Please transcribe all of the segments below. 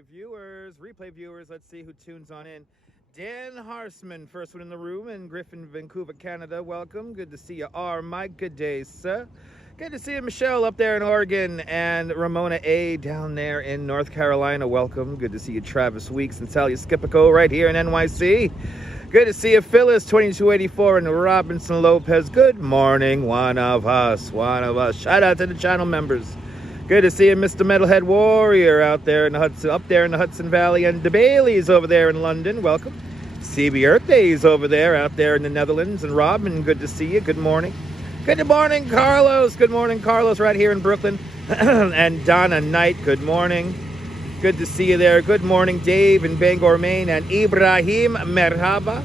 replay viewers, let's see who tunes on in. Dan Harsman, first one in the room, in Griffin, Vancouver, Canada. Welcome. Good to see you. Mike, good day, sir. Good to see you, Michelle, up there in Oregon, and Ramona A. down there in North Carolina. Welcome. Good to see you, Travis Weeks and Talia Skipico right here in NYC. Good to see you, Phyllis, 2284, and Robinson Lopez. Good morning, one of us. Shout out to the channel members. Good to see you, Mr. Metalhead Warrior, out there in the Hudson, up there in the Hudson Valley, and the Baileys over there in London. Welcome. CB Earth Days over there, out there in the Netherlands, and Robin, good to see you. Good morning. Good morning, Carlos. Good morning, Carlos, right here in Brooklyn. And Donna Knight, good morning. Good to see you there. Good morning, Dave in Bangor, Maine, and Ibrahim Merhaba.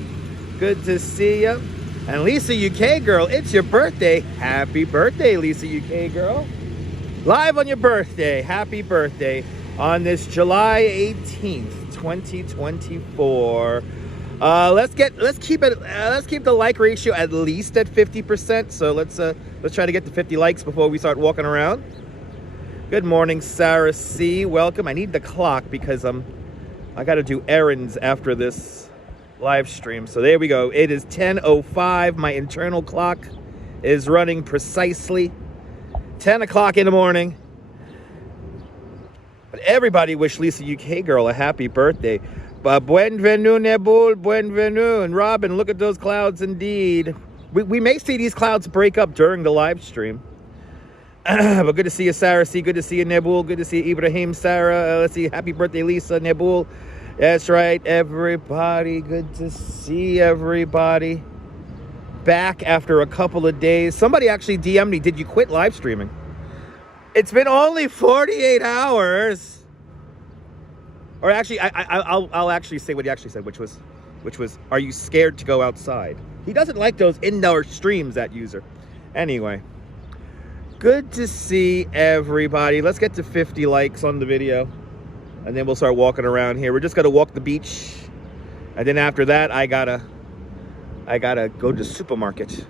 Good to see you. And Lisa UK girl, it's your birthday. Happy birthday, Lisa UK girl. Live on your birthday. Happy birthday on this July 18th, 2024. Let's keep the like ratio at least at 50%. So let's try to get to 50 likes before we start walking around. Good morning, Sarah C. Welcome. I need the clock because I got to do errands after this live stream. So there we go. It is 10:05. My internal clock is running precisely 10 o'clock in the morning. But everybody wish Lisa UK girl a happy birthday. Buenvenu, Nebul, buenvenu. And Robin, look at those clouds indeed. We may see these clouds break up during the live stream. But good to see you, Sarah C. Good to see you, Nebul. Good to see you, Ibrahim, Sarah. Let's see. Happy birthday, Lisa, Nebul. That's right, everybody. Good to see everybody. Back after a couple of days. Somebody actually DM'd me, did you quit live streaming? It's been only 48 hours. Or actually, I'll actually say what he actually said, which was, are you scared to go outside? He doesn't like those indoor streams, that user. Anyway, good to see everybody. Let's get to 50 likes on the video, and then we'll start walking around here. We're just gonna walk the beach, and then after that, I gotta go to the supermarket.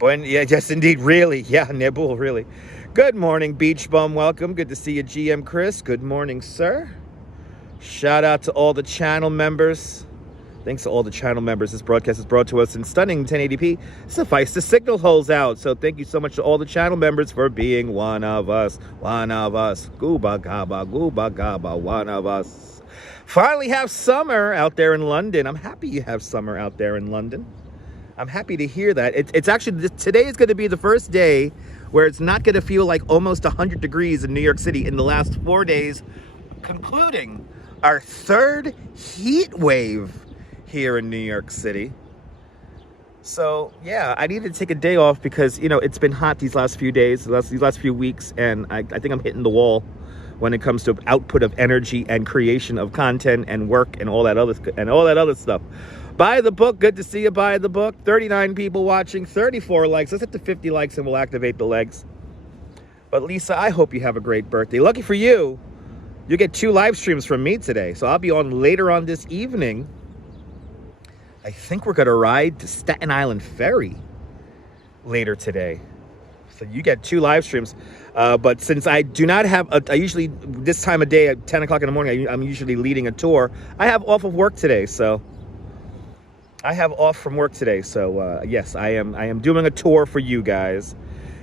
But yeah, yes, indeed, really, yeah, Nebul, really. Good morning, Beach Bum. Welcome. Good to see you, GM Chris. Good morning, sir. Shout out to all the channel members. Thanks to all the channel members. This broadcast is brought to us in stunning 1080p. Suffice the signal holds out. So thank you so much to all the channel members for being one of us. One of us. Gooba gaba, one of us. Finally have summer out there in London. I'm happy you have summer out there in London. I'm happy to hear that. It's actually, today is going to be the first day where it's not going to feel like almost 100 degrees in New York City in the last 4 days, concluding our third heat wave here in New York City. So yeah, I needed to take a day off because, you know, it's been hot these last few days, these last few weeks, and I think I'm hitting the wall when it comes to output of energy and creation of content and work and all that other stuff. Buy the book. Good to see you. Buy the book. 39 people watching, 34 likes. Let's hit the 50 likes and we'll activate the legs. But Lisa, I hope you have a great birthday. Lucky for you, you get 2 live streams from me today. So I'll be on later on this evening. I think we're going to ride to Staten Island Ferry later today. So you get 2 live streams. But since I do not have, I usually, this time of day at 10 o'clock in the morning, I'm usually leading a tour. I have off of work today, so. I have off from work today. So, yes, I am doing a tour for you guys.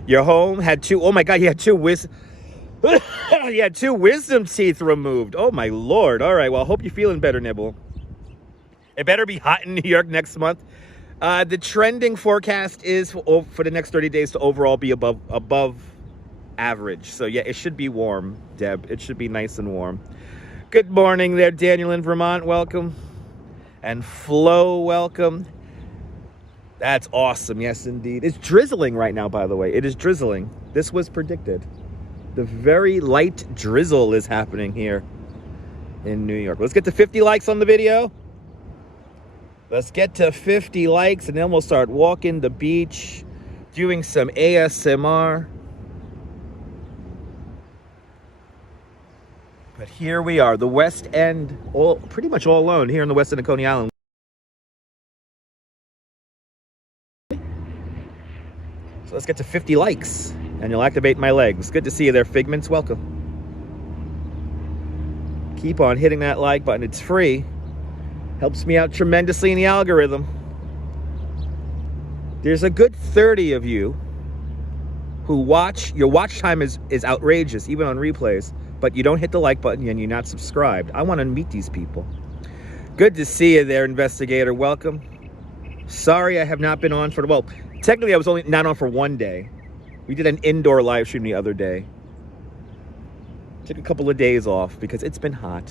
Your home had 2, oh my God, you had 2 you had 2 wisdom teeth removed. Oh my Lord. All right, well, I hope you're feeling better, Nibble. It better be hot in New York next month. The trending forecast is for the next 30 days to overall be above average. So yeah, it should be warm, Deb. It should be nice and warm. Good morning there, Daniel in Vermont. Welcome. And Flo, welcome. That's awesome. Yes, indeed. It's drizzling right now, by the way. It is drizzling. This was predicted. The very light drizzle is happening here in New York. Let's get to 50 likes on the video. Let's get to 50 likes, and then we'll start walking the beach, doing some ASMR. But here we are, the West End, pretty much all alone here in the West End of Coney Island. So let's get to 50 likes, and you'll activate my legs. Good to see you there, Figments. Welcome. Keep on hitting that like button. It's free. Helps me out tremendously in the algorithm. There's a good 30 of you who watch. Your watch time is outrageous, even on replays, but you don't hit the like button and you're not subscribed. I want to meet these people. Good to see you there, investigator. Welcome. Sorry I have not been on for, well, technically I was only not on for one day. We did an indoor live stream the other day. Took a couple of days off because it's been hot.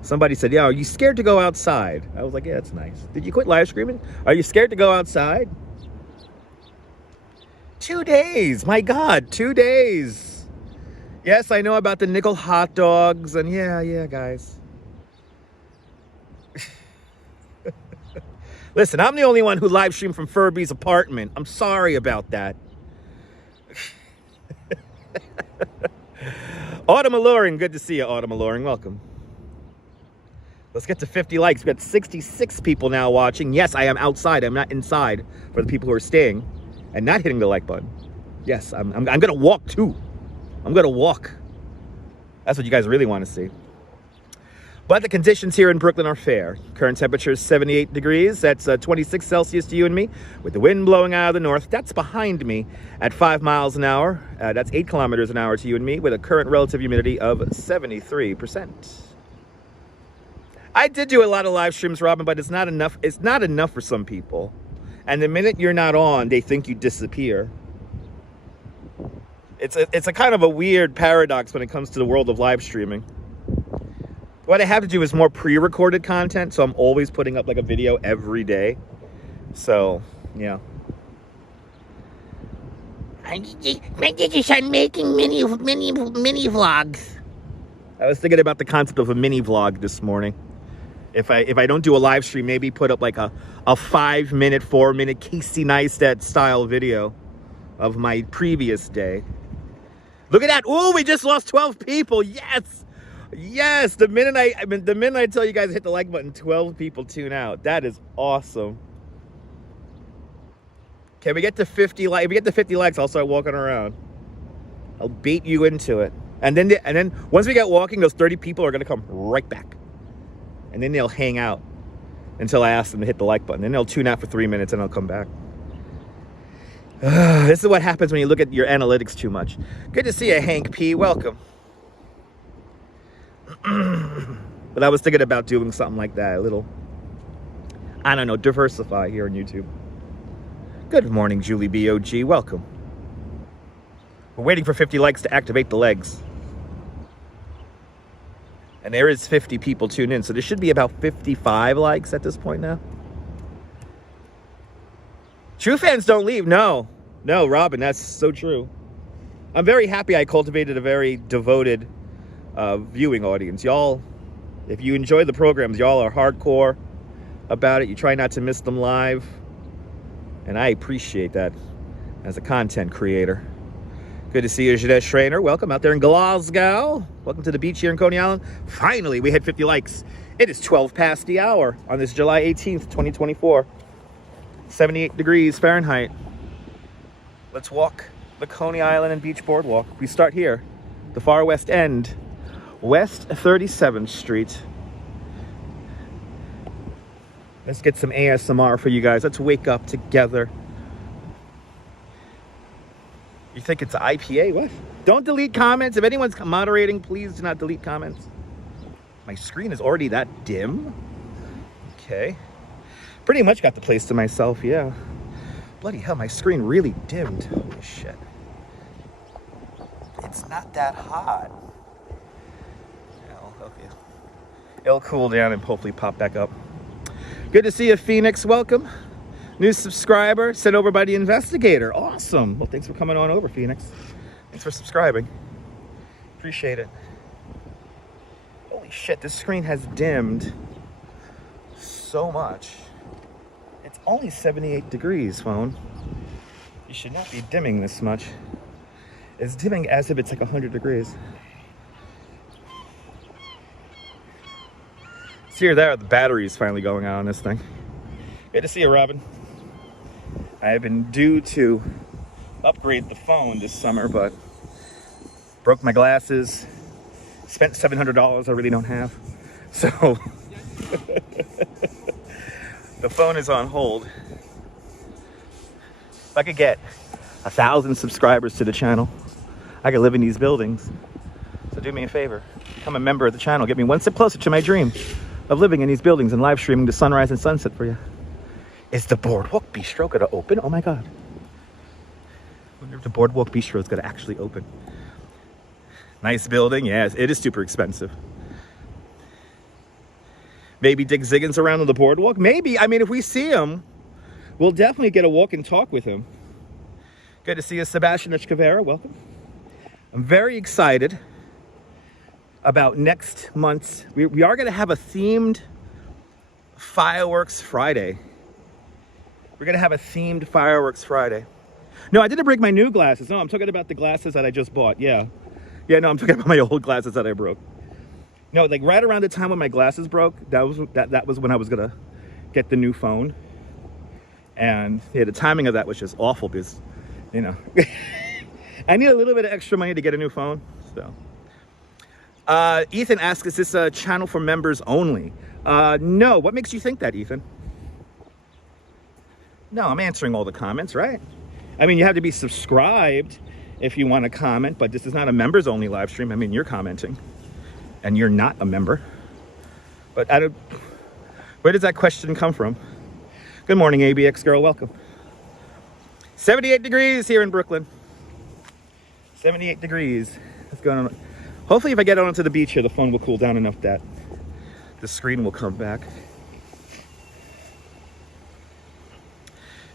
Somebody said, yeah, are you scared to go outside? I was like, yeah, that's nice. Did you quit live streaming? Are you scared to go outside? 2 days, my God, 2 days. Yes, I know about the nickel hot dogs, and yeah, guys. Listen, I'm the only one who live streamed from Furby's apartment. I'm sorry about that. Autumn Alluring, good to see you, Autumn Alluring. Welcome. Let's get to 50 likes. We've got 66 people now watching. Yes, I am outside. I'm not inside for the people who are staying and not hitting the like button. Yes, I'm going to walk too. I'm going to walk. That's what you guys really want to see. But the conditions here in Brooklyn are fair. Current temperature is 78 degrees. That's 26 Celsius to you and me, with the wind blowing out of the north. That's behind me at 5 miles an hour. That's 8 kilometers an hour to you and me, with a current relative humidity of 73%. I did do a lot of live streams, Robin, but it's not enough. It's not enough for some people. And the minute you're not on, they think you disappear. It's a kind of a weird paradox when it comes to the world of live streaming. What I have to do is more pre-recorded content, so I'm always putting up like a video every day. So, yeah. I just I'm making mini vlogs. I was thinking about the concept of a mini vlog this morning. If I don't do a live stream, maybe put up like a 5-minute, 4-minute Casey Neistat style video of my previous day. Look at that! Ooh, we just lost 12 people. Yes, yes. The minute I tell you guys to hit the like button, 12 people tune out. That is awesome. Can we get to 50 likes? If we get to 50 likes, I'll start walking around. I'll bait you into it, and then once we get walking, those 30 people are gonna come right back. And then they'll hang out until I ask them to hit the like button. Then they'll tune out for 3 minutes and I'll come back. This is what happens when you look at your analytics too much. Good to see you, Hank P. Welcome. But I was thinking about doing something like that. A little, I don't know, diversify here on YouTube. Good morning, Julie B.O.G. Welcome. We're waiting for 50 likes to activate the legs. And there is 50 people tuned in, so there should be about 55 likes at this point now. True fans don't leave. No, Robin, that's so true. I'm very happy I cultivated a very devoted viewing audience. Y'all, if you enjoy the programs, y'all are hardcore about it. You try not to miss them live. And I appreciate that as a content creator. Good to see you, Jeanette Schreiner. Welcome out there in Glasgow. Welcome to the beach here in Coney Island. Finally, we hit 50 likes. It is 12 past the hour on this July 18th, 2024. 78 degrees Fahrenheit. Let's walk the Coney Island and Beach Boardwalk. We start here, the far west end, West 37th Street. Let's get some ASMR for you guys. Let's wake up together. You think it's an IPA? What? Don't delete comments. If anyone's moderating, please do not delete comments. My screen is already that dim. Okay. Pretty much got the place to myself, yeah. Bloody hell, my screen really dimmed. Holy shit. It's not that hot. Okay. It'll cool down and hopefully pop back up. Good to see you, Phoenix. Welcome. New subscriber sent over by the investigator. Awesome. Well, thanks for coming on over, Phoenix. Thanks for subscribing. Appreciate it. Holy shit, this screen has dimmed so much. It's only 78 degrees, phone. You should not be dimming this much. It's dimming as if it's like 100 degrees. See her there, the battery is finally going out on this thing. Good to see you, Robin. I have been due to upgrade the phone this summer, but broke my glasses, Spent $700 I really don't have. So the phone is on hold. If I could get 1,000 subscribers to the channel, I could live in these buildings. So do me a favor, become a member of the channel. Get me one step closer to my dream of living in these buildings and live streaming the sunrise and sunset for you. Is the Boardwalk Bistro gonna open? Oh my God. I wonder if the Boardwalk Bistro is gonna actually open. Nice building, yes, it is super expensive. Maybe Dick Ziggins around on the Boardwalk? Maybe, I mean, if we see him, we'll definitely get a walk and talk with him. Good to see you, Sebastian Cavera, welcome. I'm very excited about next month's, we are gonna have a themed Fireworks Friday. We're gonna have a themed Fireworks Friday. No, I didn't bring my new glasses. No, I'm talking about the glasses that I just bought, yeah. Yeah, no, I'm talking about my old glasses that I broke. No, like right around the time when my glasses broke, that was when I was gonna get the new phone. And yeah, the timing of that was just awful because, you know, I need a little bit of extra money to get a new phone, so. Ethan asks, is this a channel for members only? No, what makes you think that, Ethan? No, I'm answering all the comments, right? I mean, you have to be subscribed if you want to comment, but this is not a members only live stream. I mean, you're commenting and you're not a member. But where does that question come from? Good morning, ABX girl, welcome. 78 degrees here in Brooklyn. 78 degrees. What's going on? Hopefully if I get onto the beach here, the phone will cool down enough that the screen will come back.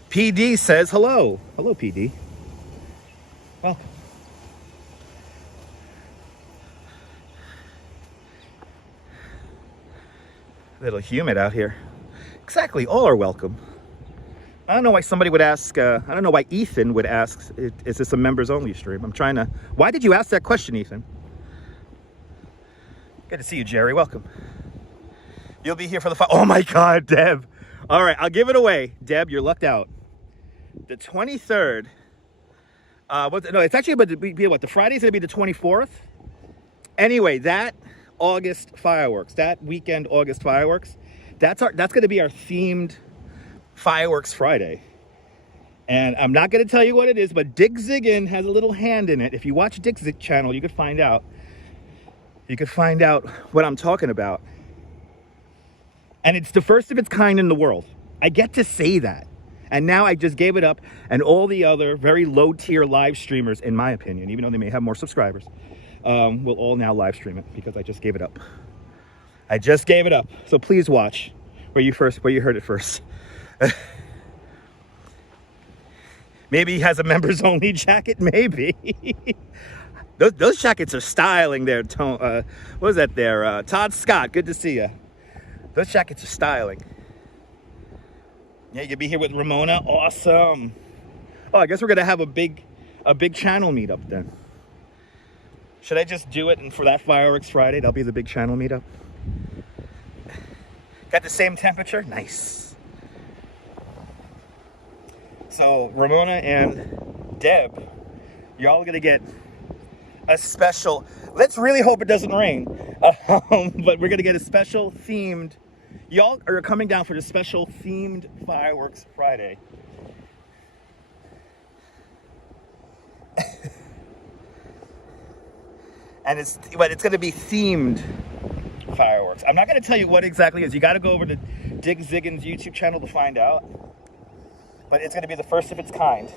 PD says hello. Hello, PD. Welcome. A little humid out here. Exactly, all are welcome. I don't know why somebody would ask, I don't know why Ethan would ask, is this a members only stream? I'm trying to, why did you ask that question, Ethan? Good to see you, Jerry, welcome. You'll be here for the oh my God, Deb. All right, I'll give it away. Deb, you're lucked out. The 23rd, no, it's actually about to be what, the Friday's gonna be the 24th? Anyway, that August fireworks, that weekend August fireworks, that's gonna be our themed Fireworks Friday. And I'm not gonna tell you what it is, but Dick Ziggin has a little hand in it. If you watch Dick's channel, you could find out. You could find out what I'm talking about. And it's the first of its kind in the world. I get to say that. And now I just gave it up, and all the other very low tier live streamers, in my opinion, even though they may have more subscribers, will all now live stream it because I just gave it up. I just gave it up. So please watch where you heard it first. Maybe he has a members only jacket, maybe. Those jackets are styling there, what was that there? Todd Scott, good to see you. Those jackets are styling. Yeah, you'll be here with Ramona, awesome. Oh, I guess we're gonna have a big channel meetup then. Should I just do it and for that Fireworks Friday, that'll be the big channel meetup? Got the same temperature, nice. So Ramona and Deb, y'all gonna get a special, let's really hope it doesn't rain, but we're gonna get a special themed, y'all are coming down for the special themed Fireworks Friday. And it's gonna be themed fireworks. I'm not gonna tell you what exactly it is. You gotta go over to Dick Ziggins' YouTube channel to find out. But it's gonna be the first of its kind.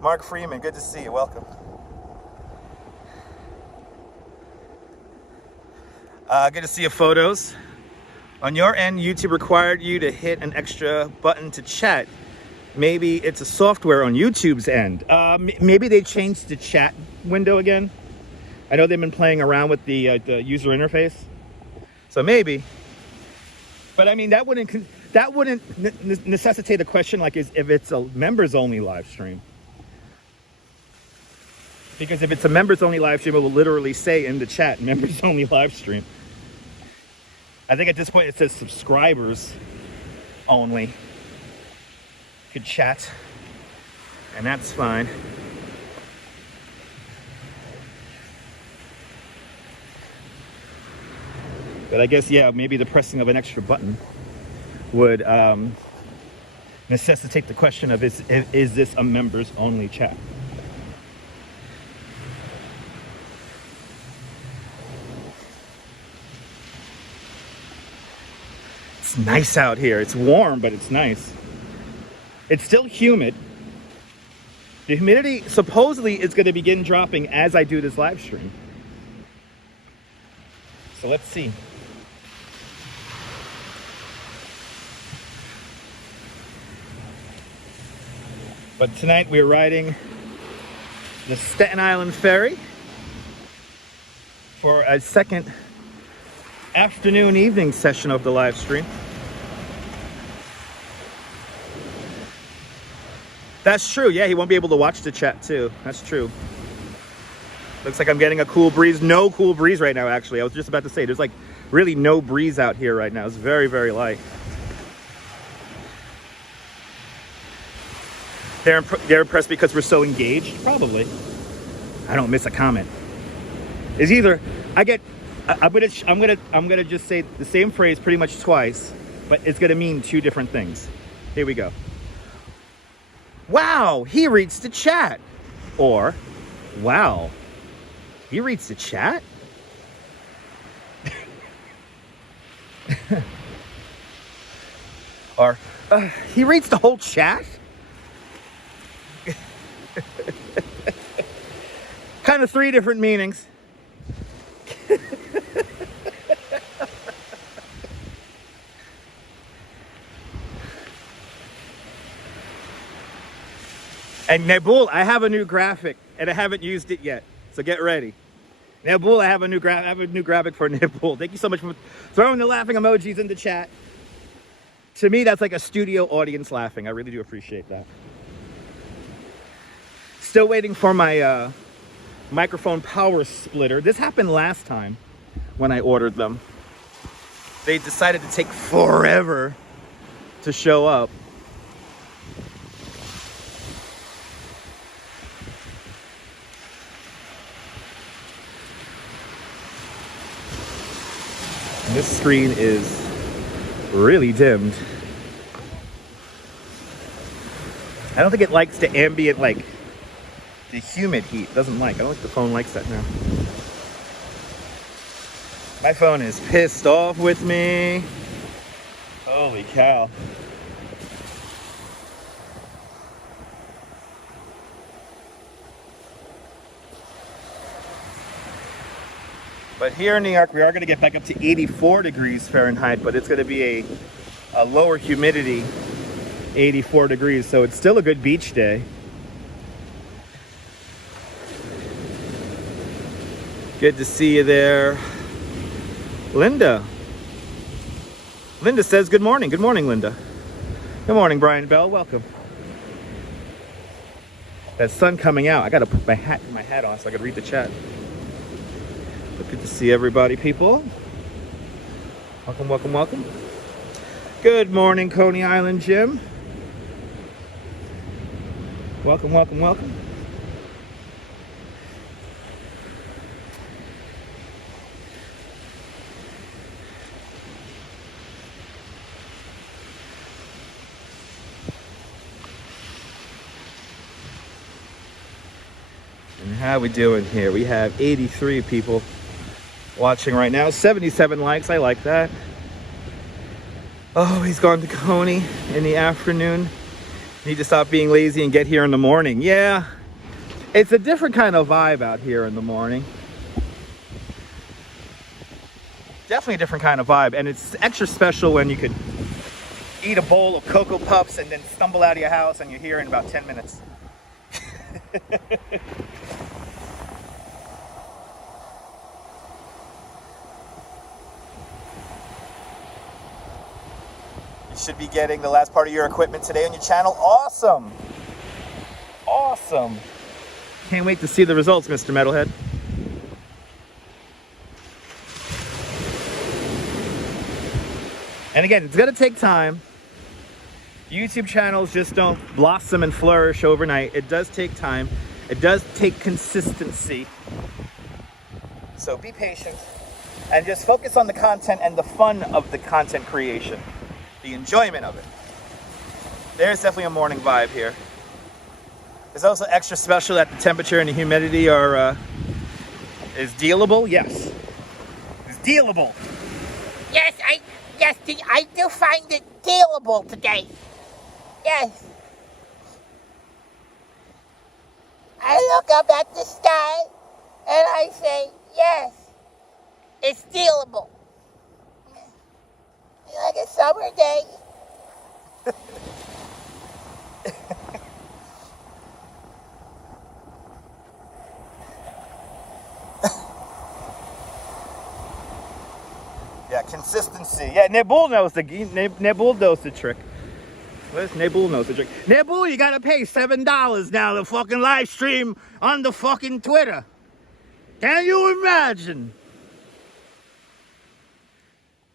Mark Freeman, good to see you, welcome. Good to see your photos. On your end, YouTube required you to hit an extra button to chat. Maybe it's a software on YouTube's end. Maybe they changed the chat window again. I know they've been playing around with the user interface. So maybe. But I mean, that wouldn't necessitate a question like if it's a members only live stream. Because if it's a members only live stream, it will literally say in the chat, members only live stream. I think at this point it says subscribers only could chat. And that's fine. But I guess, yeah, maybe the pressing of an extra button would necessitate the question of, is this a members only chat? It's nice out here. It's warm, but it's nice. It's still humid. The humidity supposedly is going to begin dropping as I do this live stream. So let's see. But tonight we're riding the Staten Island Ferry for a second afternoon evening session of the live stream. That's true. Yeah, he won't be able to watch the chat too. That's true. Looks like I'm getting a cool breeze. No cool breeze right now, actually. I was just about to say, there's like really no breeze out here right now. It's very, very light. They're impressed because we're so engaged? Probably. I don't miss a comment. It's either I'm gonna just say the same phrase pretty much twice, but it's gonna mean two different things. Here we go. Wow, he reads the chat. Or, wow, he reads the chat? Or, he reads the whole chat? Kind of three different meanings. And Nabul, I have a new graphic, and I haven't used it yet, so get ready. Nabul, I have a new graphic for Nabul. Thank you so much for throwing the laughing emojis in the chat. To me, that's like a studio audience laughing. I really do appreciate that. Still waiting for my microphone power splitter. This happened last time when I ordered them. They decided to take forever to show up. This screen is really dimmed. I don't think it likes the ambient, like the humid heat. Doesn't like. I don't think the phone likes that now. My phone is pissed off with me. Holy cow. But here in New York, we are going to get back up to 84 degrees Fahrenheit, but it's going to be a lower humidity, 84 degrees, so it's still a good beach day. Good to see you there. Linda. Linda says good morning. Good morning, Linda. Good morning, Brian Bell. Welcome. That sun coming out. I got to put my hat on so I can read the chat. But good to see everybody, people. Welcome, welcome, welcome. Good morning, Coney Island Jim. Welcome, welcome, welcome. And how we doing here? We have 83 people watching right now. 77 likes. I like that. Oh, he's gone to Coney in the afternoon. Need to stop being lazy and get here in the morning. Yeah, it's a different kind of vibe out here in the morning. Definitely a different kind of vibe. And it's extra special when you could eat a bowl of Cocoa Puffs and then stumble out of your house and you're here in about 10 minutes. You should be getting the last part of your equipment today on your channel. Awesome. Awesome. Can't wait to see the results, Mr. Metalhead. And again, it's going to take time. YouTube channels just don't blossom and flourish overnight. It does take time. It does take consistency. So be patient and just focus on the content and the fun of the content creation, the enjoyment of it. There's definitely a morning vibe here. It's also extra special that the temperature and the humidity are is dealable. Yes, it's dealable. Yes, I do find it dealable today. Yes. I look up at the sky and I say, yes, it's dealable. Like a summer day. Yeah, consistency. Yeah, Nebul knows the Nebul knows the trick. Where's Nebul knows the trick? Nebul, you gotta pay $7 now to fucking live stream on the fucking Twitter. Can you imagine?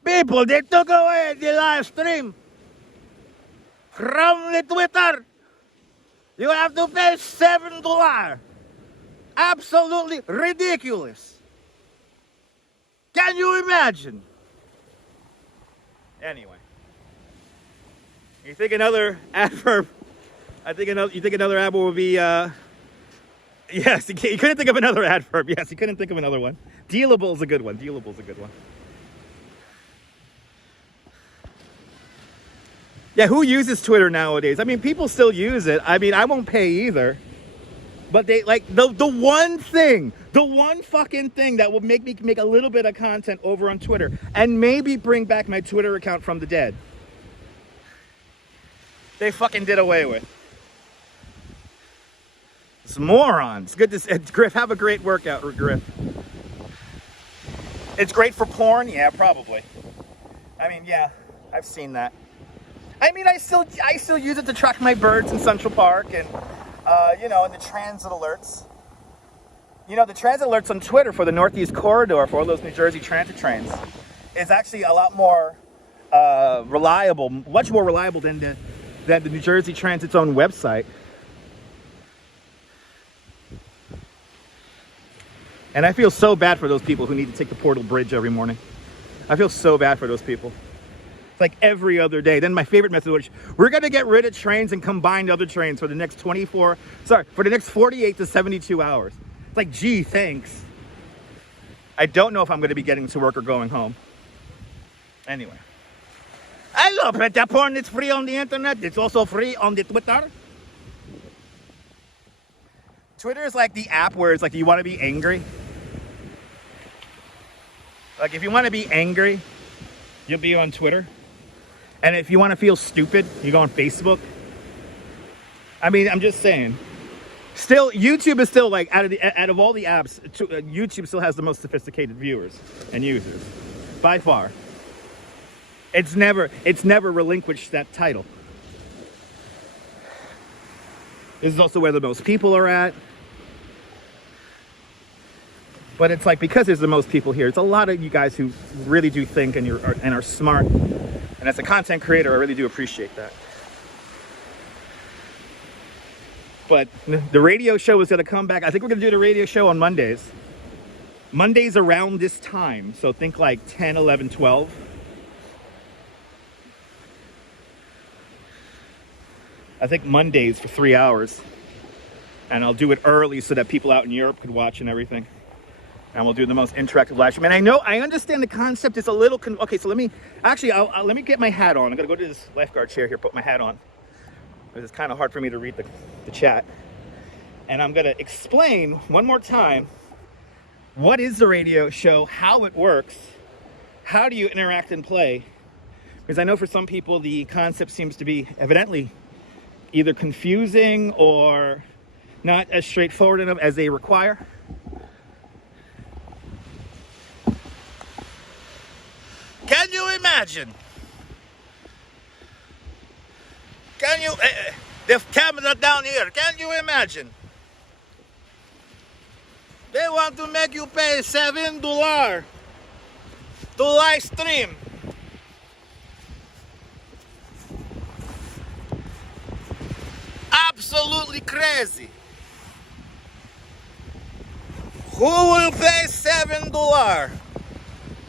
People, they took away the live stream from the Twitter. You have to pay $7. Absolutely ridiculous. Can you imagine? Anyway, you think another adverb? You think another adverb would be? Yes, you couldn't think of another adverb. Yes, you couldn't think of another one. Dealable is a good one. Dealable is a good one. Yeah, who uses Twitter nowadays? I mean, people still use it. I mean, I won't pay either. But they like the one fucking thing that will make me make a little bit of content over on Twitter and maybe bring back my Twitter account from the dead. They fucking did away with. It's morons. Good to Griff, have a great workout, Griff. It's great for porn? Yeah, probably. I mean, yeah, I've seen that. I mean, I still use it to track my birds in Central Park and you know, and the transit alerts. You know, the transit alerts on Twitter for the Northeast Corridor for all those New Jersey transit trains is actually a lot more reliable, much more reliable than the New Jersey Transit's own website. And I feel so bad for those people who need to take the Portal Bridge every morning. I feel so bad for those people. Like every other day. Then my favorite message was, we're going to get rid of trains and combine other trains for the next 48 to 72 hours. It's like, gee, thanks. I don't know if I'm going to be getting to work or going home. Anyway. Hello, Peta Porn. It's free on the internet. It's also free on the Twitter. Twitter is like the app where it's like, you want to be angry? Like, if you want to be angry, you'll be on Twitter. And if you want to feel stupid, you go on Facebook. I mean, I'm just saying. Still, YouTube is still like, out of all the apps, YouTube still has the most sophisticated viewers and users. By far. It's never relinquished that title. This is also where the most people are at. But it's like, because there's the most people here, it's a lot of you guys who really do think and are smart. And as a content creator, I really do appreciate that. But the radio show is going to come back. I think we're going to do the radio show on Mondays. Mondays around this time. So think like 10, 11, 12. I think Mondays for 3 hours. And I'll do it early so that people out in Europe could watch and everything. And we'll do the most interactive live stream. And I understand the concept is a little, okay, so let me get my hat on. I'm gonna go to this lifeguard chair here, put my hat on. It's kind of hard for me to read the chat. And I'm gonna explain one more time, what is the radio show, how it works, how do you interact and play? Because I know for some people, the concept seems to be evidently either confusing or not as straightforward enough as they require. Can you imagine? Can you, the camera down here, can you imagine? They want to make you pay $7 to live stream. Absolutely crazy. Who will pay $7?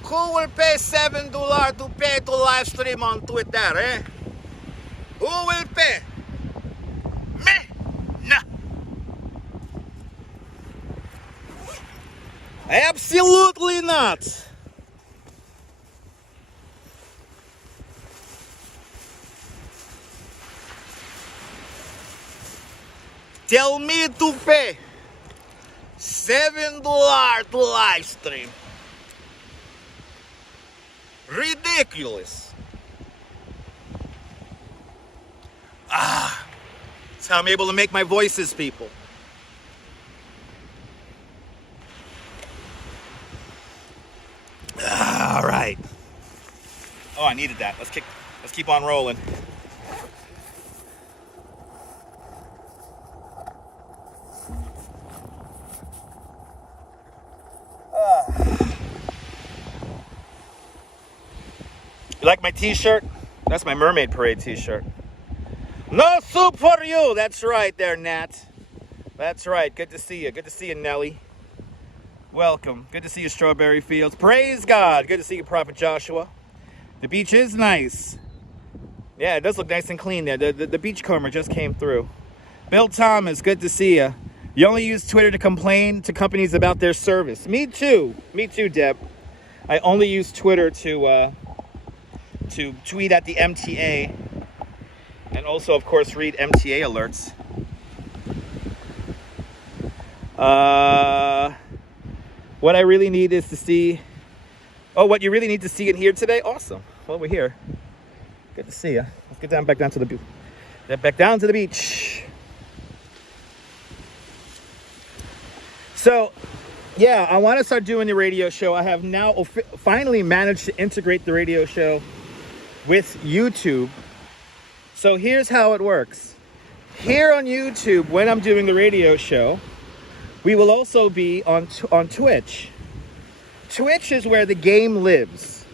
Who will pay $7 to pay to live stream on Twitter, eh? Who will pay? Me? No. Absolutely not. Tell me to pay $7 to live stream. Ridiculous. That's how I'm able to make my voices, people. All right. Oh, I needed that. Let's keep on rolling. You like my t-shirt? That's my Mermaid Parade t-shirt. No soup for you. That's right there, Nat. That's right. Good to see you. Good to see you, Nelly. Welcome. Good to see you, Strawberry Fields. Praise God. Good to see you, Prophet Joshua. The beach is nice. Yeah, it does look nice and clean there. The beachcomber just came through. Bill Thomas, good to see you. You only use Twitter to complain to companies about their service. Me too. Me too, Deb. I only use Twitter to tweet at the MTA and also, of course, read MTA alerts. What I really need is to see... Oh, what you really need to see and hear today? Awesome. Well, we're here. Good to see you. Let's get back down to the beach. Get back down to the beach. So, yeah, I want to start doing the radio show. I have now finally managed to integrate the radio show with YouTube. So here's how it works. Here on YouTube, when I'm doing the radio show, we will also be on Twitch. Twitch is where the game lives.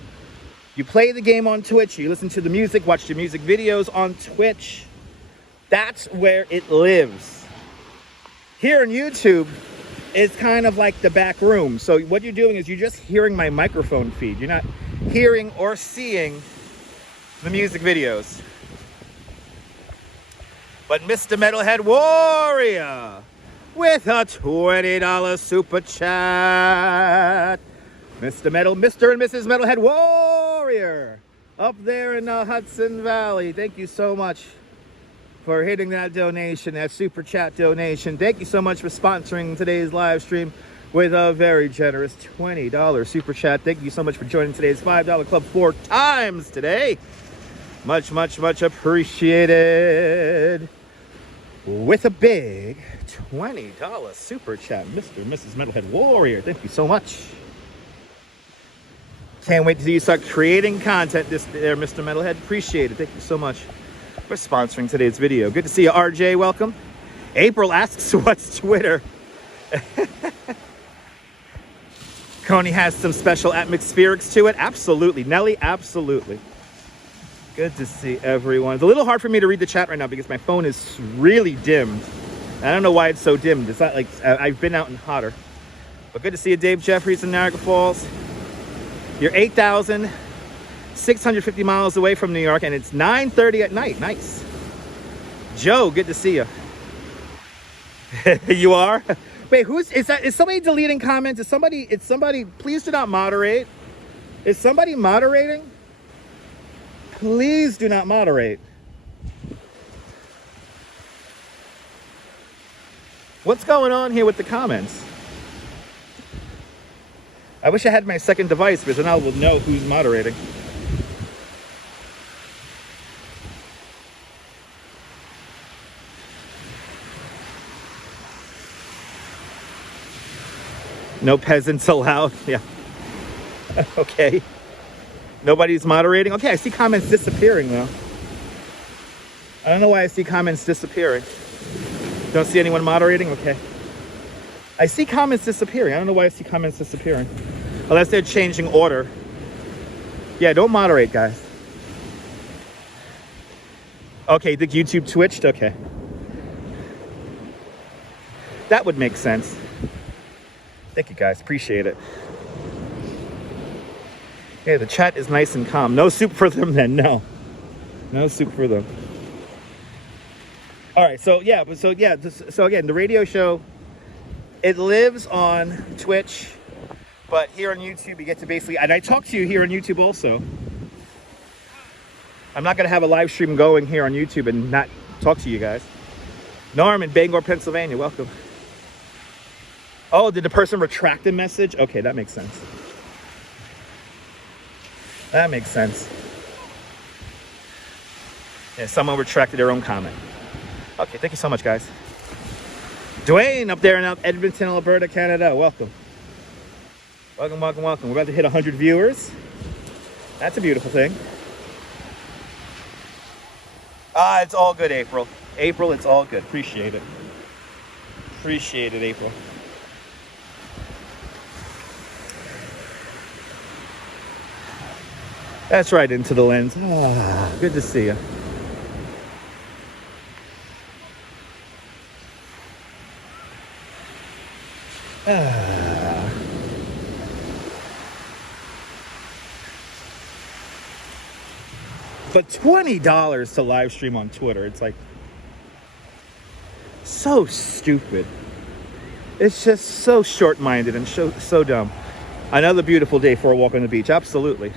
You play the game on Twitch, you listen to the music, watch the music videos on Twitch. That's where it lives. Here on YouTube, it's kind of like the back room. So what you're doing is you're just hearing my microphone feed. You're not hearing or seeing the music videos. But Mr. Metalhead Warrior with a $20 super chat. Mr. and Mrs. Metalhead Warrior up there in the Hudson Valley. Thank you so much for hitting that donation, that super chat donation. Thank you so much for sponsoring today's live stream with a very generous $20 super chat. Thank you so much for joining today's $5 club 4 times today. Much, much, much appreciated. With a big $20 super chat, Mr. and Mrs. Metalhead Warrior. Thank you so much. Can't wait to see you start creating content this there, Mr. Metalhead. Appreciate it. Thank you so much for sponsoring today's video. Good to see you, RJ. Welcome. April asks, what's Twitter? Coney has some special atmospherics to it. Absolutely. Nelly, absolutely. Good to see everyone. It's a little hard for me to read the chat right now because my phone is really dimmed. I don't know why it's so dimmed. It's not like I've been out and hotter. But good to see you, Dave Jeffries in Niagara Falls. You're 8,650 miles away from New York, and it's 9:30 at night. Nice. Joe, good to see you. You are? Wait, is somebody deleting comments? Is somebody, please do not moderate. Is somebody moderating? Please do not moderate. What's going on here with the comments? I wish I had my second device because then I will know who's moderating. No peasants allowed. Yeah. Okay. Nobody's moderating. Okay, I see comments disappearing though. I don't know why I see comments disappearing. Don't see anyone moderating? Okay. I see comments disappearing. I don't know why I see comments disappearing. Unless they're changing order. Yeah, don't moderate, guys. Okay, the YouTube twitched? Okay. That would make sense. Thank you guys, appreciate it. Yeah, the chat is nice and calm. No soup for them then, no. No soup for them. All right, so again, the radio show, it lives on Twitch, but here on YouTube, you get to basically, and I talk to you here on YouTube also. I'm not gonna have a live stream going here on YouTube and not talk to you guys. Norm in Bangor, Pennsylvania, welcome. Oh, did the person retract the message? Okay, that makes sense. That makes sense. Yeah, someone retracted their own comment. Okay, thank you so much, guys. Dwayne up there in Edmonton, Alberta, Canada, welcome. Welcome, welcome, welcome. We're about to hit 100 viewers. That's a beautiful thing. It's all good, April. April, it's all good. Appreciate it. Appreciate it, April. That's right into the lens. Good to see you. But $20 to live stream on Twitter, it's like so stupid. It's just so short-minded and so dumb. Another beautiful day for a walk on the beach, absolutely.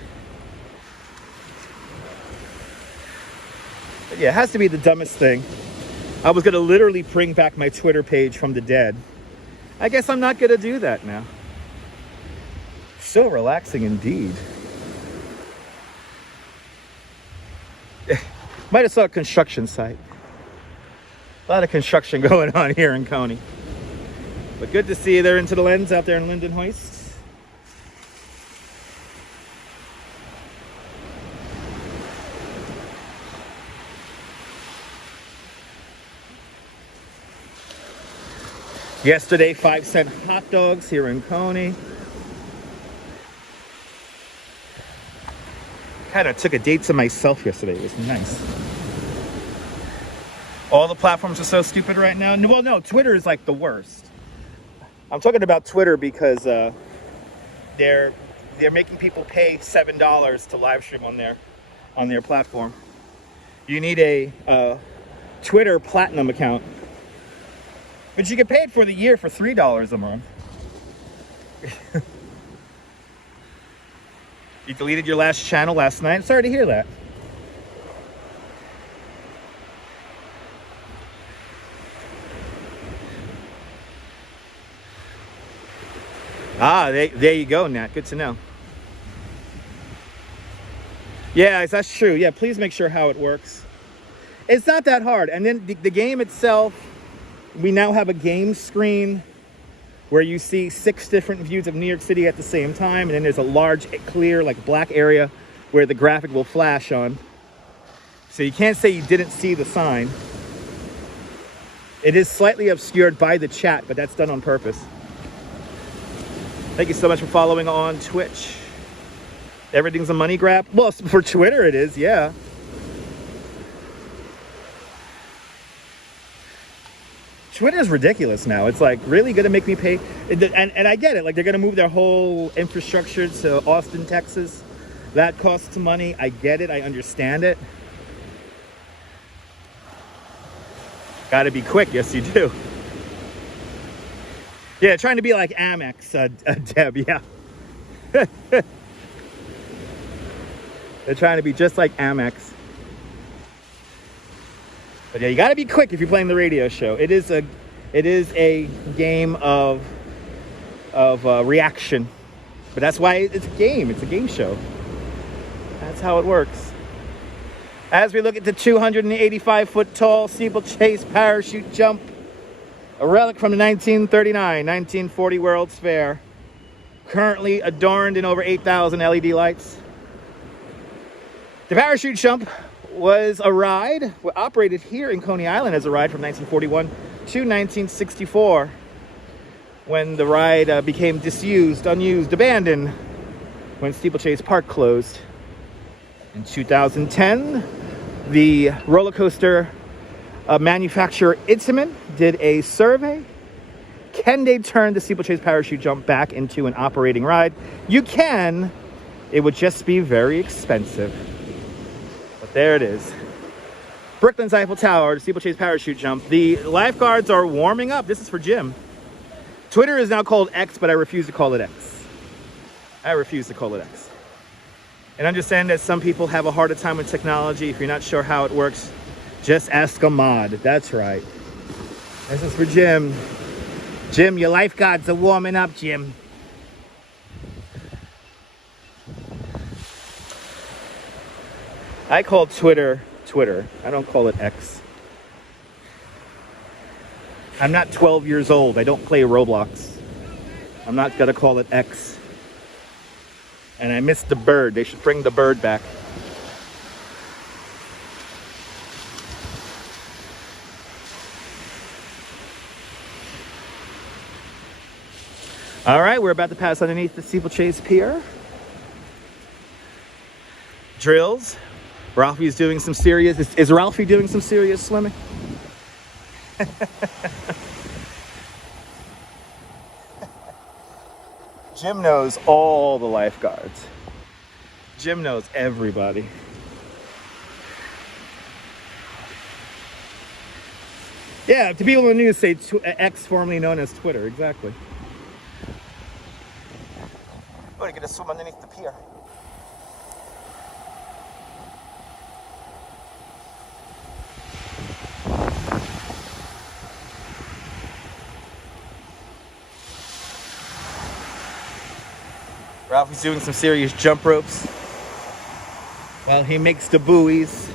But yeah, it has to be the dumbest thing. I was gonna literally bring back my Twitter page from the dead. I guess I'm not gonna do that now. So relaxing indeed. Might have saw a construction site. A lot of construction going on here in Coney. But good to see you there into the lens out there in Linden Hoist. Yesterday, 5-cent hot dogs here in Coney. Kind of took a date to myself yesterday. It was nice. All the platforms are so stupid right now. Well, no, Twitter is like the worst. I'm talking about Twitter because they're making people pay $7 to live stream on their platform. You need a Twitter Platinum account, but you get paid for the year for $3 a month. You deleted your last channel last night. Sorry to hear that. There you go, Nat. Good to know. Yeah, that's true. Yeah, please make sure how it works. It's not that hard. And then the game itself, we now have a game screen where you see 6 different views of New York City at the same time. And then there's a large, clear, like black area where the graphic will flash on. So you can't say you didn't see the sign. It is slightly obscured by the chat, but that's done on purpose. Thank you so much for following on Twitch. Everything's a money grab. Well, for Twitter it is, yeah. Twitter's ridiculous now. It's like really gonna make me pay. And I get it. Like they're gonna move their whole infrastructure to Austin, Texas. That costs money. I get it. I understand it. Gotta be quick. Yes, you do. Yeah, trying to be like Amex, Deb, yeah. They're trying to be just like Amex. But yeah, you gotta be quick if you're playing the radio show. It is a game of reaction. But that's why it's a game. It's a game show. That's how it works. As we look at the 285-foot tall steeplechase parachute jump, a relic from the 1939-1940 World's Fair, currently adorned in over 8,000 LED lights. The parachute jump was a ride, operated here in Coney Island as a ride from 1941 to 1964, when the ride became disused, unused, abandoned, when Steeplechase Park closed. In 2010, the roller coaster manufacturer Amusement did a survey Can they turn the steeplechase parachute jump back into an operating ride? You can. It would just be very expensive. But there it is. Brooklyn's Eiffel Tower, the steeplechase parachute jump. The lifeguards are warming up. This is for Jim. Twitter is now called X, but I refuse to call it X. I refuse to call it X. And understand that some people have a harder time with technology. If you're not sure how it works, just ask a mod. That's right. This is for Jim. Jim, your lifeguards are warming up, Jim. I call Twitter Twitter. I don't call it X. I'm not 12 years old. I don't play Roblox. I'm not gonna call it X. And I missed the bird. They should bring the bird back. All right, we're about to pass underneath the steeplechase pier. Drills. Ralphie's doing some serious, is Ralphie doing some serious swimming? Jim knows all the lifeguards. Jim knows everybody. Yeah, to people in the news say X, formerly known as Twitter, exactly. We're gonna swim underneath the pier. Ralphie's doing some serious jump ropes while he makes the buoys.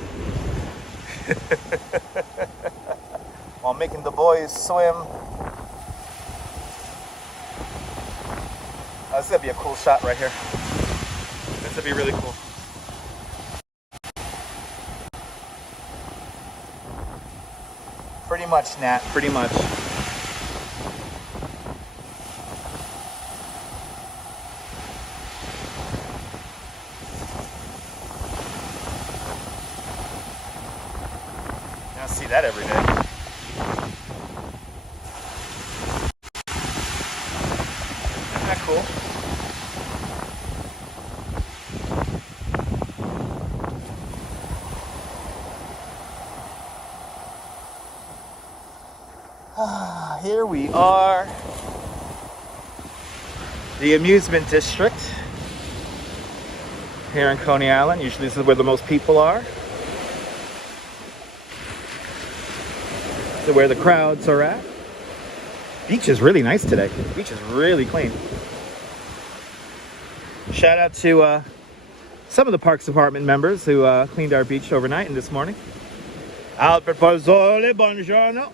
While making the boys swim. This is gonna be a cool shot right here. This would be really cool. Pretty much, Nat, pretty much. I don't see that every day. Isn't that cool? Here we are, the Amusement District here in Coney Island. Usually this is where the most people are. So where the crowds are at. Beach is really nice today. The beach is really clean. Shout out to some of the Parks Department members who cleaned our beach overnight and this morning. Albert Pozzoli, buongiorno.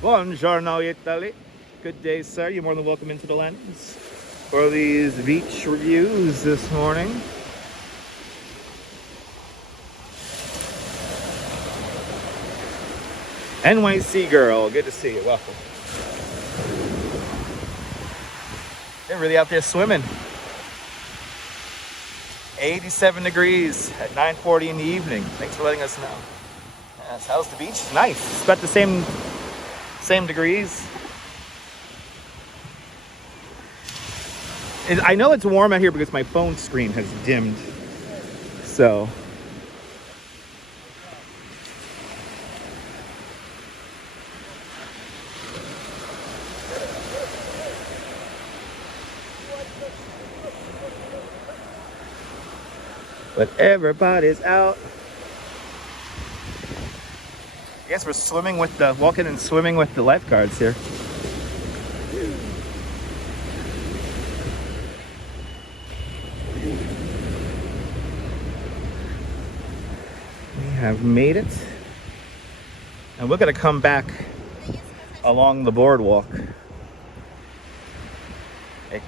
Buongiorno, Italy. Good day, sir. You're more than welcome into the lens for these beach reviews this morning. NYC girl, good to see you. Welcome. They're really out there swimming. 87 degrees at 9:40 in the evening. Thanks for letting us know. Yes, how's the beach? Nice. It's about the same degrees. I know it's warm out here because my phone screen has dimmed. So. But everybody's out. I guess we're swimming with the, walking and swimming with the lifeguards here. We have made it. And we're gonna come back along the boardwalk.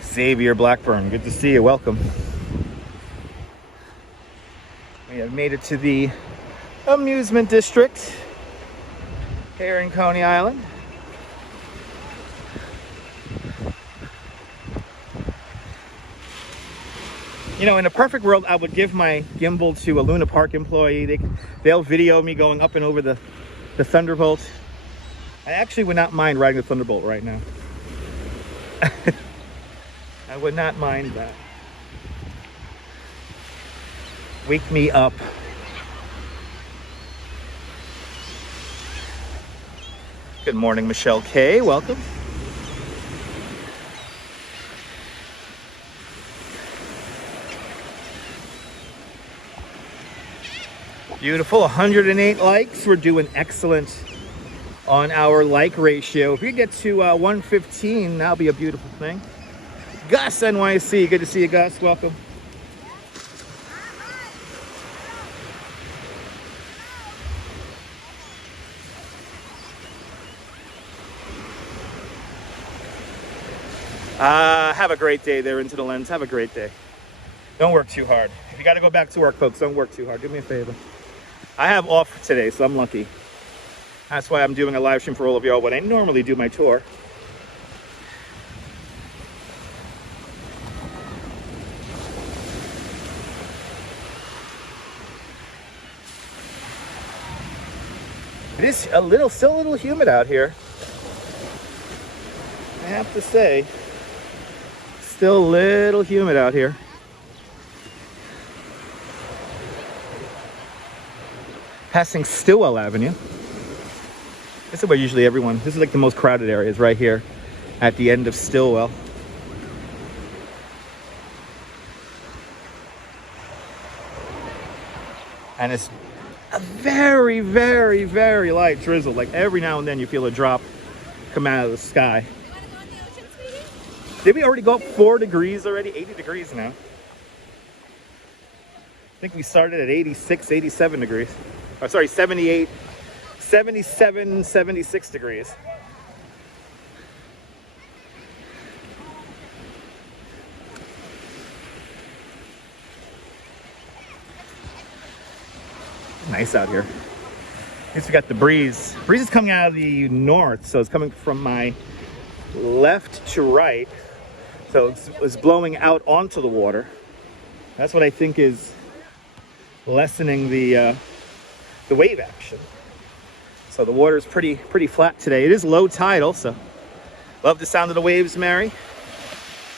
Xavier Blackburn, good to see you, welcome. We have made it to the Amusement District here in Coney Island. You know, in a perfect world, I would give my gimbal to a Luna Park employee. They'll video me going up and over the Thunderbolt. I actually would not mind riding the Thunderbolt right now. I would not mind that. Wake me up. Good morning, Michelle K. Welcome. Beautiful, 108 likes. We're doing excellent on our like ratio. If we get to 115, that'll be a beautiful thing. Gus, NYC, good to see you, Gus. Welcome. Have a great day there, Into the Lens. Have a great day. Don't work too hard. If you got to go back to work, folks, don't work too hard. Do me a favor. I have off today, so I'm lucky. That's why I'm doing a live stream for all of y'all when I normally do my tour. It is still a little humid out here. I have to say, still a little humid out here. Passing Stillwell Avenue. This is where usually this is like the most crowded areas right here at the end of Stillwell. And it's a very, very, very light drizzle. Like every now and then you feel a drop come out of the sky. You want to go in the ocean, sweetie? Did we already go up 4 degrees already? 80 degrees now. I think we started at 86, 87 degrees. Oh, sorry, 78, 77, 76 degrees. Nice out here. At least we got the breeze. Breeze is coming out of the north, so it's coming from my left to right. So it's blowing out onto the water. That's what I think is lessening the wave action. So the water is pretty flat today. It is low tidal, so love the sound of the waves, Mary.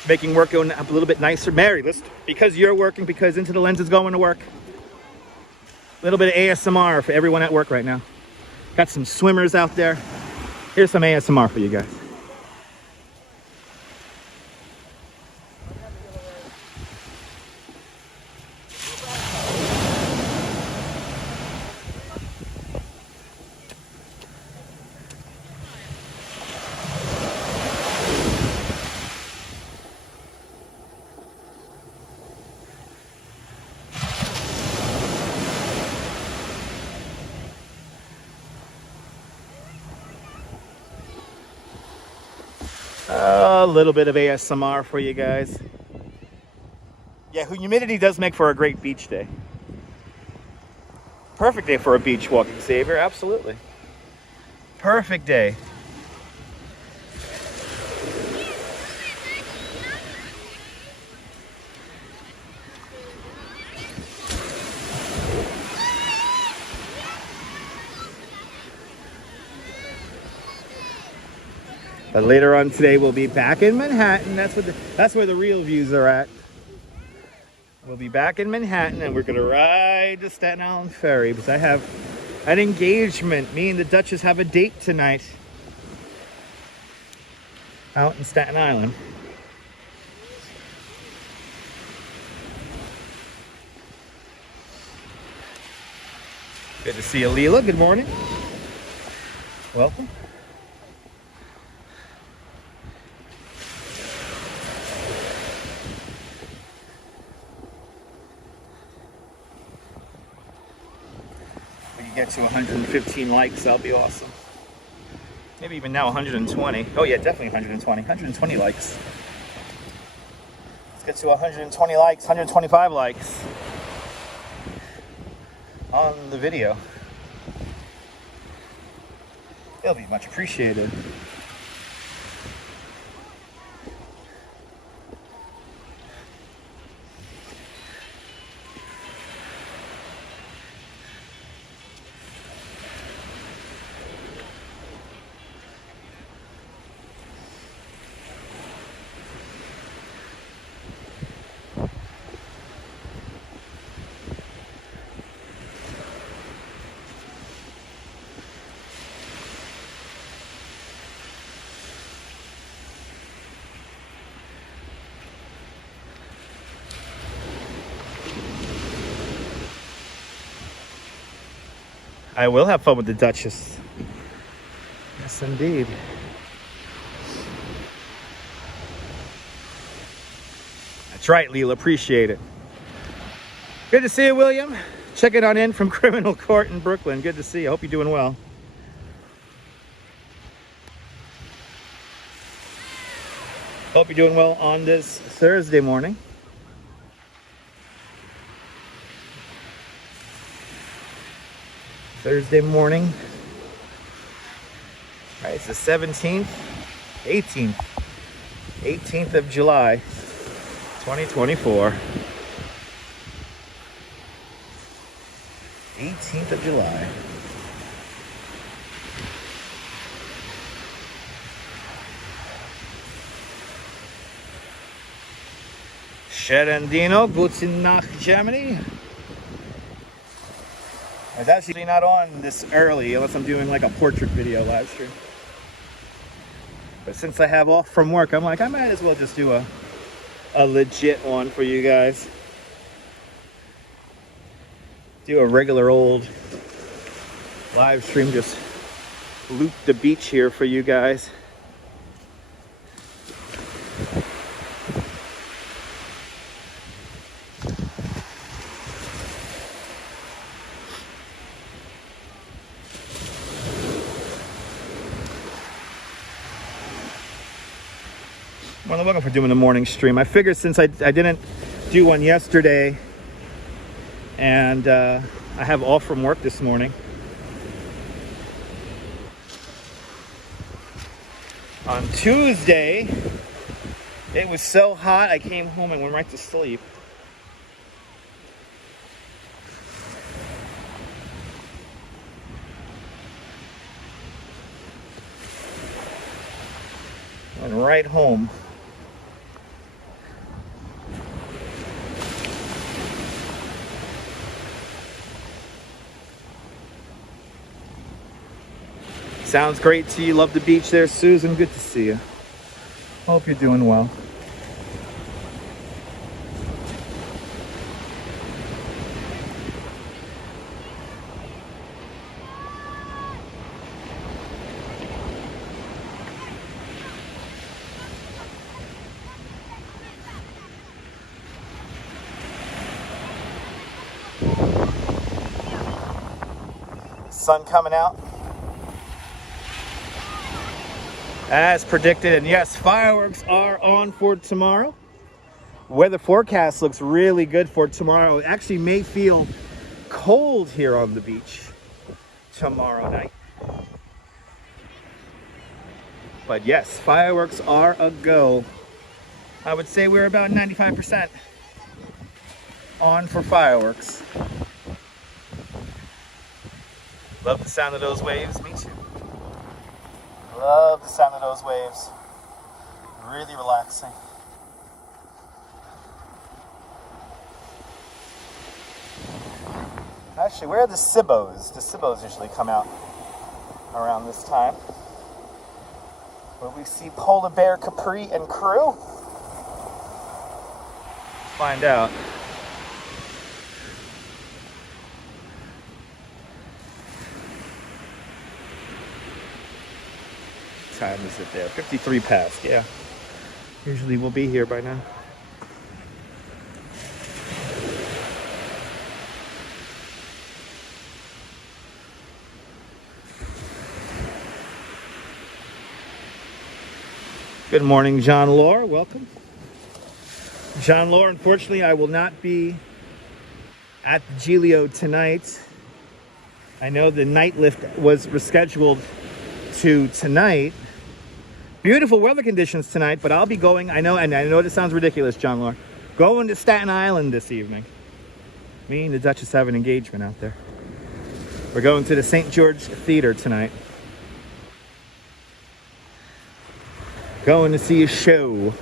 Making work going a little bit nicer. Mary, because you're working, because Into the Lens is going to work. A little bit of ASMR for everyone at work right now. Got some swimmers out there. Here's some ASMR for you guys. A little bit of ASMR for you guys. Yeah, humidity does make for a great beach day. Perfect day for a beach walk, Xavier, absolutely. Perfect day. But later on today, we'll be back in Manhattan. That's where the real views are at. We'll be back in Manhattan, and we're gonna ride the Staten Island ferry because I have an engagement. Me and the Duchess have a date tonight out in Staten Island. Good to see you, Leela. Good morning. Welcome. Get to 115 likes, that'll be awesome. Maybe even now 120. Oh yeah, definitely 120. 120 likes. Let's get to 120 likes, 125 likes on the video. It'll be much appreciated. I will have fun with the Duchess. Yes, indeed. That's right, Leela. Appreciate it. Good to see you, William. Checking on in from criminal court in Brooklyn. Good to see you. Hope you're doing well. Hope you're doing well on this Thursday morning. Thursday morning. All right, it's the 17th, 18th of July, 2024. 18th of July. Sherendino, guten Nacht, Germany. I was actually not on this early unless I'm doing like a portrait video live stream. But since I have off from work, I'm like, I might as well just do a legit one for you guys. Do a regular old live stream, just loop the beach here for you guys. Well, welcome for doing the morning stream. I figured since I didn't do one yesterday and I have off from work this morning. On Tuesday, it was so hot I came home and went right to sleep. Went right home. Sounds great to you. Love the beach there, Susan. Good to see you. Hope you're doing well. Sun coming out as predicted, and yes, fireworks are on for tomorrow. Weather forecast looks really good for tomorrow. It actually may feel cold here on the beach tomorrow night, but yes, fireworks are a go. I would say we're about 95% on for fireworks. Love the sound of those waves. Me too. Love the sound of those waves. Really relaxing. Actually, where are the Sibos? The Sibos usually come out around this time. Will we see Polar Bear, Capri, and crew? Find out. Time is it there? 53 past, yeah. Usually we'll be here by now. Good morning, John Lore. Welcome. John Lore, unfortunately, I will not be at the Giglio tonight. I know the night lift was rescheduled to tonight. Beautiful weather conditions tonight, but I'll be going, I know this sounds ridiculous, John Lore, going to Staten Island this evening. Me and the Duchess have an engagement out there. We're going to the St. George Theater tonight. Going to see a show.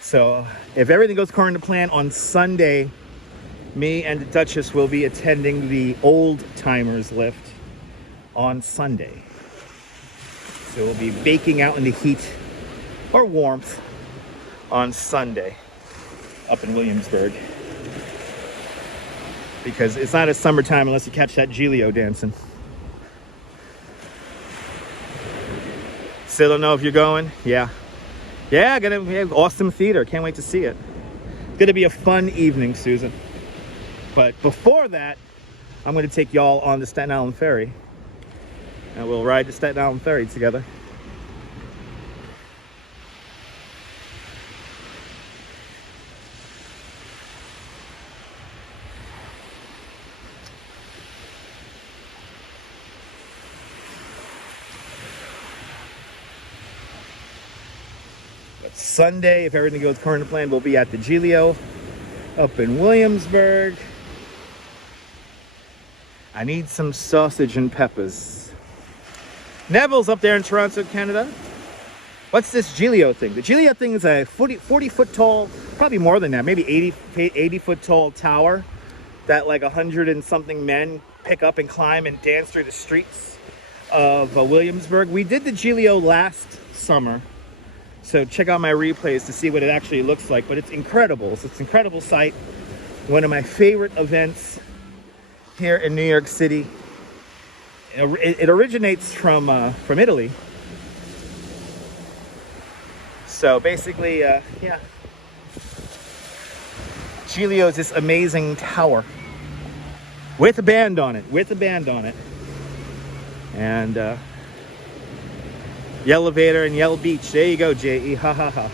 So if everything goes according to plan, on Sunday, me and the Duchess will be attending the Old Timers lift on Sunday. So we'll be baking out in the heat or warmth on Sunday up in Williamsburg. because it's not a summertime unless you catch that Giglio dancing. Still don't know if you're going? Yeah. Yeah, gonna have awesome theater. Can't wait to see it. It's gonna be a fun evening, Susan. But before that, I'm gonna take y'all on the Staten Island Ferry. And we'll ride the Staten Island Ferry together. But Sunday, if everything goes according to plan, we'll be at the Giglio up in Williamsburg. I need some sausage and peppers. Neville's up there in Toronto, Canada. What's this Giglio thing? The Giglio thing is a 40 foot tall, probably more than that, maybe 80 foot tall tower that like 100 and something men pick up and climb and dance through the streets of Williamsburg. We did the Giglio last summer, so check out my replays to see what it actually looks like. But it's incredible. So it's an incredible sight. One of my favorite events here in New York City. It originates from Italy. So basically, yeah. Giglio is this amazing tower with a band on it, And Yellow Vader and Yellow Beach. There you go, J.E. Ha ha ha ha.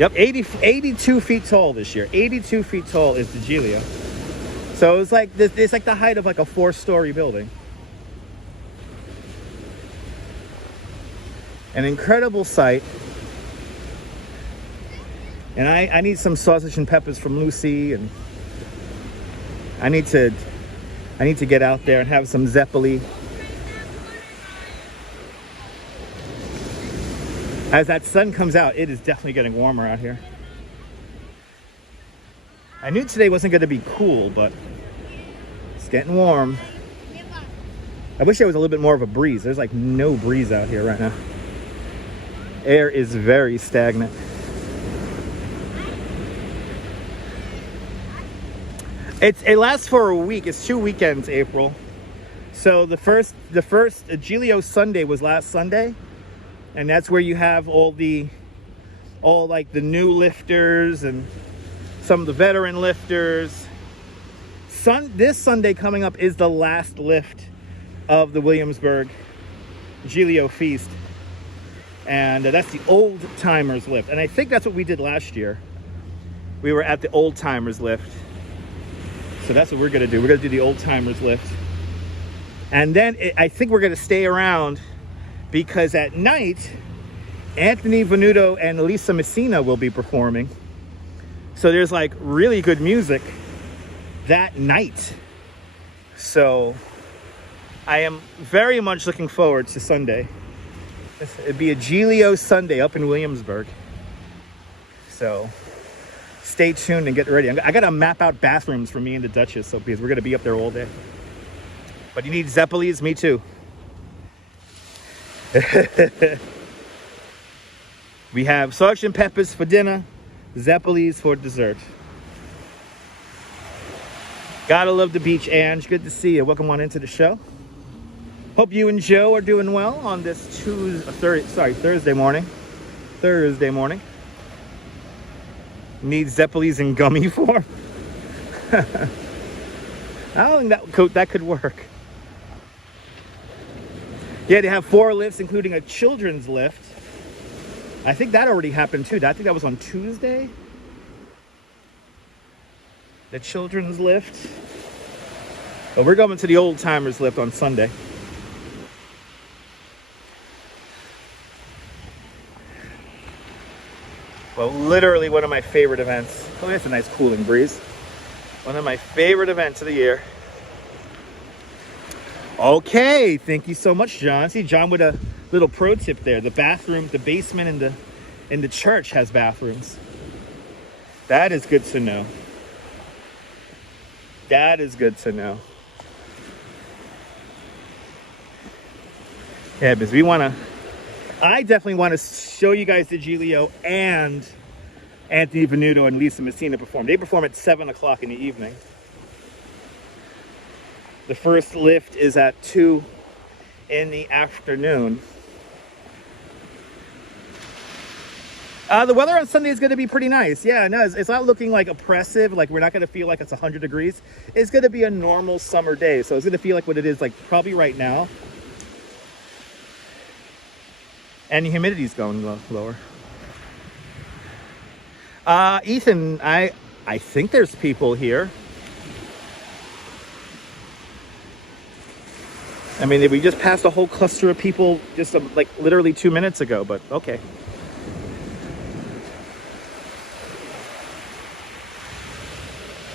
Yep, 82 feet tall this year. 82 feet tall is the Giglio. So it's like the height of like a 4-story building. An incredible sight. And I need some sausage and peppers from Lucy, and I need to get out there and have some Zeppeli. As that sun comes out, it is definitely getting warmer out here. I knew today wasn't going to be cool, but it's getting warm. I wish there was a little bit more of a breeze. There's like no breeze out here right now. Air is very stagnant. It lasts for a week. It's 2 weekends, April. So the first Giglio Sunday was last Sunday, and that's where you have all like the new lifters and some of the veteran lifters. This Sunday coming up is the last lift of the Williamsburg Giglio Feast, and that's the old timers lift. And I think that's what we did last year. We were at the old timers lift. So that's what we're gonna do. We're gonna do the old timers lift. And then I think we're gonna stay around because at night, Anthony Venuto and Lisa Messina will be performing. So there's like really good music that night. So I am very much looking forward to Sunday. It'd be a Giglio Sunday up in Williamsburg. So stay tuned and get ready. I gotta map out bathrooms for me and the Duchess, so because we're gonna be up there all day. But you need Zeppelis, me too. We have sausage and peppers for dinner, Zeppelis for dessert. Gotta love the beach, Ange. Good to see you. Welcome on into the show. Hope you and Joe are doing well on this Thursday morning. Need Zeppelis in gummy form. I don't think that could work. Yeah, they have 4 lifts, including a children's lift. I think that already happened too. I think that was on Tuesday. The children's lift. But we're going to the old timers lift on Sunday. Well, literally one of my favorite events. Oh, that's a nice cooling breeze. One of my favorite events of the year. Okay, thank you so much, John. See, John with a little pro tip there. The bathroom, the basement in the church has bathrooms. That is good to know. That is good to know. Yeah, because I definitely want to show you guys the Giglio and Anthony Venuto and Lisa Messina perform. They perform at 7 o'clock in the evening. The first lift is at 2 in the afternoon. The weather on Sunday is going to be pretty nice. Yeah, no, it's not looking like oppressive. Like we're not going to feel like it's 100 degrees. It's going to be a normal summer day. So it's going to feel like what it is like probably right now. And the humidity's going lower. Ethan, I think there's people here. I mean, we just passed a whole cluster of people just like literally 2 minutes ago, but okay.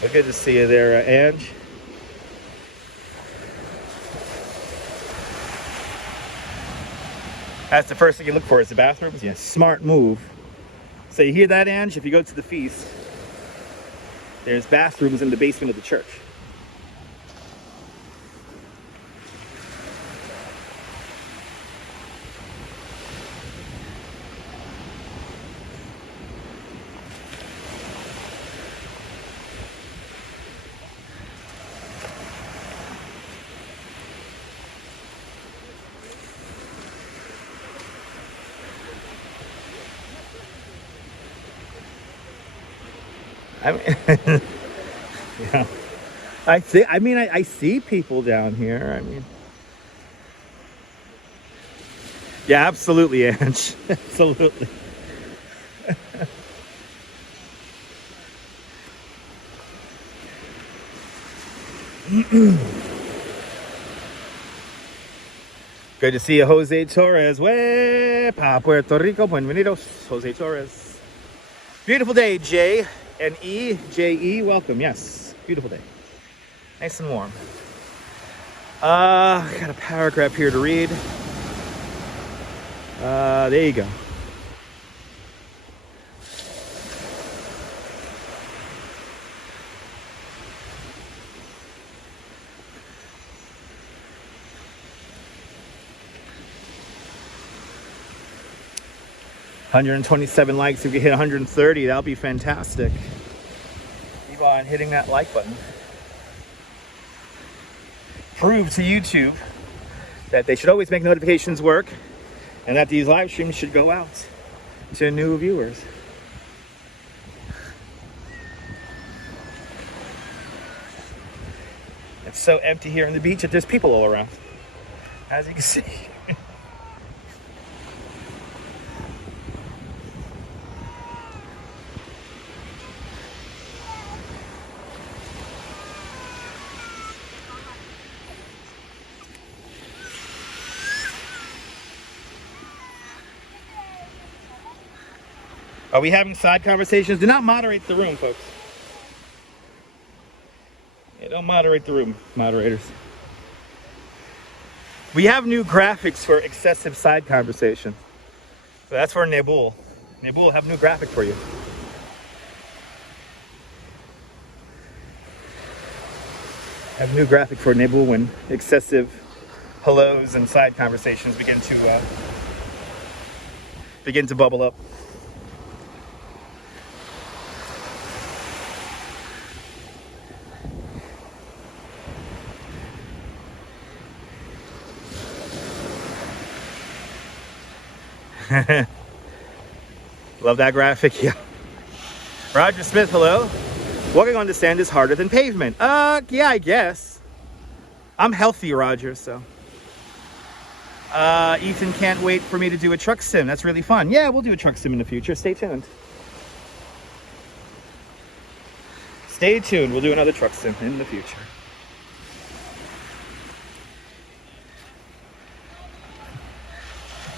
Well, good to see you there, Ange. That's the first thing you look for is the bathrooms. Yeah, smart move. So you hear that, Ange? If you go to the feast, there's bathrooms in the basement of the church. I mean, yeah. I see people down here. I mean, yeah, absolutely, Ange. Absolutely. Good to see you, Jose Torres. Pa Puerto Rico, bienvenidos, Jose Torres. Beautiful day, Jay. N-E-J-E, welcome. Yes, beautiful day. Nice and warm. Got a paragraph here to read. There you go. $127 likes. If you hit 130, that'll be fantastic. Keep on hitting that like button. Prove to YouTube that they should always make notifications work and that these live streams should go out to new viewers. It's so empty here on the beach that there's people all around, as you can see. Are we having side conversations? Do not moderate the room, folks. Yeah, don't moderate the room, moderators. We have new graphics for excessive side conversation. So that's for Nebul. Nebul will have a new graphic for you. Have a new graphic for Nebul when excessive hellos and side conversations begin to bubble up. Love that graphic, yeah. Roger Smith, hello. Walking on the sand is harder than pavement. Yeah, I guess. I'm healthy, Roger, so. Ethan can't wait for me to do a truck sim. That's really fun. Yeah, we'll do a truck sim in the future. Stay tuned. Stay tuned. We'll do another truck sim in the future.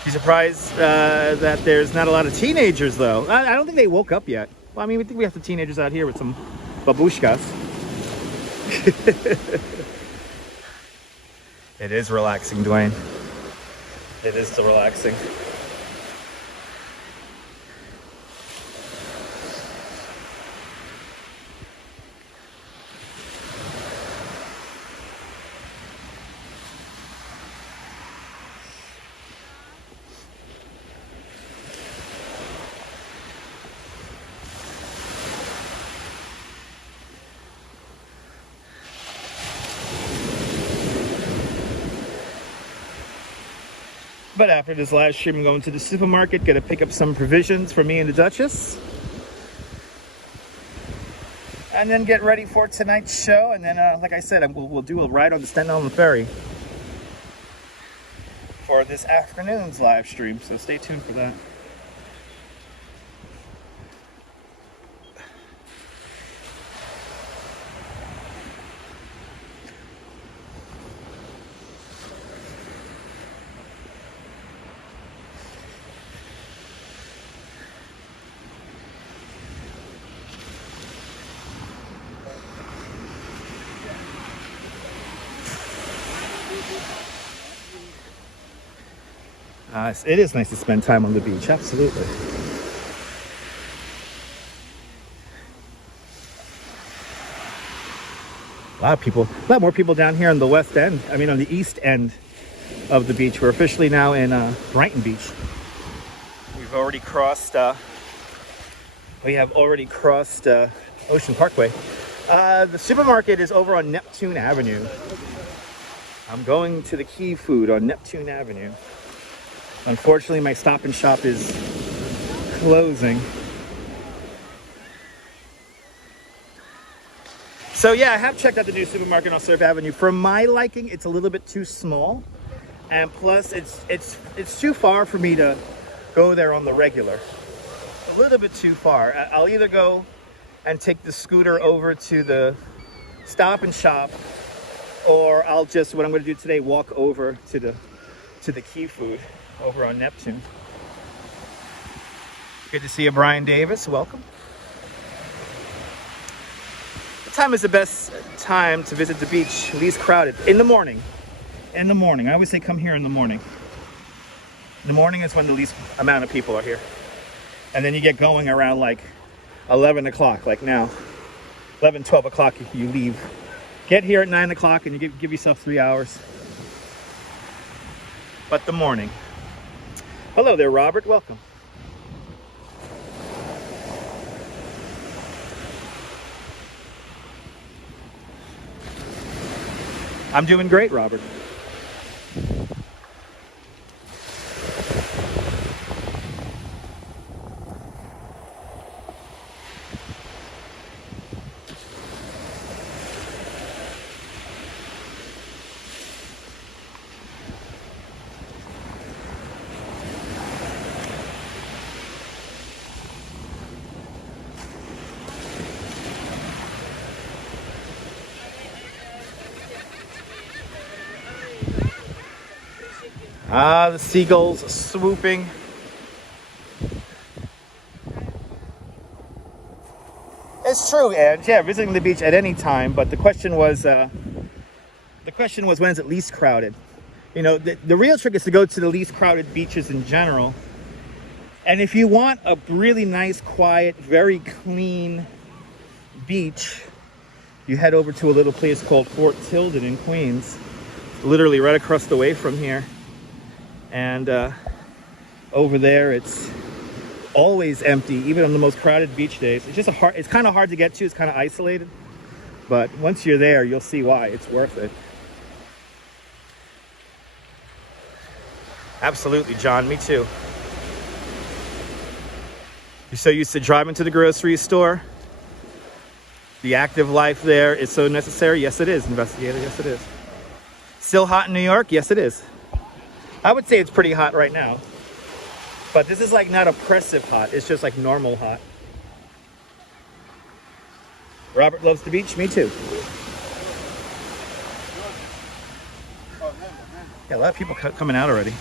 Be surprised that there's not a lot of teenagers, though. I don't think they woke up yet. Well, I mean, we think we have the teenagers out here with some babushkas. It is relaxing, Dwayne. It is still relaxing. But after this live stream, I'm going to the supermarket, gonna pick up some provisions for me and the Duchess. And then get ready for tonight's show. And then, like I said, we'll do a ride on the Staten Island Ferry for this afternoon's live stream. So stay tuned for that. It is nice to spend time on the beach, absolutely. A lot more people down here on the west end, I mean on the east end of the beach. We're officially now in Brighton Beach. We've already crossed, Ocean Parkway. The supermarket is over on Neptune Avenue. I'm going to the Key Food on Neptune Avenue. Unfortunately, my Stop and Shop is closing. So yeah, I have checked out the new supermarket on Surf Avenue. For my liking, it's a little bit too small. And plus, it's too far for me to go there on the regular. A little bit too far. I'll either go and take the scooter over to the Stop and Shop, or I'll just, what I'm going to do today, walk over to the Key Food over on Neptune. Good to see you, Brian Davis. Welcome. What time is the best time to visit the beach? Least crowded? In the morning. In the morning. I always say come here in the morning. The morning is when the least amount of people are here. And then you get going around like 11 o'clock, like now. 11, 12 o'clock you leave. Get here at 9 o'clock and you give yourself 3 hours. But the morning. Hello there, Robert. Welcome. I'm doing great, Robert. Ah, the seagulls swooping. It's true, and yeah, visiting the beach at any time. But the question was when's it least crowded? You know, the real trick is to go to the least crowded beaches in general. And if you want a really nice, quiet, very clean beach, you head over to a little place called Fort Tilden in Queens, literally right across the way from here. And over there, it's always empty, even on the most crowded beach days. It's just it's kind of hard to get to. It's kind of isolated. But once you're there, you'll see why. It's worth it. Absolutely, John. Me too. You're so used to driving to the grocery store. The active life there is so necessary. Yes, it is, investigator. Yes, it is. Still hot in New York? Yes, it is. I would say it's pretty hot right now, but this is like not oppressive hot. It's just like normal hot. Robert loves the beach. Me too. Yeah, a lot of people coming out already.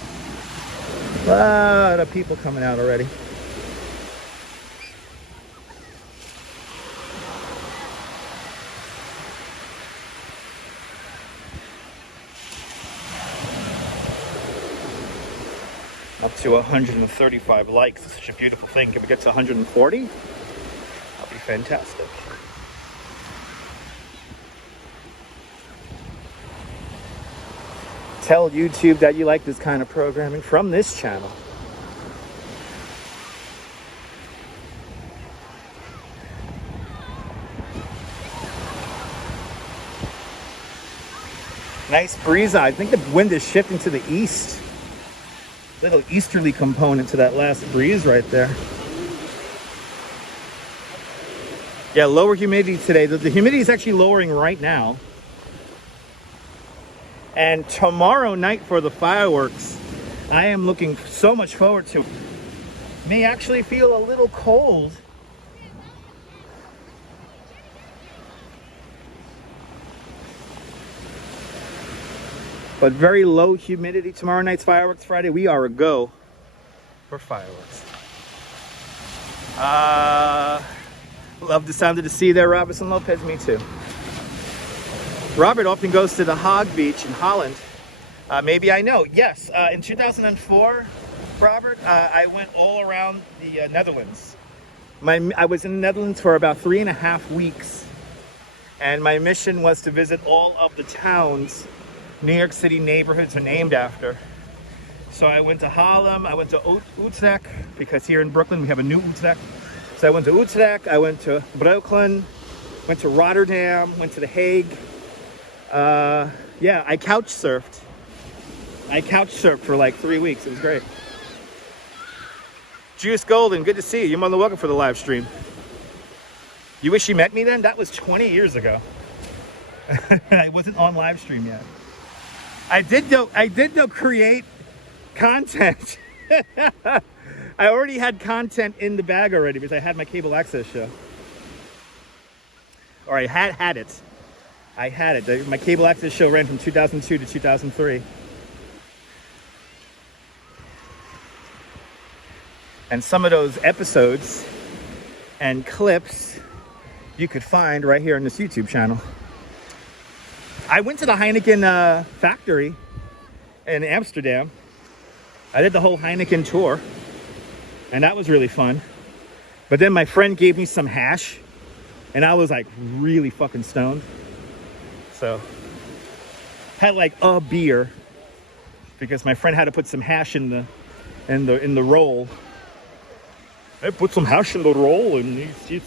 A lot of people coming out already. Up to 135 likes. It's such a beautiful thing. Can we get to 140? That'll be fantastic. Tell YouTube that you like this kind of programming from this channel. Nice breeze. I think the wind is shifting to the east. little easterly component to that last breeze right there. Yeah, lower humidity today. The humidity is actually lowering right now. And tomorrow night for the fireworks, I am looking so much forward to it. May actually feel a little cold. But very low humidity. Tomorrow night's fireworks Friday. We are a go for fireworks. Love the sound of the sea there, Robinson Lopez. Me too. Robert often goes to the Hague Beach in Holland. Maybe I know. Yes, in 2004, Robert, I went all around the Netherlands. I was in the Netherlands for about 3.5 weeks. And my mission was to visit all of the towns New York City neighborhoods are named after. So I went to Harlem, I went to Utrecht, because here in Brooklyn we have a new Utrecht. So I went to Utrecht, I went to Brooklyn, went to Rotterdam, went to The Hague. Yeah, I couch surfed. For like 3 weeks. It was great. Juice Golden, good to see you. You're more than welcome for the live stream. You wish you met me then? That was 20 years ago. I wasn't on live stream yet. I did though create content. I already had content in the bag already because I had my cable access show. Or I had it. I had it. My cable access show ran from 2002 to 2003. And some of those episodes and clips you could find right here on this YouTube channel. I went to the Heineken factory in Amsterdam. I did the whole Heineken tour, and that was really fun. But then my friend gave me some hash, and I was like really fucking stoned. So had like a beer because my friend had to put some hash in the roll. I put some hash in the roll, and it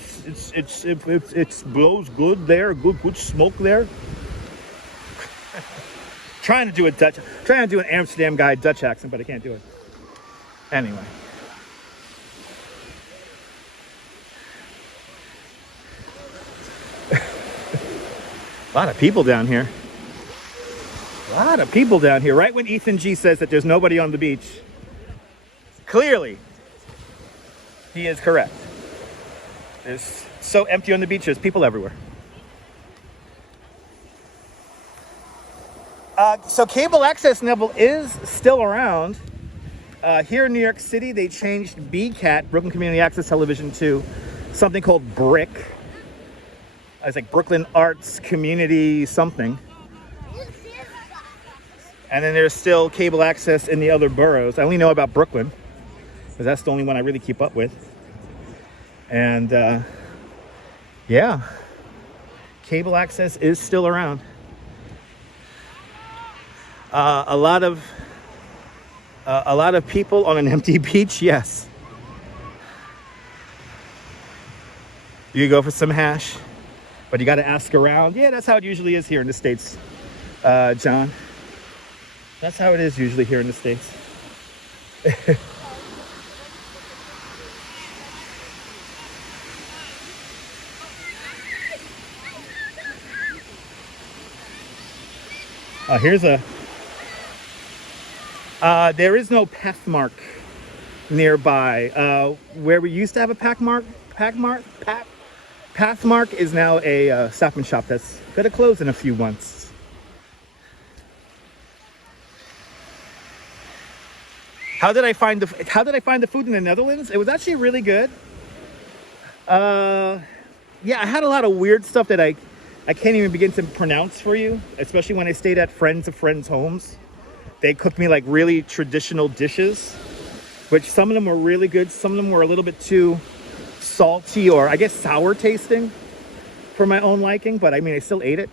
blows good there, good smoke there. Trying to do an Amsterdam guy Dutch accent, but I can't do it. Anyway. A lot of people down here. Right when Ethan G says that there's nobody on the beach, clearly, he is correct. It's so empty on the beach, there's people everywhere. So cable access level is still around. Here in New York City, they changed BCAT, Brooklyn Community Access Television, to something called BRIC. It's like Brooklyn Arts Community something. And then there's still cable access in the other boroughs. I only know about Brooklyn, because that's the only one I really keep up with. And yeah, cable access is still around. A lot of people on an empty beach, yes. You could go for some hash, but you got to ask around. Yeah, that's how it usually is here in the States, John. That's how it is usually here in the States. Here's a... there is no Pathmark nearby. Where we used to have a Pathmark is now a Stop and Shop that's gonna close in a few months. How did I find the food in the Netherlands? It was actually really good. Yeah, I had a lot of weird stuff that I can't even begin to pronounce for you, especially when I stayed at friends of friends' homes. They cooked me like really traditional dishes, which some of them were really good. Some of them were a little bit too salty or I guess sour tasting for my own liking, but I mean, I still ate it.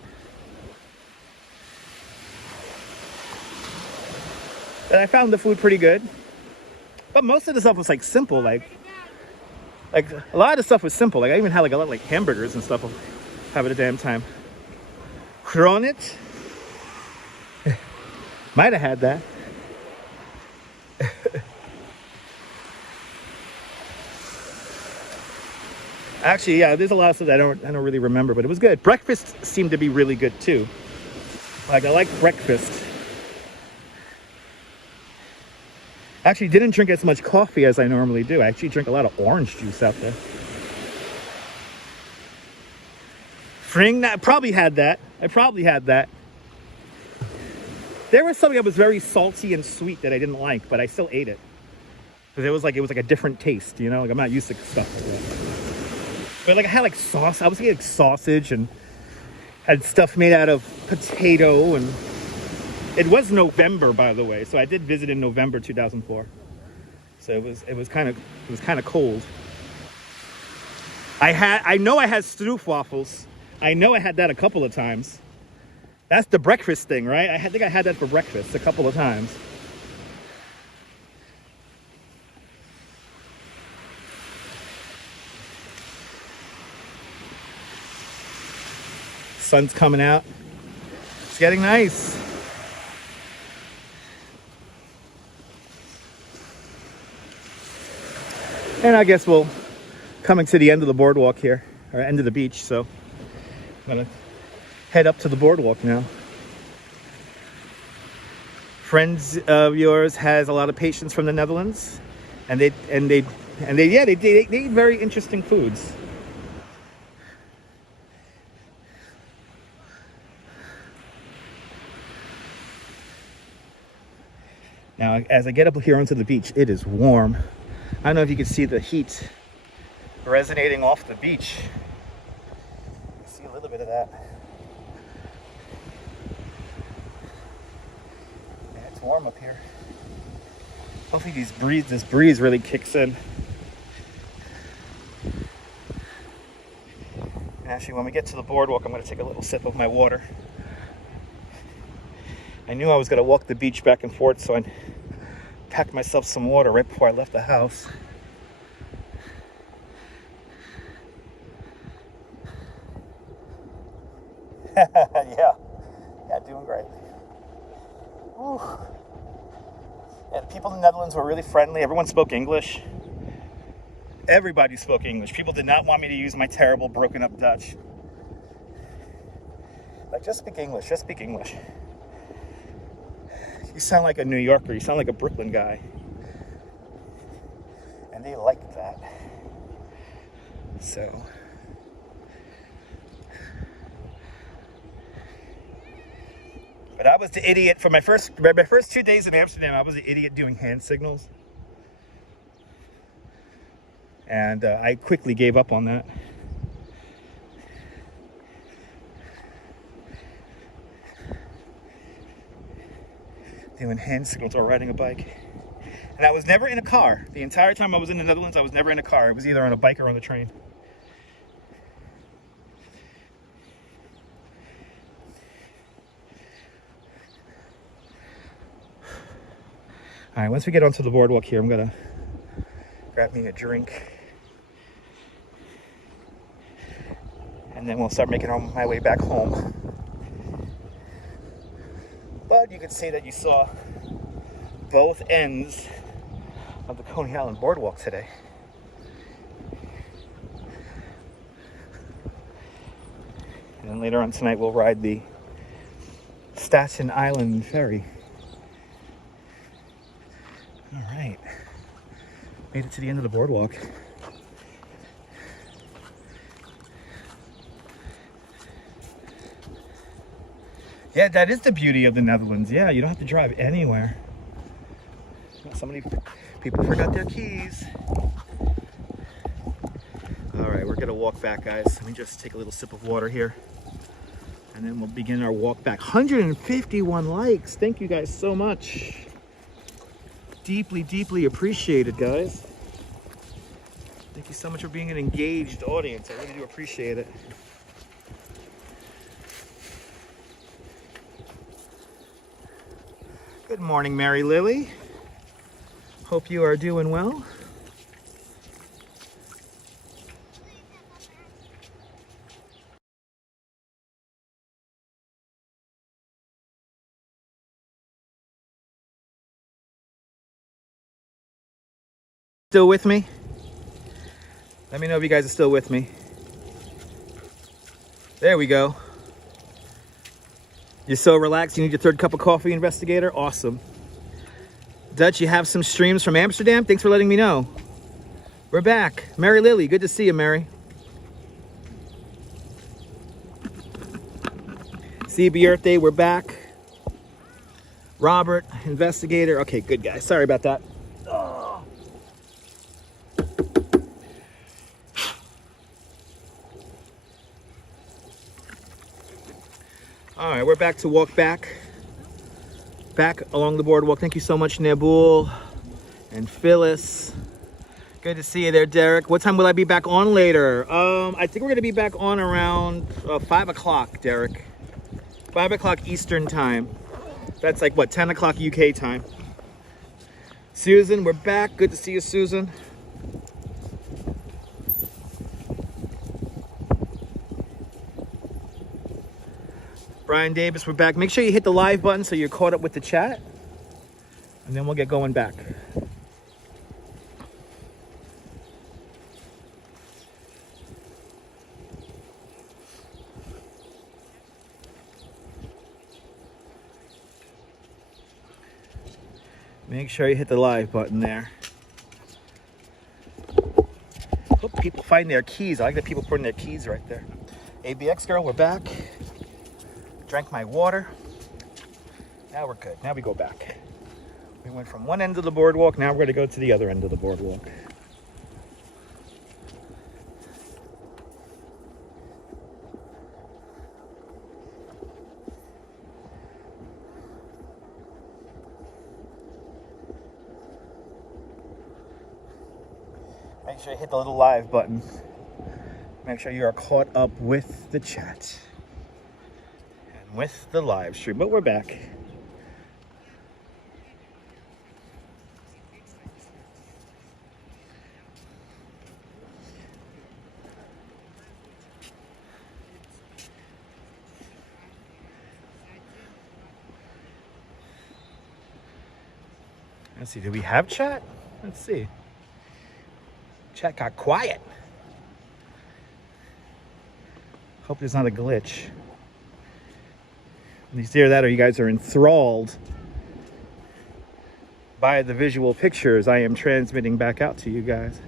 But I found the food pretty good. But most of the stuff was like simple, like a lot of the stuff was simple. Like I even had like a lot of like hamburgers and stuff. Have it a damn time. Kronet. Might have had that. Actually, yeah, there's a lot of stuff that I don't really remember, but it was good. Breakfast seemed to be really good too. Like, I like breakfast. Actually, didn't drink as much coffee as I normally do. I actually drink a lot of orange juice out there. Fring, that probably had that. I probably had that. There was something that was very salty and sweet that I didn't like, but I still ate it. Because it was like a different taste, you know? Like, I'm not used to stuff like that. But like, I had like sauce. I was eating like sausage and had stuff made out of potato, and it was November, by the way. So I did visit in November 2004. So it was kind of cold. I know I had stroopwafels. I know I had that a couple of times. That's the breakfast thing, right? I think I had that for breakfast a couple of times. Sun's coming out. It's getting nice. And I guess we'll coming to the end of the boardwalk here, or end of the beach, so I'm gonna head up to the boardwalk now. Friends of yours has a lot of patients from the Netherlands, and they eat very interesting foods. Now, as I get up here onto the beach, it is warm. I don't know if you can see the heat resonating off the beach. You see a little bit of that. Yeah, it's warm up here. Hopefully this breeze really kicks in. And actually, when we get to the boardwalk, I'm going to take a little sip of my water. I knew I was going to walk the beach back and forth, so I packed myself some water right before I left the house. yeah, doing great. Whew. Yeah, the people in the Netherlands were really friendly. Everyone spoke English. Everybody spoke English. People did not want me to use my terrible broken up Dutch. Like, just speak English, just speak English. You sound like a New Yorker, you sound like a Brooklyn guy. And they liked that. So. But I was the idiot for my first 2 days in Amsterdam. I was the idiot doing hand signals. And I quickly gave up on that. Doing hand signals or riding a bike. And I was never in a car. The entire time I was in the Netherlands, I was never in a car. It was either on a bike or on the train. All right, once we get onto the boardwalk here, I'm gonna grab me a drink. And then we'll start making my way back home. But you could say that you saw both ends of the Coney Island boardwalk today. And then later on tonight, we'll ride the Staten Island ferry. All right, made it to the end of the boardwalk. Yeah, that is the beauty of the Netherlands. Yeah, you don't have to drive anywhere. So many people forgot their keys. All right, we're gonna walk back, guys. Let me just take a little sip of water here. And then we'll begin our walk back. 151 likes. Thank you guys so much. Deeply, deeply appreciated, guys. Thank you so much for being an engaged audience. I really do appreciate it. Good morning, Mary Lily. Hope you are doing well. Still with me? Let me know if you guys are still with me. There we go. You're so relaxed, you need your third cup of coffee, investigator? Awesome. Dutch, you have some streams from Amsterdam? Thanks for letting me know. We're back. Mary Lily, good to see you, Mary. CB Earth, we're back. Robert, investigator. Okay, good guys. Sorry about that. Oh. All right, we're back to walk back along the boardwalk. Thank you so much, Nabul and Phyllis. Good to see you there, Derek. What time will I be back on later? I think we're gonna be back on around 5 o'clock, Derek. 5 o'clock Eastern time. That's like what, 10 o'clock UK time. Susan, we're back. Good to see you, Susan. Brian Davis, we're back. Make sure you hit the live button so you're caught up with the chat. And then we'll get going back. Make sure you hit the live button there. Hope people find their keys. I like that people putting their keys right there. ABX girl, we're back. Drank my water. Now we're good. Now we go back. We went from one end of the boardwalk. Now we're going to go to the other end of the boardwalk. Make sure you hit the little live button. Make sure you are caught up with the chat and with the live stream. But we're back. Let's see, do we have chat? Let's see. Chat got quiet. Hope there's not a glitch. It's either that or you guys are enthralled by the visual pictures I am transmitting back out to you guys.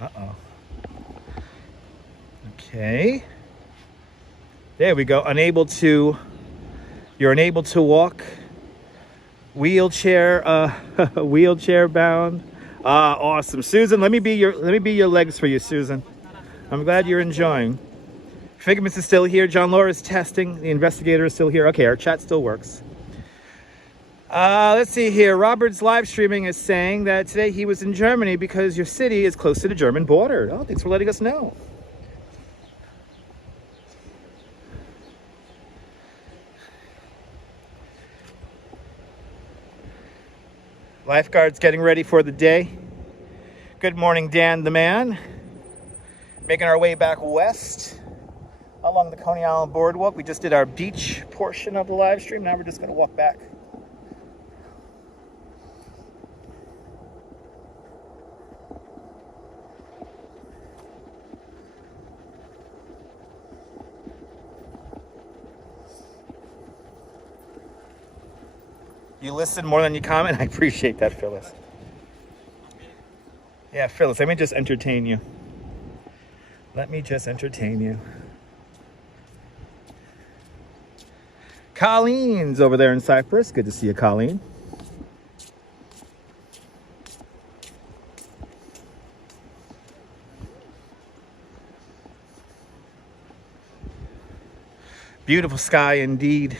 Uh-oh. Okay. There we go. You're unable to walk. Wheelchair, wheelchair bound. Awesome. Susan, let me be your legs for you, Susan. I'm glad you're enjoying. Figments is still here. John Laura is testing. The investigator is still here. Okay, our chat still works. Let's see here. Robert's live streaming is saying that today he was in Germany because your city is close to the German border. Oh, thanks for letting us know. Lifeguards getting ready for the day. Good morning, Dan the man. Making our way back west along the Coney Island Boardwalk. We just did our beach portion of the live stream. Now we're just going to walk back. You listen more than you comment. I appreciate that, Phyllis. Yeah, Phyllis, let me just entertain you. Let me just entertain you. Colleen's over there in Cyprus. Good to see you, Colleen. Beautiful sky indeed.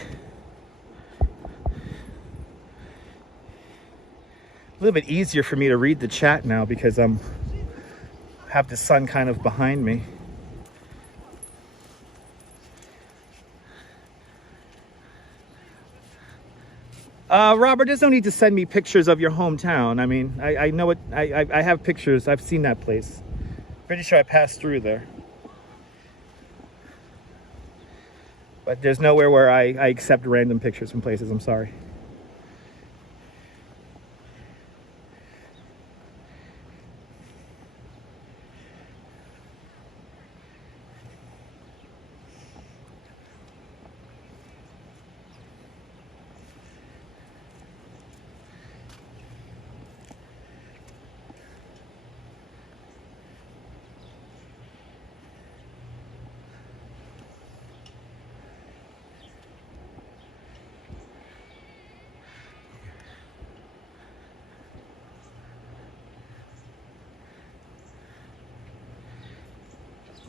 A little bit easier for me to read the chat now because have the sun kind of behind me. Robert, there's no need to send me pictures of your hometown. I mean, I know it. I have pictures. I've seen that place. Pretty sure I passed through there. But there's nowhere where I accept random pictures from places, I'm sorry.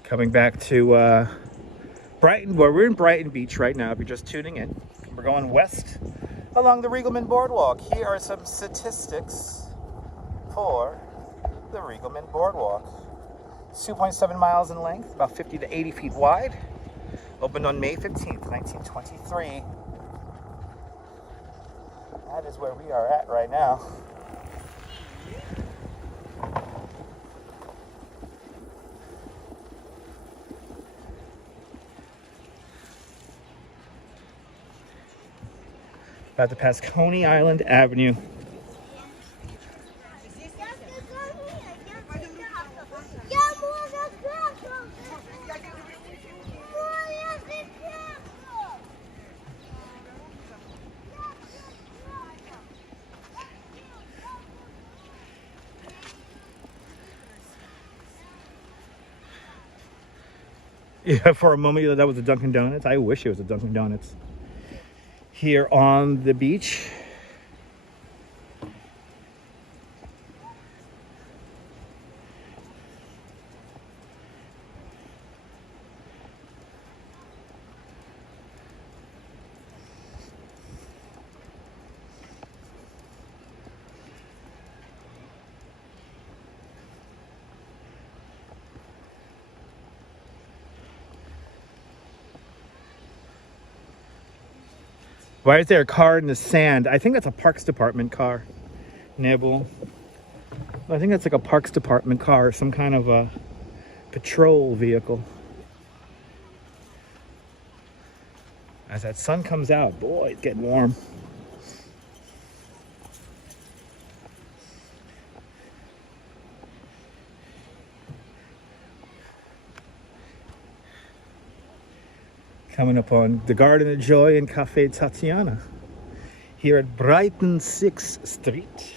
Coming back to Brighton. Well, we're in Brighton Beach right now if you're just tuning in. We're going west along the Regalman Boardwalk. Here are some statistics for the Regalman Boardwalk. 2.7 miles in length, about 50 to 80 feet wide. Opened on May 15th, 1923. That is where we are at right now. About to pass Coney Island Avenue. Yeah, for a moment that was a Dunkin' Donuts. I wish it was a Dunkin' Donuts. Here on the beach. Why is there a car in the sand? I think that's a Parks Department car. Nibble. I think that's like a Parks Department car, some kind of a patrol vehicle. As that sun comes out, boy, it's getting warm. Coming up on the Garden of Joy and Cafe Tatiana here at Brighton 6th Street.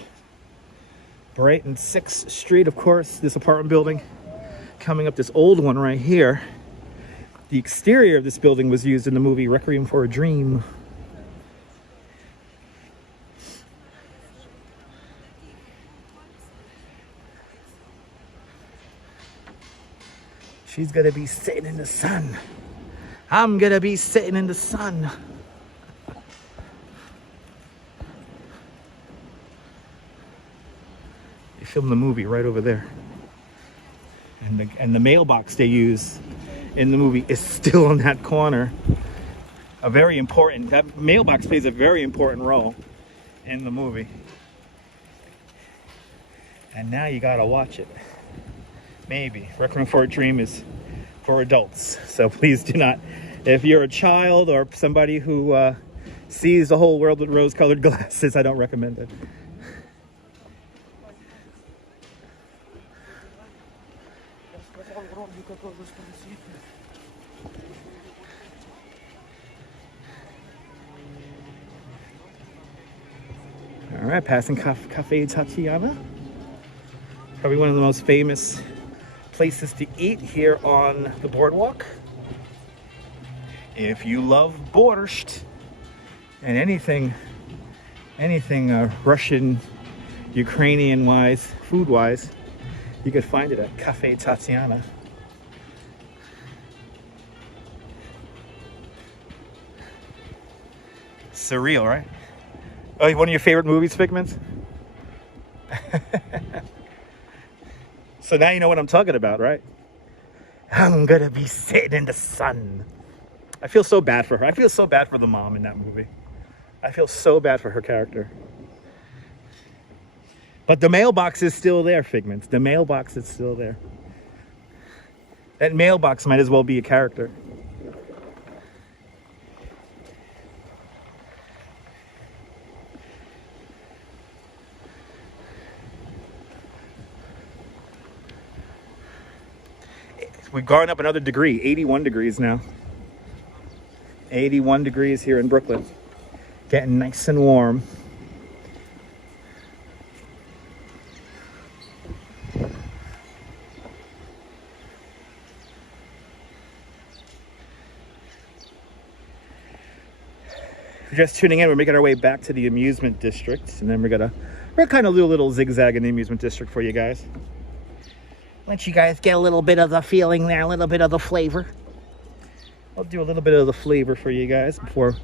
Brighton 6th Street, of course, this apartment building. Coming up this old one right here. The exterior of this building was used in the movie Requiem for a Dream. She's gonna be sitting in the sun. I'm gonna be sitting in the sun. They filmed the movie right over there. And the mailbox they use in the movie is still on that corner. That mailbox plays a very important role in the movie. And now you gotta watch it. Maybe. Requiem for a Dream is for adults, so please do not, if you're a child or somebody who sees the whole world with rose-colored glasses, I don't recommend it. All right, passing Cafe Tatiana. Probably one of the most famous places to eat here on the boardwalk. If you love borscht and anything Russian, Ukrainian wise, food wise, you could find it at Cafe Tatiana. Surreal, right? Oh, one of your favorite movies, Figments? So now you know what I'm talking about, right? I'm gonna be sitting in the sun. I feel so bad for her. I feel so bad for the mom in that movie. I feel so bad for her character. But the mailbox is still there, Figments. The mailbox is still there. That mailbox might as well be a character. We've gone up another degree, 81 degrees now. 81 degrees here in Brooklyn. Getting nice and warm. If you're just tuning in, we're making our way back to the Amusement District, and then we're kind of do a little zigzag in the Amusement District for you guys. Let you guys get a little bit of the feeling there, a little bit of the flavor. I'll do a little bit of the flavor for you guys before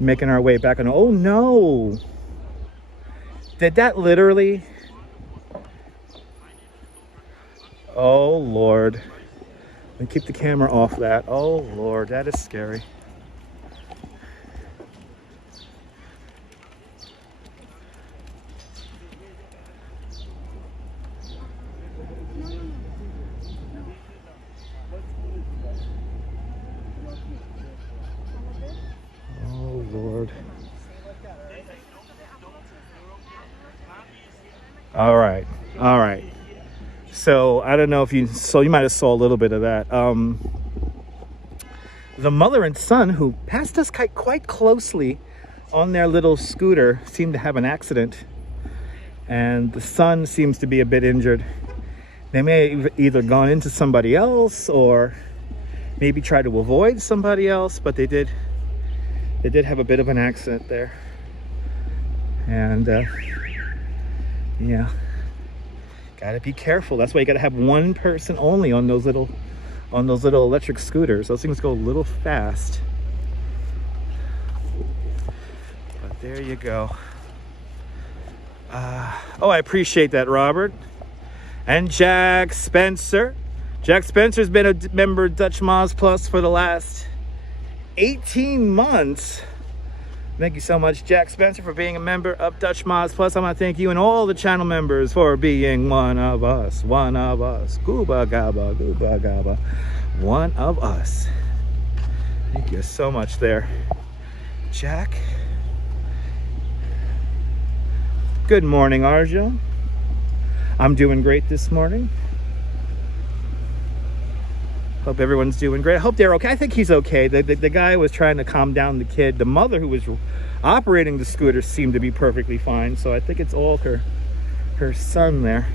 making our way back on. Oh no! Did that literally? Oh Lord. Let me keep the camera off that. Oh Lord, that is scary. Oh Lord. All right. All right. So I don't know if you might have saw a little bit of that. The mother and son who passed us quite closely on their little scooter seemed to have an accident, and the son seems to be a bit injured. They may have either gone into somebody else or maybe try to avoid somebody else, but they did have a bit of an accident there. And yeah, gotta be careful. That's why you gotta have one person only on those little electric scooters. Those things go a little fast. But there you go. Oh, I appreciate that, Robert. And Jack Spencer. Jack Spencer's been a member of Dutch Moz Plus for the last 18 months. Thank you so much, Jack Spencer, for being a member of Dutch Moz Plus. I want to thank you and all the channel members for being one of us. One of us. Gooba gaba, gooba gaba. One of us. Thank you so much there, Jack. Good morning, Arjo. I'm doing great this morning. Hope everyone's doing great. I hope they're okay. I think he's okay. The guy was trying to calm down the kid. The mother who was operating the scooter seemed to be perfectly fine. So I think it's all her son there.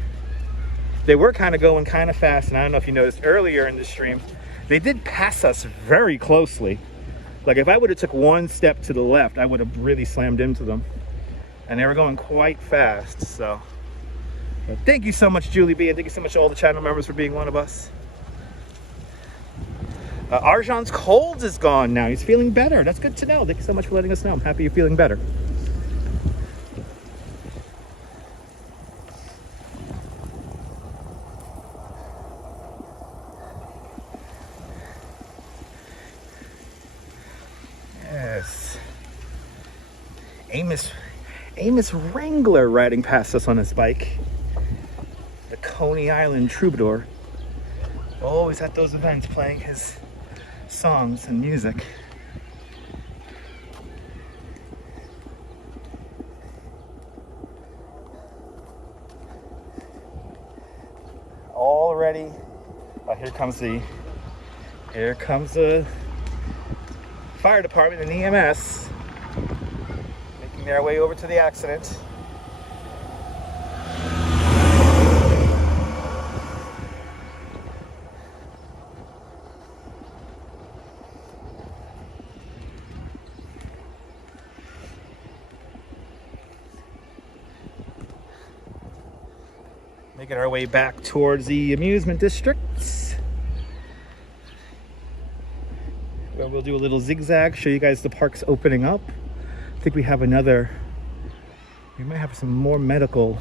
They were kind of going kind of fast. And I don't know if you noticed earlier in the stream, they did pass us very closely. Like if I would have took one step to the left, I would have really slammed into them. And they were going quite fast. So but thank you so much, Julie B. And thank you so much to all the channel members for being one of us. Arjan's cold is gone now. He's feeling better. That's good to know. Thank you so much for letting us know. I'm happy you're feeling better. Yes. Amos Wrangler riding past us on his bike. The Coney Island Troubadour. Always at those events playing his songs and music. Already, oh, here comes the fire department and EMS making their way over to the accident. Making our way back towards the Amusement District, where we'll do a little zigzag, show you guys the parks opening up. I think we might have some more medical,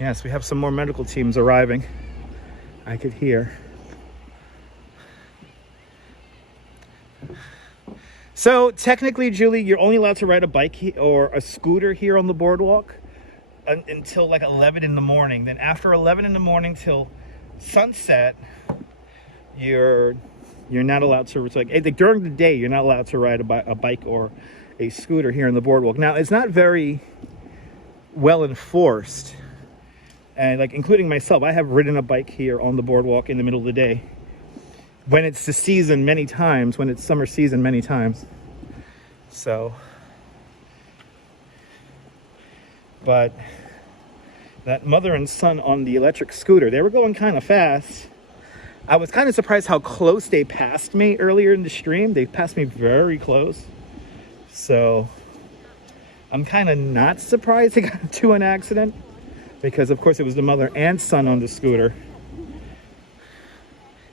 yes, we have some more medical teams arriving. I could hear. So technically, Julie, you're only allowed to ride a bike or a scooter here on the boardwalk until like 11 in the morning. Then after 11 in the morning till sunset, you're not allowed to, like, during the day, you're not allowed to ride a bike or a scooter here in the boardwalk. Now, it's not very well enforced, and like, including myself, I have ridden a bike here on the boardwalk in the middle of the day when it's the season many times, when it's summer season many times. So, but that mother and son on the electric scooter, they were going kind of fast. I was kind of surprised how close they passed me earlier in the stream. They passed me very close. So I'm kind of not surprised they got into an accident, because of course it was the mother and son on the scooter.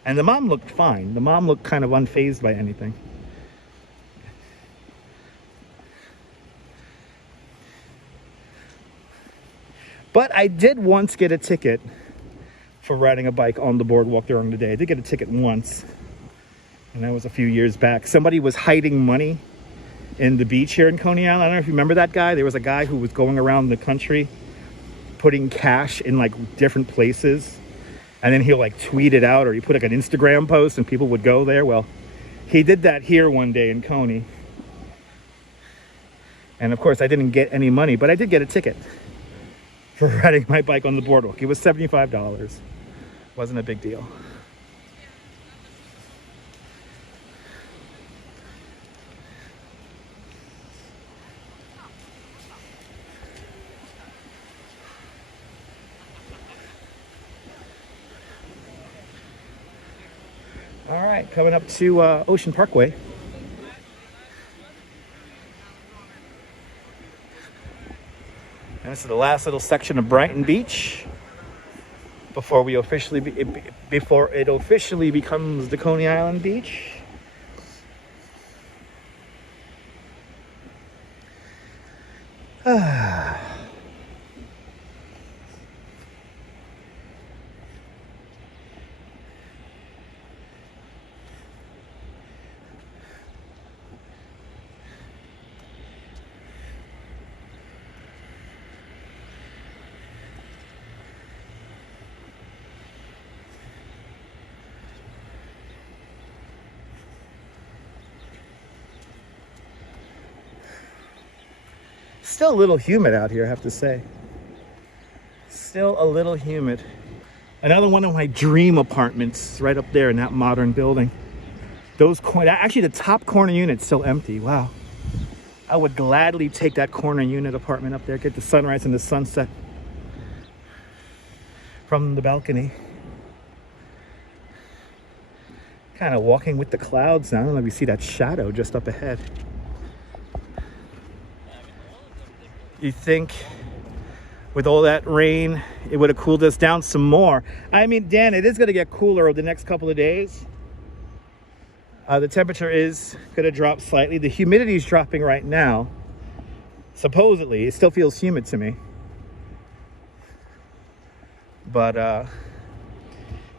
And the mom looked fine. The mom looked kind of unfazed by anything. But I did once get a ticket for riding a bike on the boardwalk during the day. I did get a ticket once, and that was a few years back. Somebody was hiding money in the beach here in Coney Island. I don't know if you remember that guy. There was a guy who was going around the country putting cash in like different places, and then he'll like tweet it out, or he put like an Instagram post and people would go there. Well, he did that here one day in Coney. And of course I didn't get any money, but I did get a ticket for riding my bike on the boardwalk. It was $75. Wasn't a big deal. All right, coming up to Ocean Parkway. And this is the last little section of Brighton Beach before it officially becomes the Coney Island Beach. Still a little humid out here, I have to say. Still a little humid. Another one of my dream apartments right up there in that modern building. Actually, the top corner unit's still empty. Wow. I would gladly take that corner unit apartment up there, get the sunrise and the sunset from the balcony. Kind of walking with the clouds now. I don't know if you see that shadow just up ahead. You think with all that rain, it would have cooled us down some more. I mean, Dan, it is going to get cooler over the next couple of days. The temperature is going to drop slightly. The humidity is dropping right now. Supposedly, it still feels humid to me. But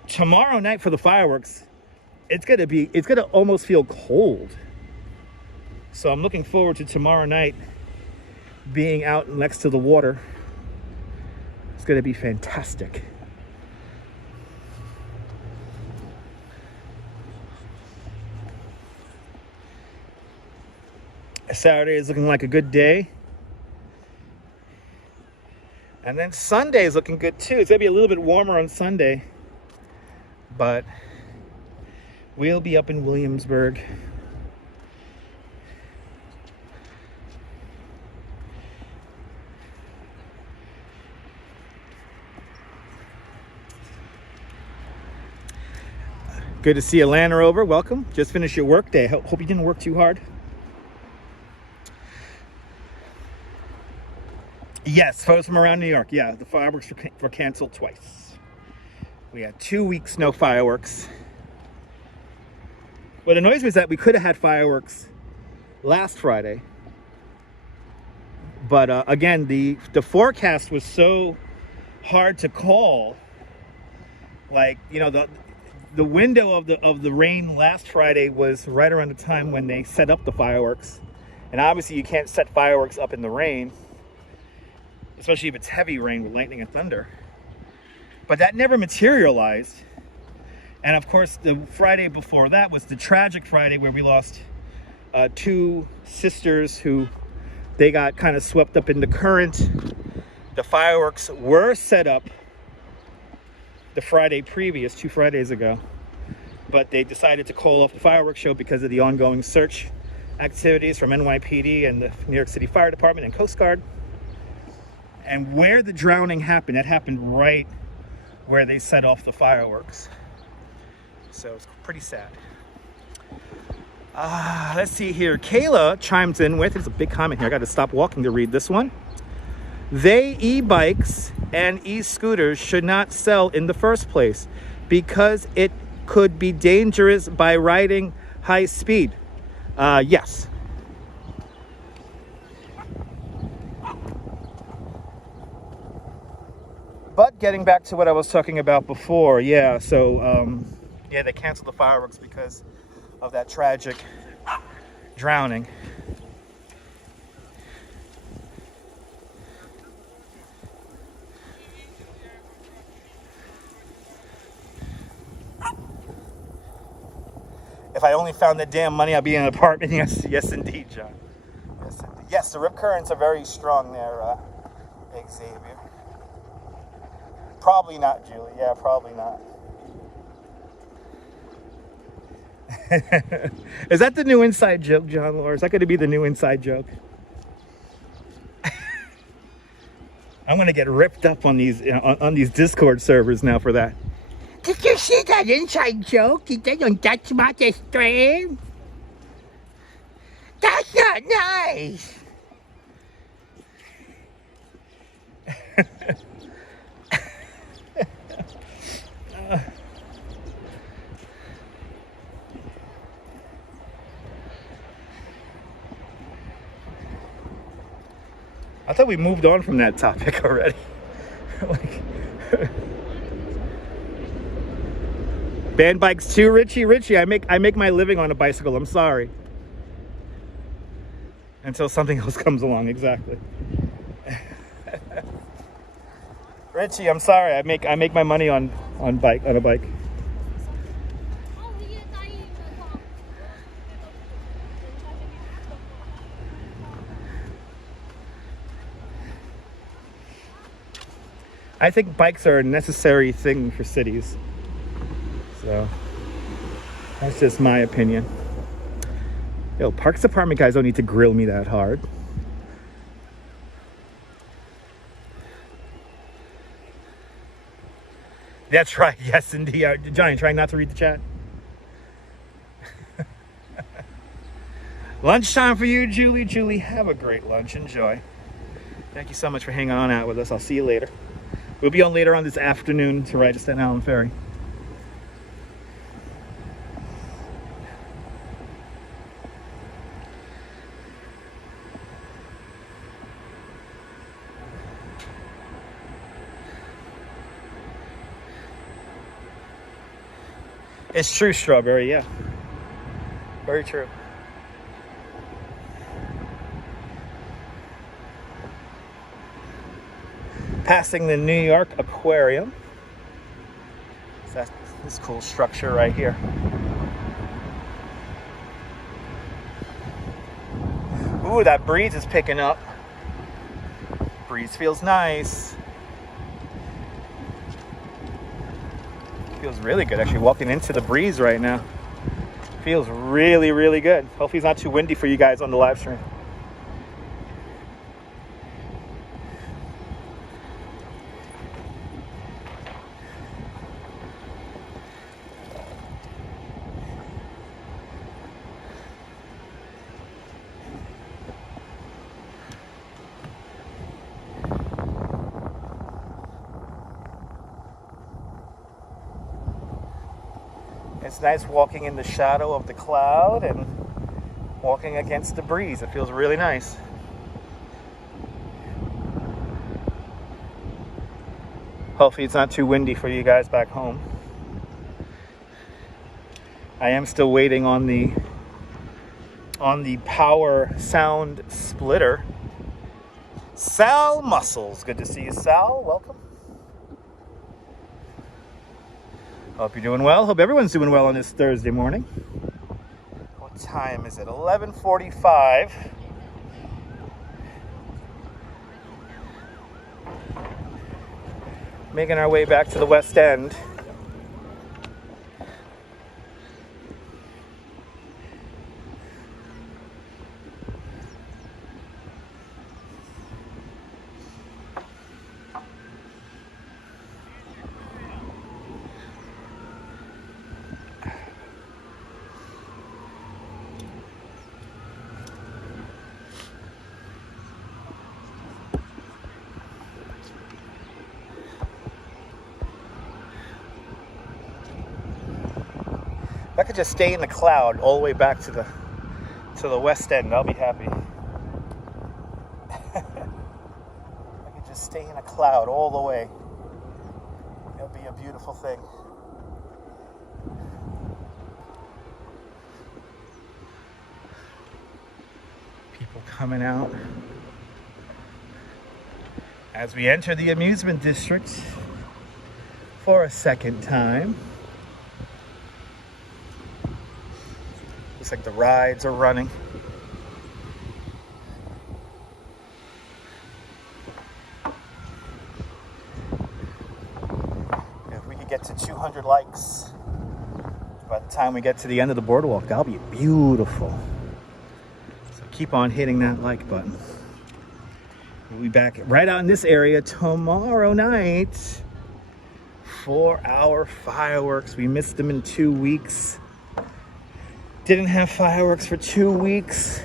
tomorrow night for the fireworks, it's going to almost feel cold. So I'm looking forward to tomorrow night being out next to the water. It's going to be fantastic. Saturday is looking like a good day. And then Sunday is looking good too. It's going to be a little bit warmer on Sunday. But we'll be up in Williamsburg. Good to see you, Land Rover. Welcome. Just finished your work day. Hope you didn't work too hard. Yes, photos from around New York. Yeah, the fireworks were canceled twice. We had 2 weeks no fireworks. What annoys me is that we could have had fireworks last Friday. But again, the forecast was so hard to call. Like, you know, the window of the rain last Friday was right around the time when they set up the fireworks. And obviously you can't set fireworks up in the rain, especially if it's heavy rain with lightning and thunder. But that never materialized. And of course, the Friday before that was the tragic Friday where we lost two sisters who they got kind of swept up in the current. The fireworks were set up the Friday previous, 2 Fridays ago, but they decided to call off the fireworks show because of the ongoing search activities from NYPD and the New York City Fire Department and Coast Guard. And where the drowning happened, that happened right where they set off the fireworks. So it's pretty sad. Let's see here. Kayla chimes in with, there's a big comment here. I got to stop walking to read this one. They e-bikes and e-scooters should not sell in the first place because it could be dangerous by riding high speed. Yes. But getting back to what I was talking about before, yeah, so, yeah, they canceled the fireworks because of that tragic drowning. If I only found that damn money, I'd be in an apartment. Yes, yes, indeed, John. Yes, indeed. Yes, the rip currents are very strong there, Xavier. Probably not, Julie. Yeah, probably not. Is that the new inside joke, John, or is that going to be the new inside joke? I'm going to get ripped up on these Discord servers now for that. Did you see that inside joke he did on That's About the Stream? That's not nice. I thought we moved on from that topic already. Band bikes too, Richie. I make my living on a bicycle. I'm sorry. Until something else comes along, exactly. Richie, I'm sorry. I make my money on a bike. I think bikes are a necessary thing for cities. So that's just my opinion. Yo, Parks Department guys don't need to grill me that hard. That's right. Yes, indeed. Johnny, trying not to read the chat. Lunchtime for you, Julie. Julie, have a great lunch. Enjoy. Thank you so much for hanging on out with us. I'll see you later. We'll be on later on this afternoon to ride to Staten Island Ferry. It's true, Strawberry, yeah. Very true. Passing the New York Aquarium. So that's this cool structure right here. Ooh, that breeze is picking up. Breeze feels nice. Feels really good, actually, walking into the breeze right now. Feels really, really good. Hopefully it's not too windy for you guys on the live stream. It's nice walking in the shadow of the cloud and walking against the breeze. It feels really nice. Hopefully it's not too windy for you guys back home. I am still waiting on the power sound splitter. Sal Muscles. Good to see you, Sal. Welcome. Hope you're doing well. Hope everyone's doing well on this Thursday morning. What time is it? 11:45. Making our way back to the West End. If I could just stay in the cloud all the way back to the West End, I'll be happy. I could just stay in a cloud all the way. It'll be a beautiful thing. People coming out as we enter the amusement district for a second time. Looks like the rides are running. If we could get to 200 likes by the time we get to the end of the boardwalk, that'll be beautiful. So keep on hitting that like button. We'll be back right out in this area tomorrow night for our fireworks. We missed them in 2 weeks. Didn't have fireworks for 2 weeks.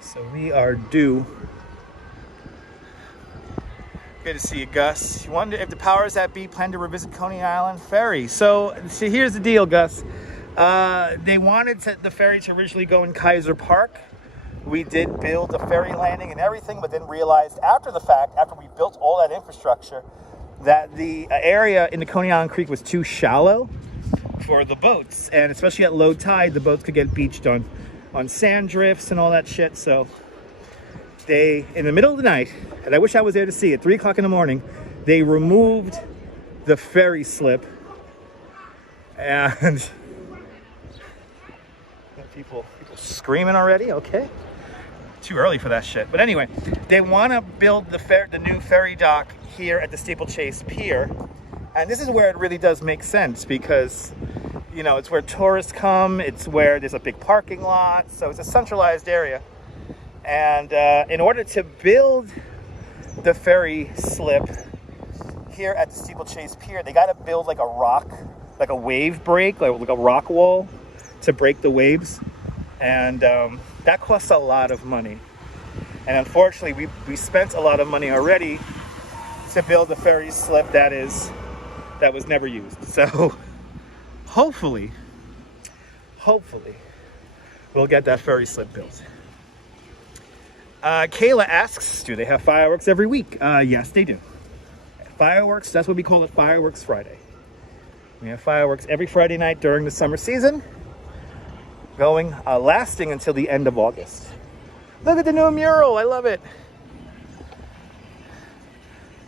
So we are due. Good to see you, Gus. You wonder if the powers that be plan to revisit Coney Island ferry. So here's the deal, Gus. They wanted the ferry to originally go in Kaiser Park. We did build a ferry landing and everything, but then realized after the fact, after we built all that infrastructure, that the area in the Coney Island Creek was too shallow for the boats, and especially at low tide, the boats could get beached on sand drifts and all that shit. So they, in the middle of the night, and I wish I was there to see it, 3 o'clock in the morning, they removed the ferry slip, and people screaming already. Okay, too early for that shit. But anyway, they want to build the new ferry dock here at the Steeplechase Pier. And this is where it really does make sense because, you know, it's where tourists come. It's where there's a big parking lot. So it's a centralized area. And in order to build the ferry slip here at the Steeplechase Pier, they got to build like a rock, like a wave break, like a rock wall to break the waves. And that costs a lot of money. And unfortunately, we spent a lot of money already to build the ferry slip that was never used. So hopefully we'll get that ferry slip built. Kayla asks, do they have fireworks every week? Yes, they do. Fireworks, that's what we call it, Fireworks Friday. We have fireworks every Friday night during the summer season, lasting until the end of August. Look at the new mural, I love it.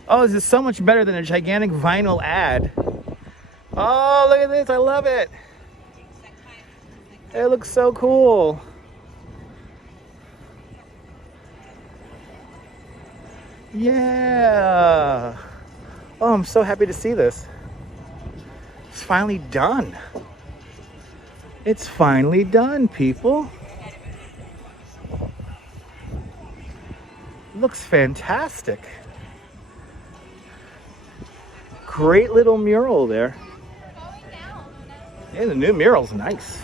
Oh, this is so much better than a gigantic vinyl ad. Oh, look at this, I love it. It looks so cool. Yeah. Oh, I'm so happy to see this. It's finally done. It's finally done, people. Looks fantastic. Great little mural there. Yeah, the new mural's nice.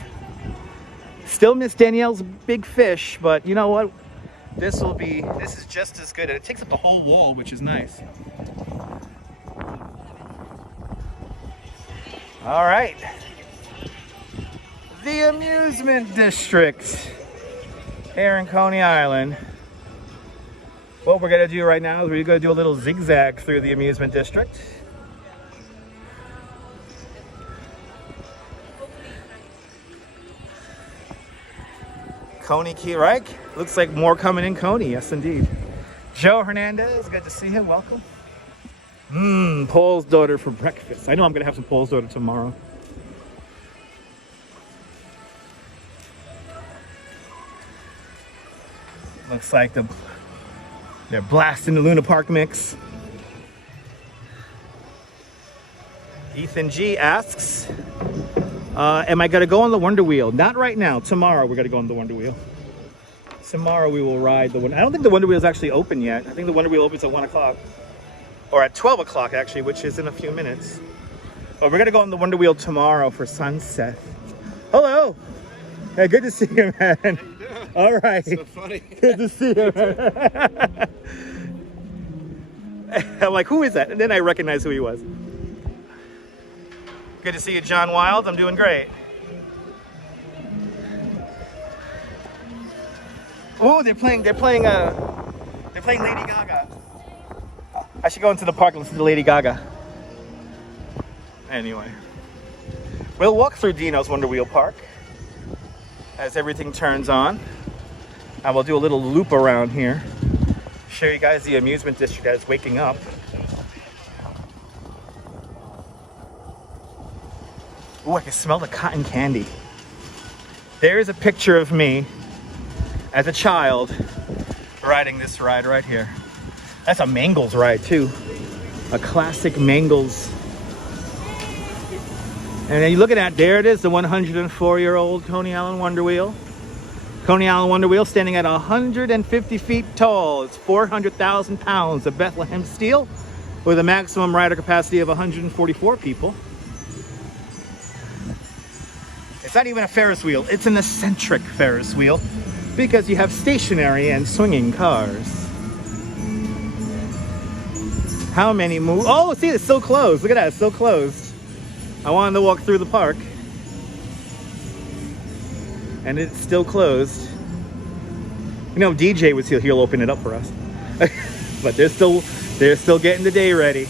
Still miss Danielle's big fish, but you know what? This is just as good. And it takes up the whole wall, which is nice. All right. The amusement district here in Coney Island. What we're gonna do right now is we're gonna do a little zigzag through the amusement district. Coney Key, right? Looks like more coming in Coney, yes indeed. Joe Hernandez, good to see him, welcome. Paul's daughter for breakfast. I know I'm gonna have some Paul's daughter tomorrow. Looks like they're blasting the Luna Park mix. Ethan G asks, am I gonna go on the Wonder Wheel? Not right now. Tomorrow we're gonna go on the Wonder Wheel. Tomorrow we will ride the one. I don't think the Wonder Wheel is actually open yet. I think the Wonder Wheel opens at 1 o'clock. Or at 12 o'clock actually, which is in a few minutes. But we're gonna go on the Wonder Wheel tomorrow for sunset. Hello. Hey, good to see you, man. How you doing? All right. So funny. Good to see you, man. I'm like, who is that? And then I recognized who he was. Good to see you, John Wild. I'm doing great. Oh, they're playing Lady Gaga. I should go into the park and listen to Lady Gaga. Anyway, we'll walk through Dino's Wonder Wheel Park as everything turns on. And we'll do a little loop around here. Show you guys the amusement district as waking up. Oh, I can smell the cotton candy. There's a picture of me as a child riding this ride right here. That's a Mangles ride too. A classic Mangles. And then you look at that, there it is, the 104-year-old Coney Island Wonder Wheel. Coney Island Wonder Wheel standing at 150 feet tall. It's 400,000 pounds of Bethlehem steel with a maximum rider capacity of 144 people. It's not even a Ferris wheel, it's an eccentric Ferris wheel because you have stationary and swinging cars. How many move? Oh, see, it's still closed. Look at that, it's still closed. I wanted to walk through the park and it's still closed. You know, if DJ was here, he'll open it up for us. But they're still getting the day ready.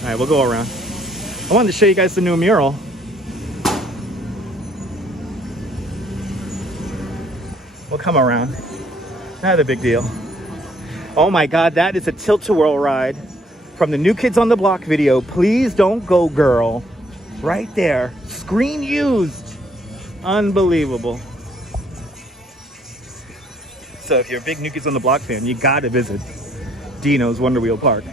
All right, we'll go around. I wanted to show you guys the new mural. We'll come around. Not a big deal. Oh my God, that is a tilt-a-whirl ride from the New Kids on the Block video. Please don't go, girl. Right there, screen used. Unbelievable. So if you're a big New Kids on the Block fan, you gotta visit Dino's Wonder Wheel Park.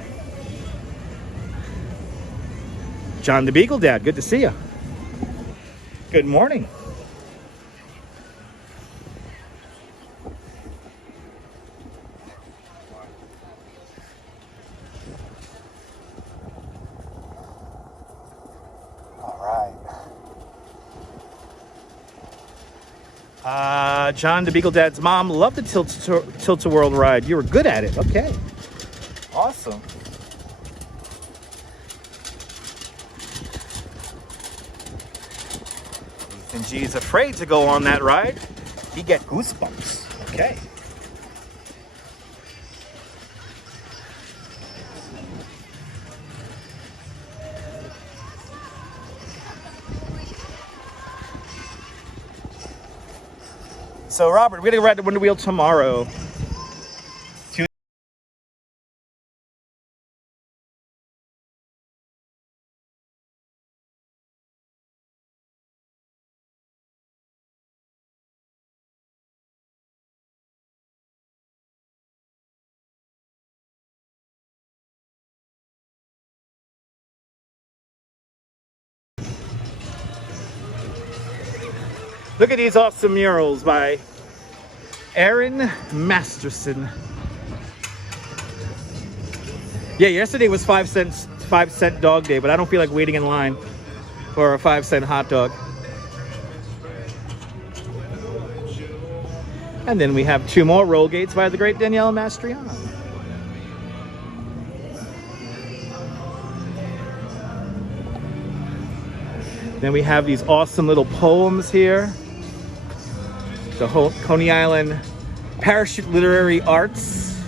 John the Beagle Dad, good to see you. Good morning. John the Beagle Dad's mom loved the tilt-a-whirl ride. You were good at it. Okay. Awesome. And G's afraid to go on that ride. He get goosebumps. Okay. So Robert, we're gonna ride the Wonder Wheel tomorrow. Look at these awesome murals by Aaron Masterson. Yeah, yesterday was 5 cent dog day, but I don't feel like waiting in line for a 5-cent hot dog. And then we have 2 more roll gates by the great Danielle Mastriano. Then we have these awesome little poems here. The whole Coney Island Parachute Literary Arts.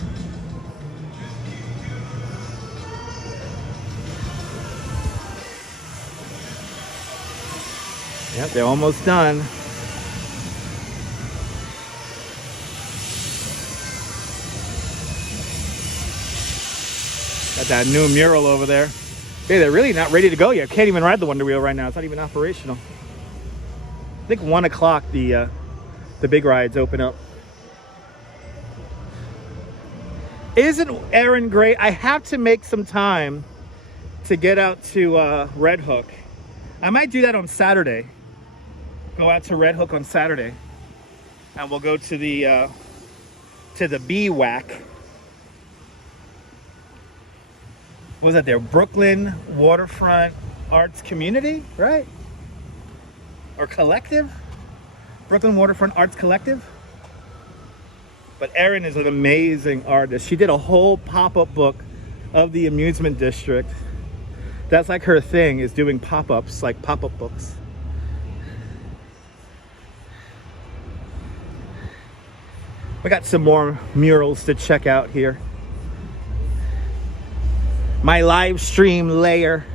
Yep, they're almost done. Got that new mural over there. Hey, they're really not ready to go yet. Can't even ride the Wonder Wheel right now. It's not even operational. I think 1 o'clock the big rides open up. Isn't Erin great? I have to make some time to get out to Red Hook. I might do that on Saturday. Go out to Red Hook on Saturday, and we'll go to the BWAC. What was that there? Brooklyn Waterfront Arts Community, right? Or Collective? Brooklyn Waterfront Arts Collective. But Erin is an amazing artist. She did a whole pop-up book of the amusement district. That's like her thing, is doing pop-ups, like pop-up books. We got some more murals to check out here. My live stream layer.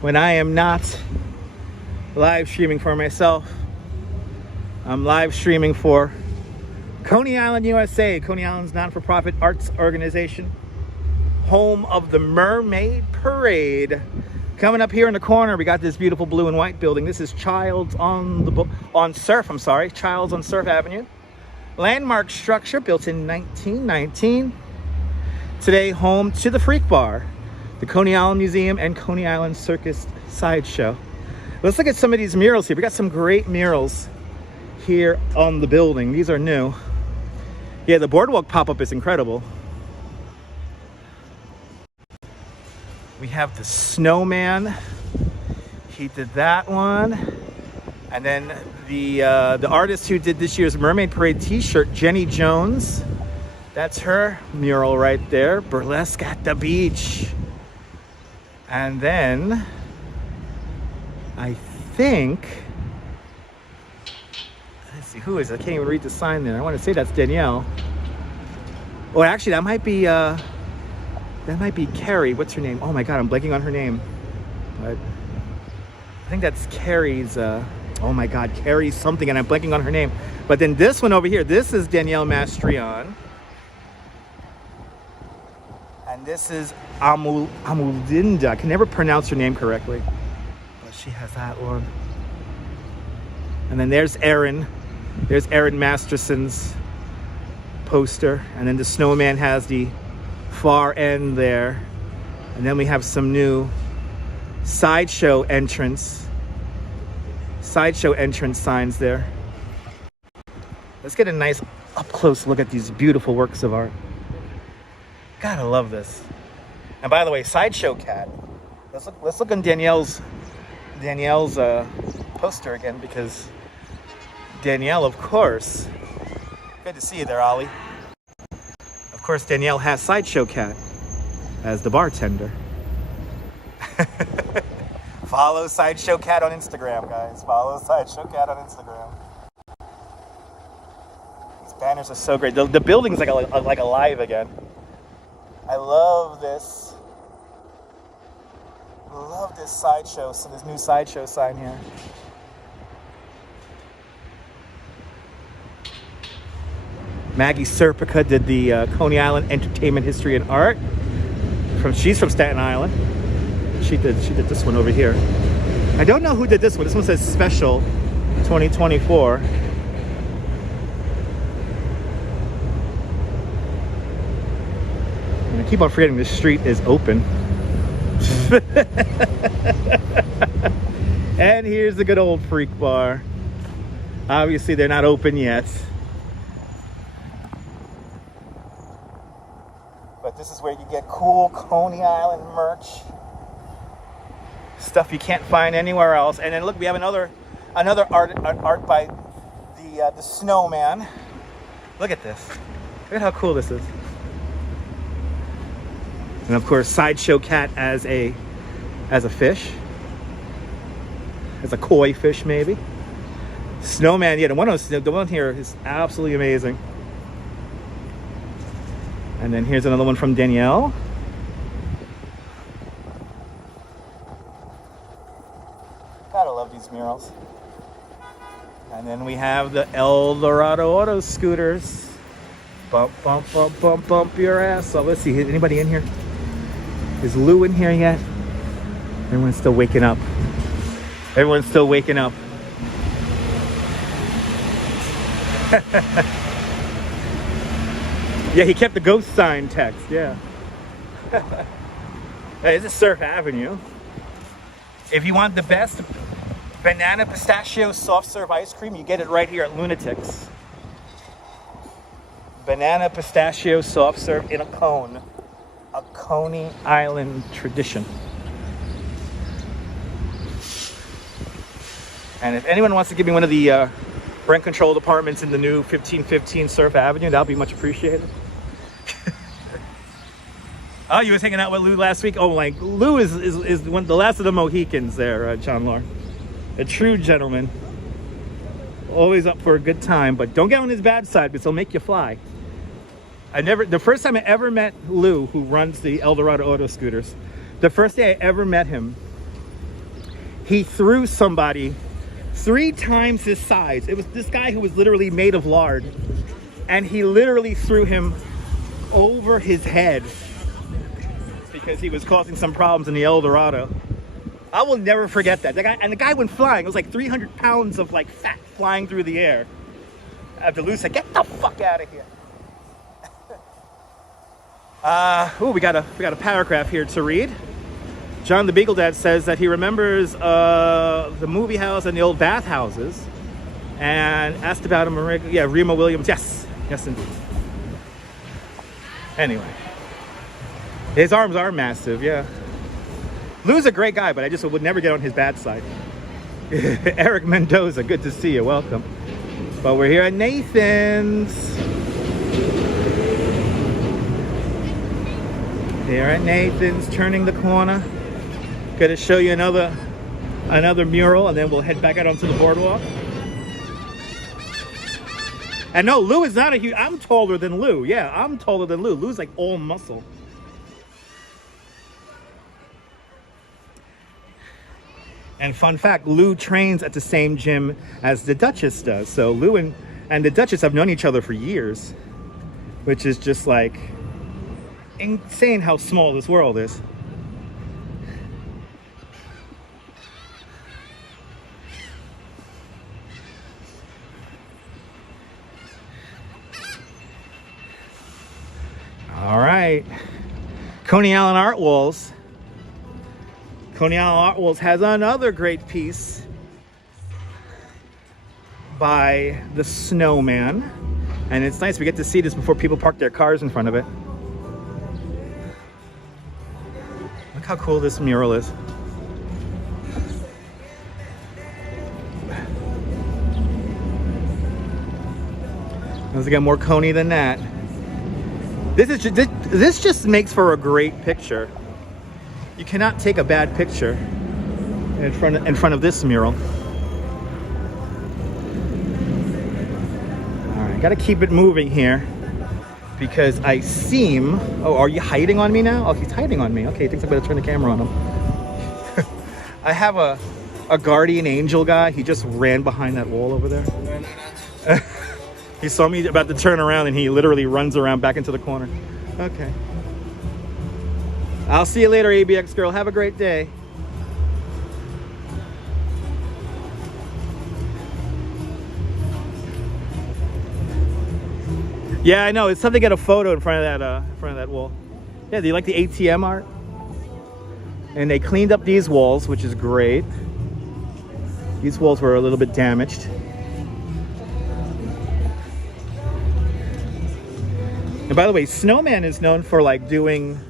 When I am not live streaming for myself, I'm live streaming for Coney Island, USA. Coney Island's non-for-profit arts organization. Home of the Mermaid Parade. Coming up here in the corner, we got this beautiful blue and white building. This is Childs on Surf Avenue. Landmark structure built in 1919. Today home to the Freak Bar, the Coney Island Museum, and Coney Island Circus Sideshow. Let's look at some of these murals here. We got some great murals here on the building. These are new. Yeah, the Boardwalk pop-up is incredible. We have the snowman. He did that one. And then the artist who did this year's Mermaid Parade t-shirt, Jenny Jones. That's her mural right there. Burlesque at the beach. And then I think, let's see, who is it? I can't even read the sign there. I want to say that's Danielle. Oh, actually, that might be Carrie. What's her name? Oh my God, I'm blanking on her name. But I think that's Carrie's, oh my God, Carrie something, and I'm blanking on her name. But then this one over here, this is Danielle Mastrion. And this is Amulinda. I can never pronounce her name correctly. But she has that one. And then there's Erin. There's Erin Masterson's poster. And then the snowman has the far end there. And then we have some new sideshow entrance signs there. Let's get a nice up close look at these beautiful works of art. Gotta love this. And by the way, Sideshow Cat. Let's look on Danielle's poster again, because Danielle, of course. Good to see you there, Ollie. Of course, Danielle has Sideshow Cat as the bartender. Follow Sideshow Cat on Instagram, guys. Follow Sideshow Cat on Instagram. These banners are so great. The building's like alive again. I love this. Love this sideshow. So this new sideshow sign here. Maggie Serpica did the Coney Island Entertainment History and Art. She's from Staten Island. She did this one over here. I don't know who did this one. This one says Special 2024. I keep on forgetting this street is open. And here's the good old Freak Bar. Obviously they're not open yet. But this is where you get cool Coney Island merch. Stuff you can't find anywhere else. And then look, we have another art by the snowman. Look at this. Look at how cool this is. And of course, Sideshow Cat as a fish, as a koi fish maybe. Snowman, yeah, the one here is absolutely amazing. And then here's another one from Danielle. Gotta love these murals. And then we have the El Dorado Auto Scooters. Bump, bump, bump, bump, bump your ass. So let's see, anybody in here? Is Lou in here yet? Everyone's still waking up. Everyone's still waking up. Yeah, he kept the ghost sign text, yeah. Hey, this is Surf Avenue. If you want the best banana pistachio soft serve ice cream, you get it right here at Lunatics. Banana pistachio soft serve in a cone. A Coney Island tradition. And if anyone wants to give me one of the rent controlled apartments in the new 1515 Surf Avenue, that'll be much appreciated. Oh, you was hanging out with Lou last week? Oh, like Lou is one, the last of the Mohicans there, John Lore. A true gentleman. Always up for a good time, but don't get on his bad side because he'll make you fly. The first time I ever met Lou, who runs the Eldorado Auto Scooters, the first day I ever met him, he threw somebody 3 times his size. It was this guy who was literally made of lard, and he literally threw him over his head because he was causing some problems in the Eldorado. I will never forget that. The guy went flying. It was like 300 pounds of like fat flying through the air. After Lou said, "Get the fuck out of here." We got a paragraph here to read. John the Beagle Dad says that he remembers the movie house and the old bathhouses, and asked about him. Yeah, Remo Williams. Yes, indeed. Anyway, his arms are massive. Yeah, Lou's a great guy, but I just would never get on his bad side. Eric Mendoza, good to see you. Welcome. But we're here at Nathan's. Here at Nathan's, turning the corner. Gonna show you another mural, and then we'll head back out onto the boardwalk. And no, Lou is not a huge. I'm taller than Lou. Yeah, I'm taller than Lou. Lou's like all muscle. And fun fact, Lou trains at the same gym as the Duchess does. So Lou and the Duchess have known each other for years, which is just like insane how small this world is. All right, Coney Island Art Walls. Coney Island Art Walls has another great piece by the Snowman, and it's nice we get to see this before people park their cars in front of it. Look how cool this mural is. Let's get more Coney than that. This just makes for a great picture. You cannot take a bad picture in front of this mural. All right, got to keep it moving here because I seem. Oh, are you hiding on me now? Oh, he's hiding on me. Okay, he thinks I'm gonna turn the camera on him. I have a guardian angel guy. He just ran behind that wall over there. He saw me about to turn around and he literally runs around back into the corner. Okay. I'll see you later, ABX girl. Have a great day. Yeah, I know. It's tough to get a photo in front of that wall. Yeah, do you like the ATM art? And they cleaned up these walls, which is great. These walls were a little bit damaged. And by the way, Snowman is known for like doing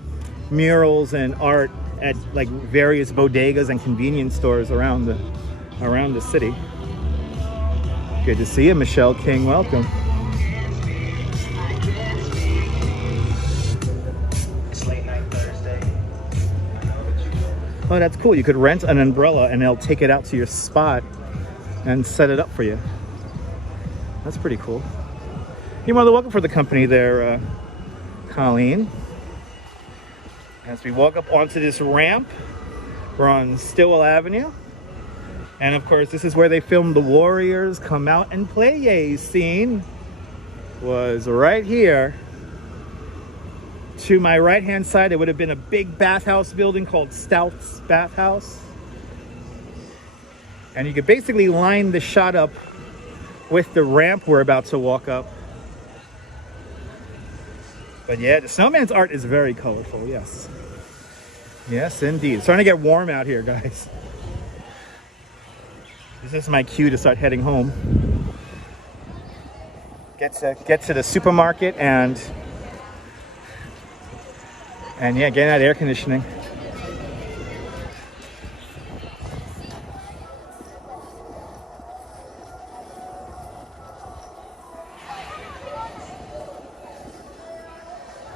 murals and art at like various bodegas and convenience stores around the city. Good to see you, Michelle King. Welcome. It's late night Thursday. Oh, that's cool. You could rent an umbrella and they'll take it out to your spot and set it up for you. That's pretty cool. You're more than welcome for the company there, Colleen. As we walk up onto this ramp, we're on Stillwell Avenue. And of course, this is where they filmed the Warriors Come Out and Play Yay scene. was right here. To my right hand side, there would have been a big bathhouse building called Stout's Bathhouse. And you could basically line the shot up with the ramp we're about to walk up. But yeah, the snowman's art is very colorful, yes. Yes, indeed. It's starting to get warm out here, guys. This is my cue to start heading home. Get to the supermarket and yeah, getting that air conditioning.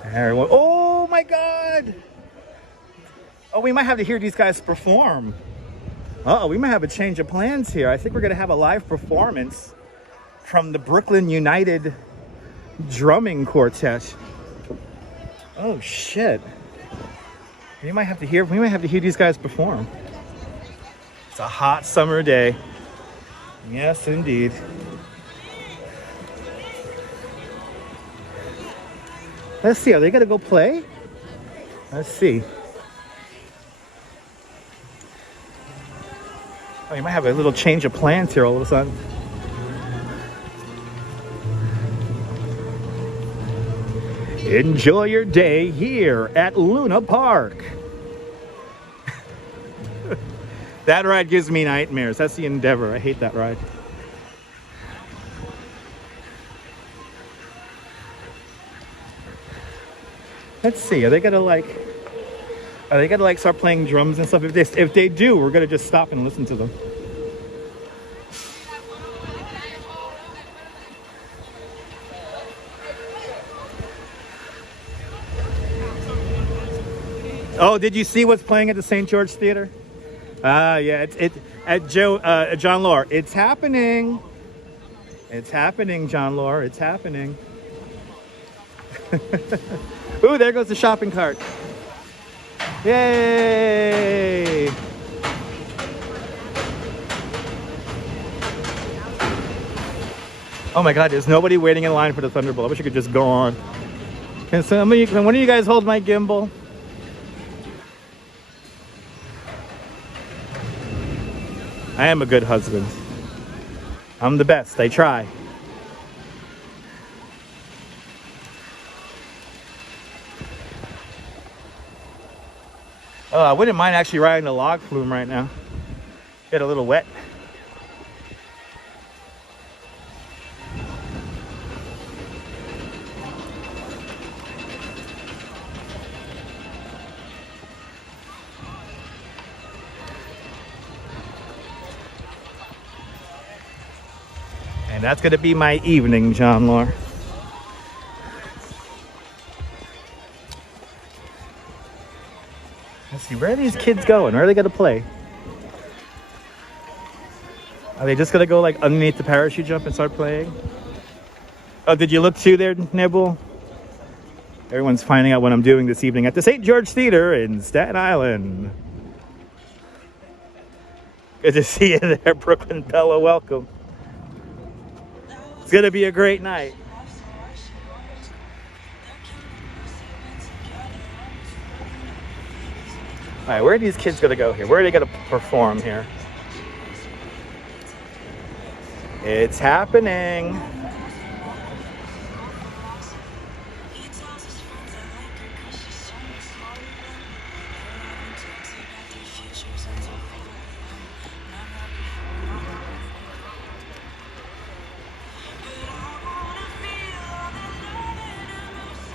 Everyone, oh my God! Oh, we might have to hear these guys perform. Uh-oh, we might have a change of plans here. I think we're gonna have a live performance from the Brooklyn United Drumming Quartet. Oh shit! We might have to hear these guys perform. It's a hot summer day. Yes, indeed. Let's see. Are they gonna go play? Let's see. Oh, you might have a little change of plans here all of a sudden. Enjoy your day here at Luna Park. That ride gives me nightmares. That's the Endeavor. I hate that ride. Let's see. Are they gonna start playing drums and stuff? If they do, we're gonna just stop and listen to them. Oh, did you see what's playing at the St. George Theater? Yeah, it's at John Lahr. It's happening. It's happening, John Lahr. It's happening. Ooh, there goes the shopping cart. Yay! Oh my God, there's nobody waiting in line for the Thunderbolt. I wish you could just go on. Can one of you guys hold my gimbal? I am a good husband. I'm the best. I try. Oh, I wouldn't mind actually riding the log flume right now. Get a little wet. And that's gonna be my evening, John Lahr. Let's see, where are these kids going? Where are they gonna play? Are they just gonna go like underneath the parachute jump and start playing? Oh, did you look too there, Nibble? Everyone's finding out what I'm doing this evening at the St. George Theater in Staten Island. Good to see you there, Brooklyn Bella. Welcome. It's gonna be a great night. All right, where are these kids gonna go here? Where are they gonna perform here? It's happening.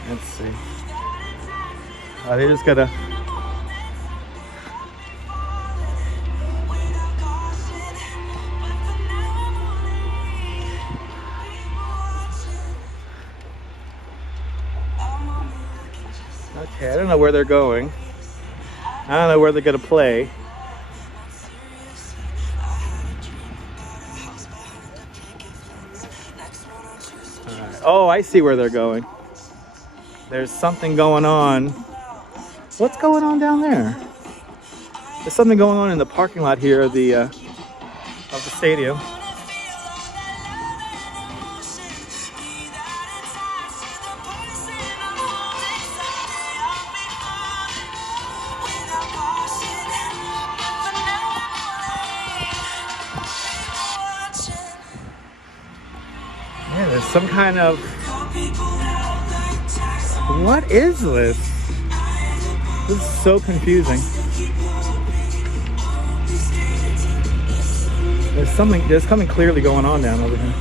Let's see. They just gotta. Okay, I don't know where they're going. I don't know where they're gonna play. Right. Oh, I see where they're going. There's something going on. What's going on down there? There's something going on in the parking lot here of the stadium. There's some kind of... What is this? This is so confusing. There's something clearly going on down over here.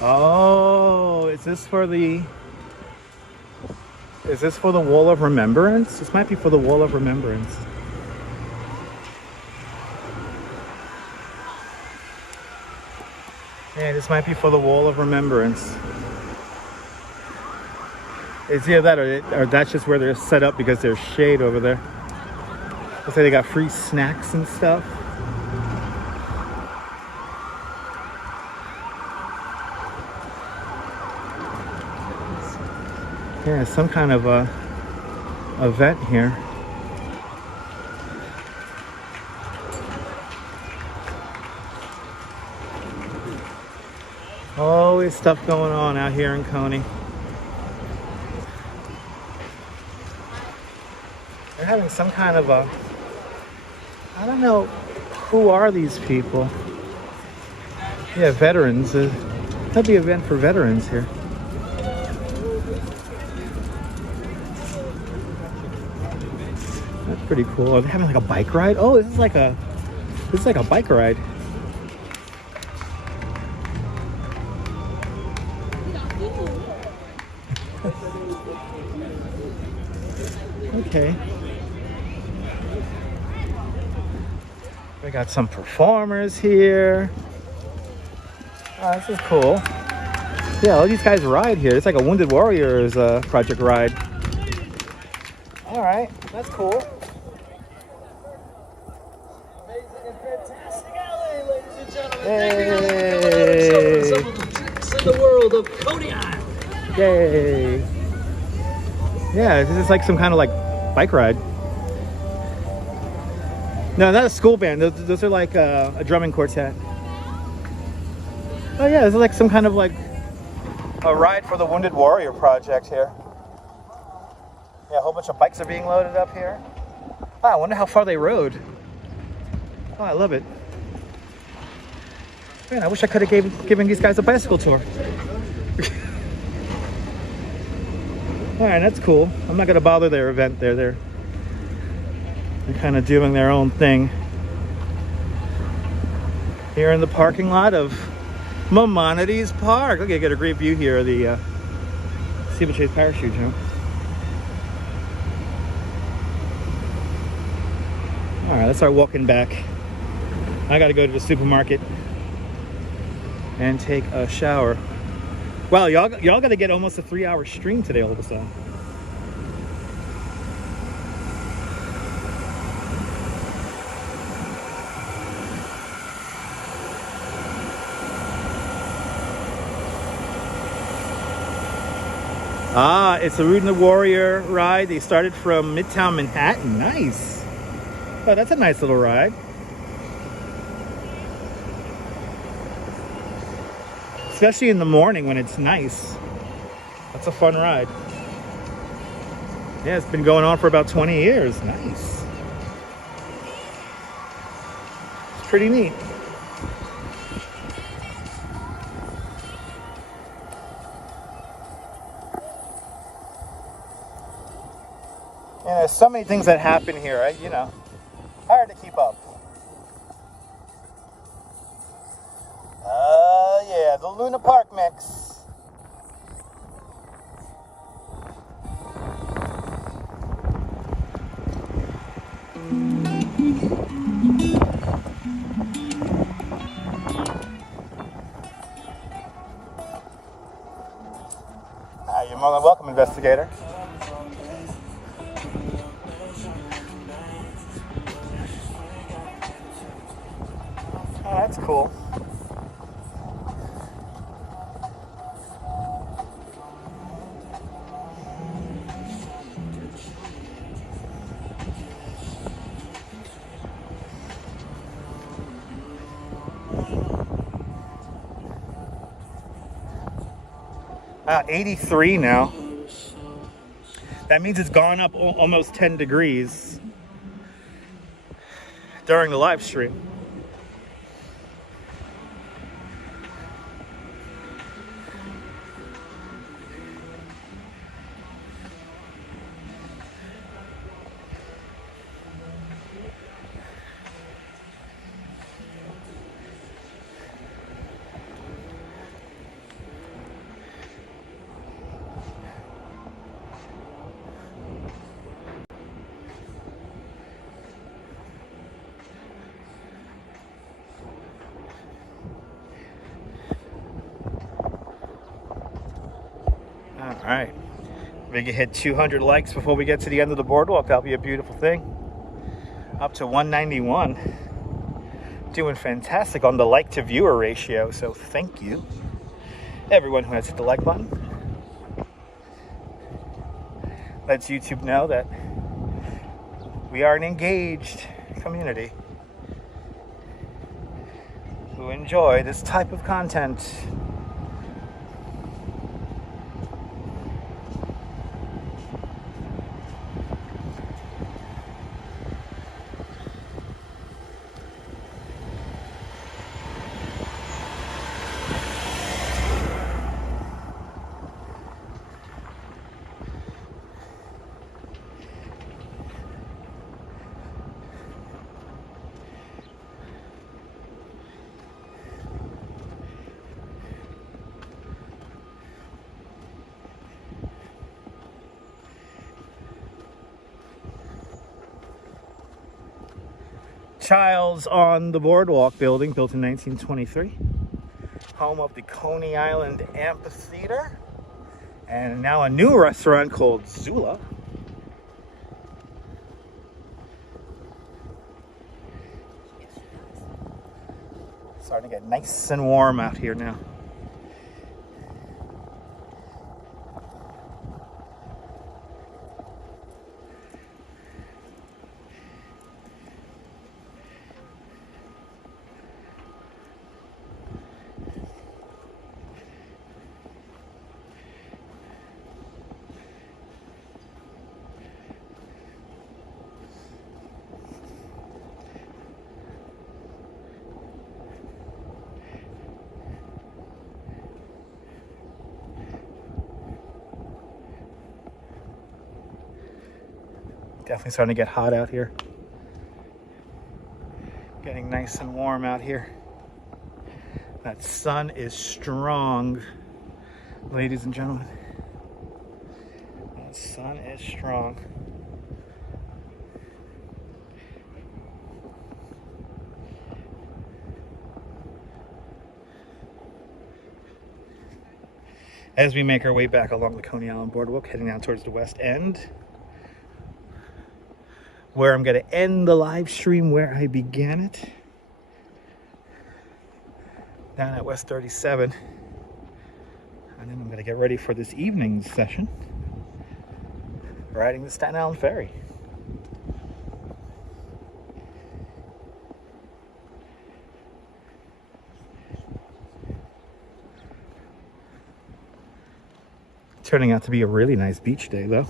Oh, is this for the Wall of Remembrance? This might be for the Wall of Remembrance. Yeah, this might be for the Wall of Remembrance. It's either that or that's just where they're set up because there's shade over there. Looks like they got free snacks and stuff. Yeah, some kind of a event here. Always stuff going on out here in Coney. They're having some kind of a... I don't know, who are these people? Yeah, veterans. That'd be an event for veterans here. That's pretty cool. Are they having like a bike ride? Oh, this is like a bike ride. Okay. We got some performers here. Oh, this is cool. Yeah, all these guys ride here. It's like a Wounded Warriors project ride. All right, that's cool. Hey! In the world of Coney Island. Yay! Yeah, this is like some kind of like bike ride. No, not a school band. Those are like a drumming quartet. Oh yeah, this is like some kind of like a ride for the Wounded Warrior project here. Yeah, a whole bunch of bikes are being loaded up here. Wow, I wonder how far they rode. Oh, I love it. Man, I wish I could have given these guys a bicycle tour. All right, that's cool. I'm not gonna bother their event there. They're kind of doing their own thing. Here in the parking lot of Maimonides Park. Okay, get a great view here of the steeplechase parachute jump. All right, let's start walking back. I gotta go to the supermarket and take a shower. Wow, y'all gotta get almost a 3-hour stream today all of a sudden. Ah, it's the Wounded Warrior ride. They started from Midtown Manhattan. Nice. Oh, that's a nice little ride. Especially in the morning when it's nice. That's a fun ride. Yeah, it's been going on for about 20 years. Nice. It's pretty neat. And there's so many things that happen here, right? You know, hard to keep up. Yeah, the Luna Park mix. You're more than welcome, investigator. Oh, that's cool. 83 now. That means it's gone up almost 10 degrees during the live stream. All right, if we can hit 200 likes before we get to the end of the boardwalk, that'll be a beautiful thing. Up to 191. Doing fantastic on the like to viewer ratio, so thank you everyone who has hit the like button. Lets YouTube know that we are an engaged community who enjoy this type of content. Child's on the Boardwalk building, built in 1923. Home of the Coney Island Amphitheater. And now a new restaurant called Zula. Starting to get nice and warm out here now. Definitely starting to get hot out here. Getting nice and warm out here. That sun is strong, ladies and gentlemen. That sun is strong. As we make our way back along the Coney Island Boardwalk, heading down towards the West End, where I'm going to end the live stream where I began it, down at West 37. And then I'm going to get ready for this evening's session, riding the Staten Island Ferry. Turning out to be a really nice beach day, though.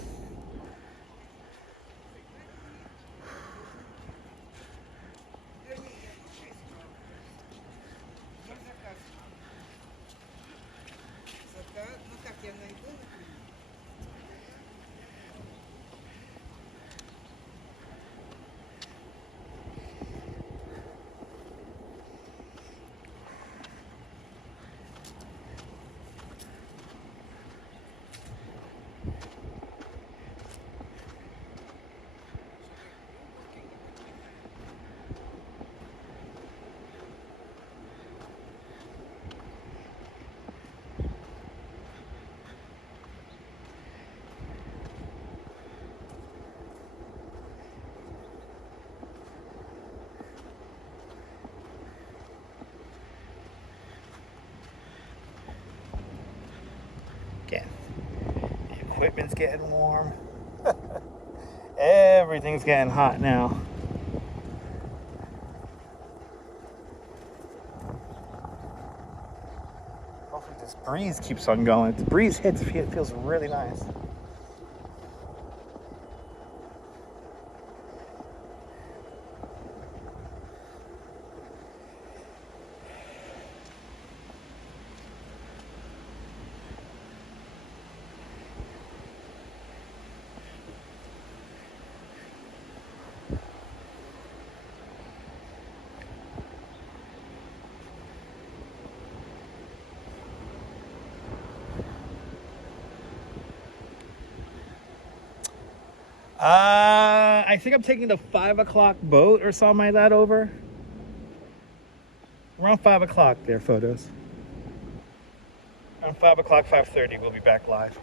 Again, the equipment's getting warm. Everything's getting hot now. Hopefully this breeze keeps on going. The breeze hits, it feels really nice. I think I'm taking the 5 o'clock boat or something like that over. Around 5 o'clock there, photos. Around 5 o'clock, 5:30, we'll be back live.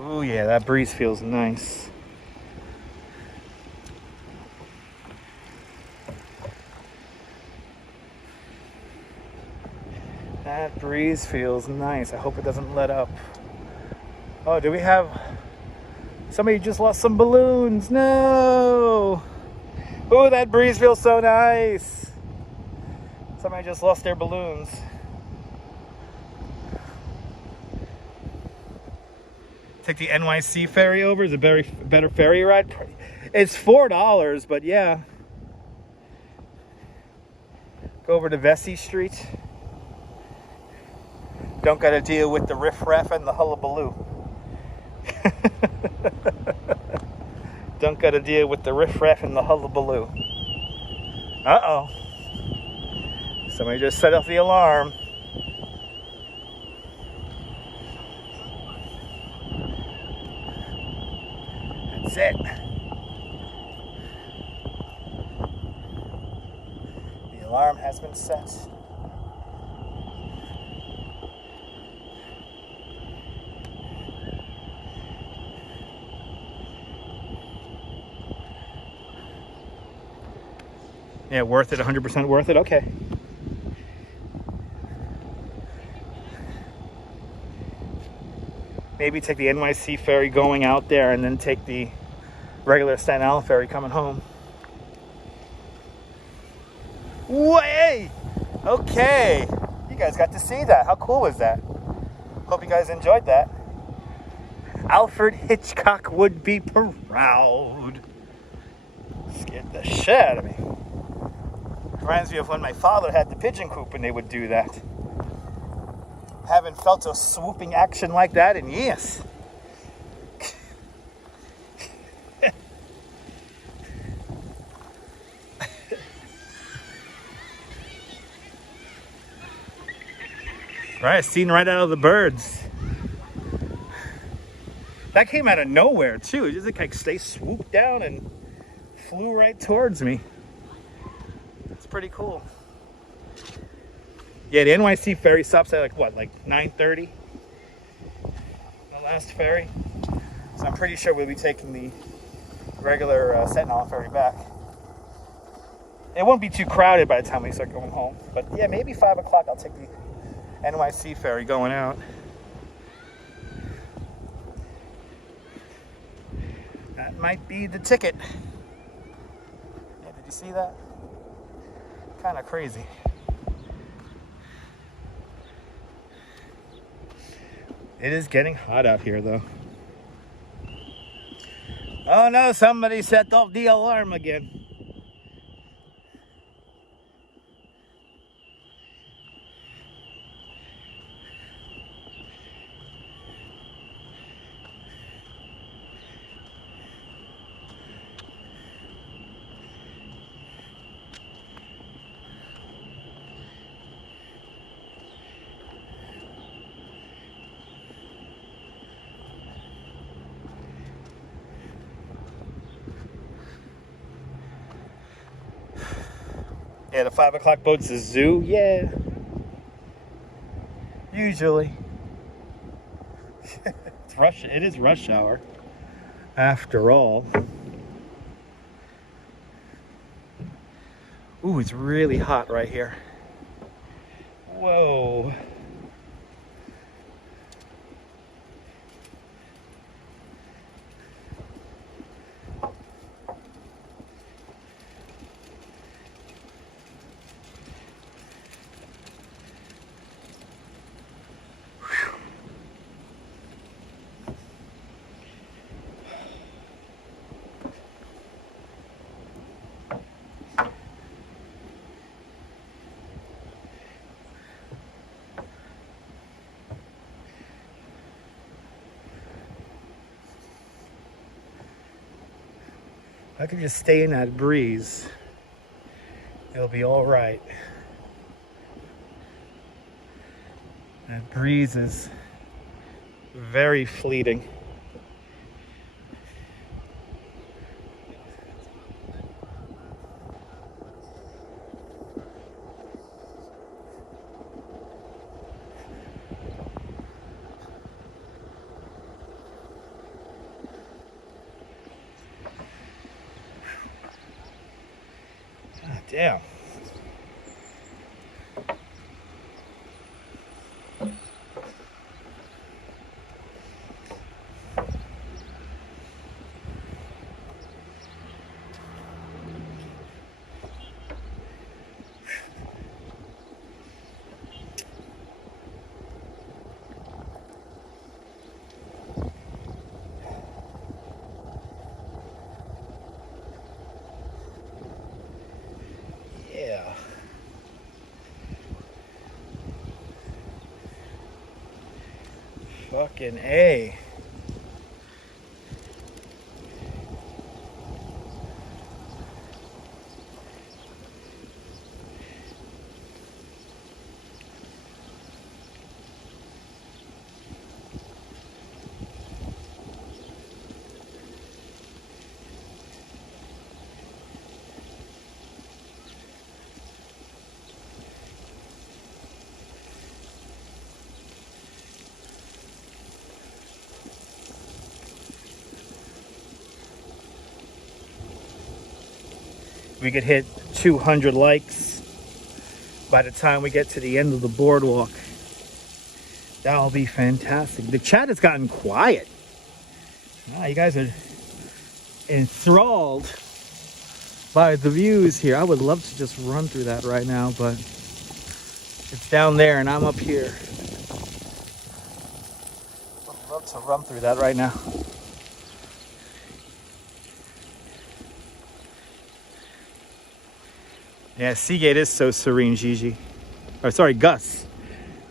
Oh yeah, that breeze feels nice. That breeze feels nice. I hope it doesn't let up. Oh, do we have... Somebody just lost some balloons. No! Oh, that breeze feels so nice. Somebody just lost their balloons. Take the NYC ferry over. Is a better ferry ride. It's $4, but yeah. Go over to Vesey Street. Don't got to deal with the riffraff and the hullabaloo. Don't got to deal with the riffraff and the hullabaloo. Uh-oh. Somebody just set off the alarm. That's it. The alarm has been set. Yeah, worth it, 100% worth it? Okay. Maybe take the NYC ferry going out there and then take the regular Staten Island ferry coming home. Way! Okay. You guys got to see that. How cool was that? Hope you guys enjoyed that. Alfred Hitchcock would be proud. Scared the shit out of me. Reminds me of when my father had the pigeon coop and they would do that. Haven't felt a swooping action like that in years. Right, seen right out of the birds. That came out of nowhere too. It just like they swooped down and flew right towards me. Pretty cool. Yeah, the NYC ferry stops at like what, like 9:30? The last ferry. So I'm pretty sure we'll be taking the regular Staten Island ferry back. It won't be too crowded by the time we start going home. But yeah, maybe 5 o'clock I'll take the NYC ferry going out. That might be the ticket. Yeah, did you see that? Kind of crazy. It is getting hot out here though. Oh no, somebody set off the alarm again. Yeah, the 5 o'clock boat's the zoo. Yeah. Usually. It's rush. It is rush hour. After all. Ooh, it's really hot right here. Whoa. I can just stay in that breeze. It'll be all right. That breeze is very fleeting. God damn. Yeah. Fucking A. We could hit 200 likes by the time we get to the end of the boardwalk. That'll be fantastic. The chat has gotten quiet. Wow, you guys are enthralled by the views here. I would love to just run through that right now, but it's down there and I'm up here. I'd love to run through that right now. Yeah, Seagate is so serene, Gigi. Or sorry, Gus.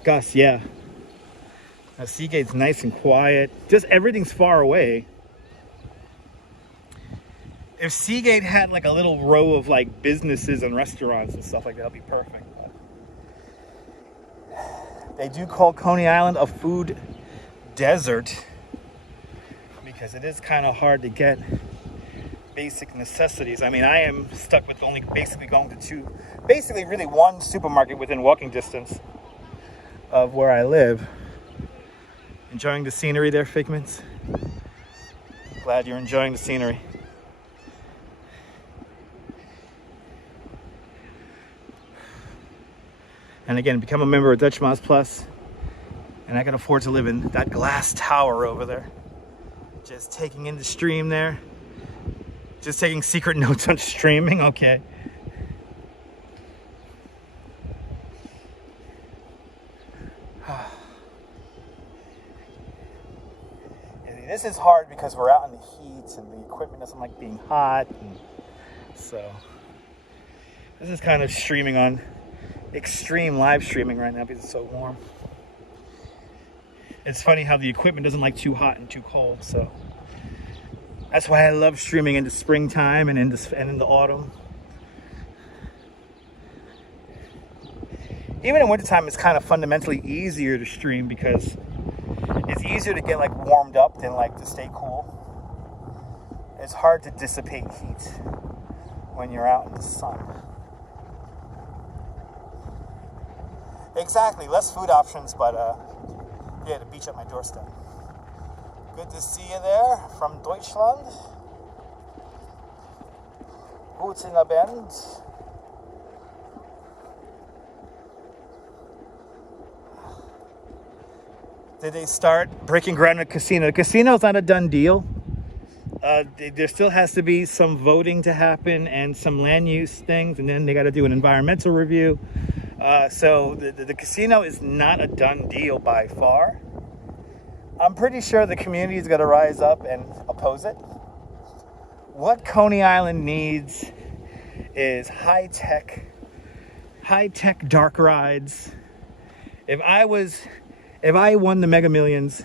Gus, yeah. Now, Seagate's nice and quiet. Just everything's far away. If Seagate had like a little row of like businesses and restaurants and stuff like that, that'd be perfect. They do call Coney Island a food desert because it is kind of hard to get basic necessities. I mean, I am stuck with only basically going to really one supermarket within walking distance of where I live. Enjoying the scenery there, Figments? Glad you're enjoying the scenery. And again, become a member of Dutch Moz Plus, and I can afford to live in that glass tower over there. Just taking in the stream there. Just taking secret notes on streaming, okay. This is hard because we're out in the heat and the equipment doesn't like being hot. And so this is kind of streaming on extreme live streaming right now because it's so warm. It's funny how the equipment doesn't like too hot and too cold, so that's why I love streaming in the springtime and in the autumn. Even in wintertime, it's kind of fundamentally easier to stream because it's easier to get like warmed up than like to stay cool. It's hard to dissipate heat when you're out in the sun. Exactly, less food options, but yeah, the beach at my doorstep. Good to see you there from Deutschland. Guten Abend. Did they start breaking ground in the casino? The casino's not a done deal. There still has to be some voting to happen and some land use things, and then they got to do an environmental review. So the casino is not a done deal by far. I'm pretty sure the community is going to rise up and oppose it. What Coney Island needs is high-tech dark rides. If I won the Mega Millions,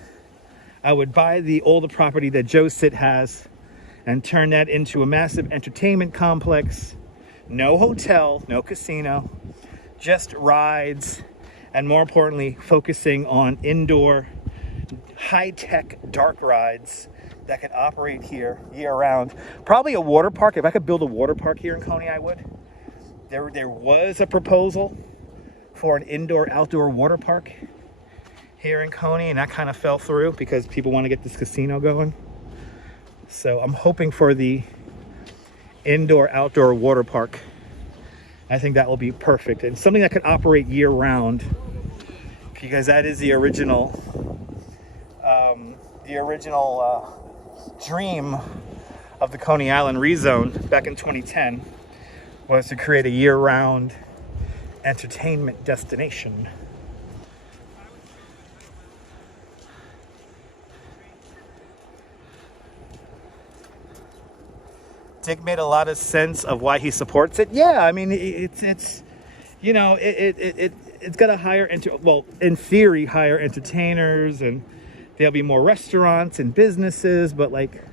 I would buy all the property that Joe Sit has and turn that into a massive entertainment complex. No hotel, no casino, just rides, and more importantly, focusing on indoor, high-tech dark rides that could operate here year-round. Probably a water park. If I could build a water park here in Coney, I would. There was a proposal for an indoor-outdoor water park here in Coney, and that kind of fell through because people want to get this casino going. So I'm hoping for the indoor-outdoor water park. I think that will be perfect, and something that could operate year-round, because that is the original dream of the Coney Island rezone back in 2010, was to create a year-round entertainment destination. Dick made a lot of sense of why he supports it. Yeah, I mean, it's you know, it's got to hire in theory, hire entertainers, and there'll be more restaurants and businesses, but like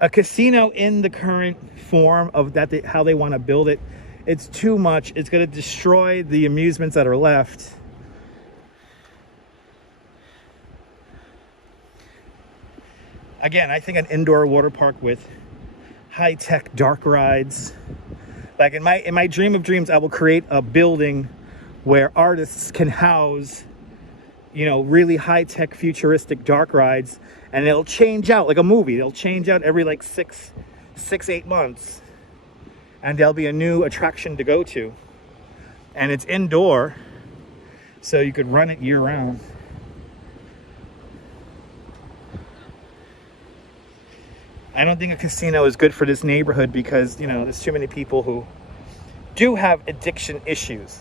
a casino in the current form of that, how they want to build it, it's too much. It's going to destroy the amusements that are left. Again, I think an indoor water park with high-tech dark rides. Like in my dream of dreams, I will create a building where artists can house, you know, really high-tech futuristic dark rides, and it'll change out like a movie. It'll change out every like 8 months, and there'll be a new attraction to go to, and it's indoor, so you could run it year-round. I don't think a casino is good for this neighborhood because, you know, there's too many people who do have addiction issues.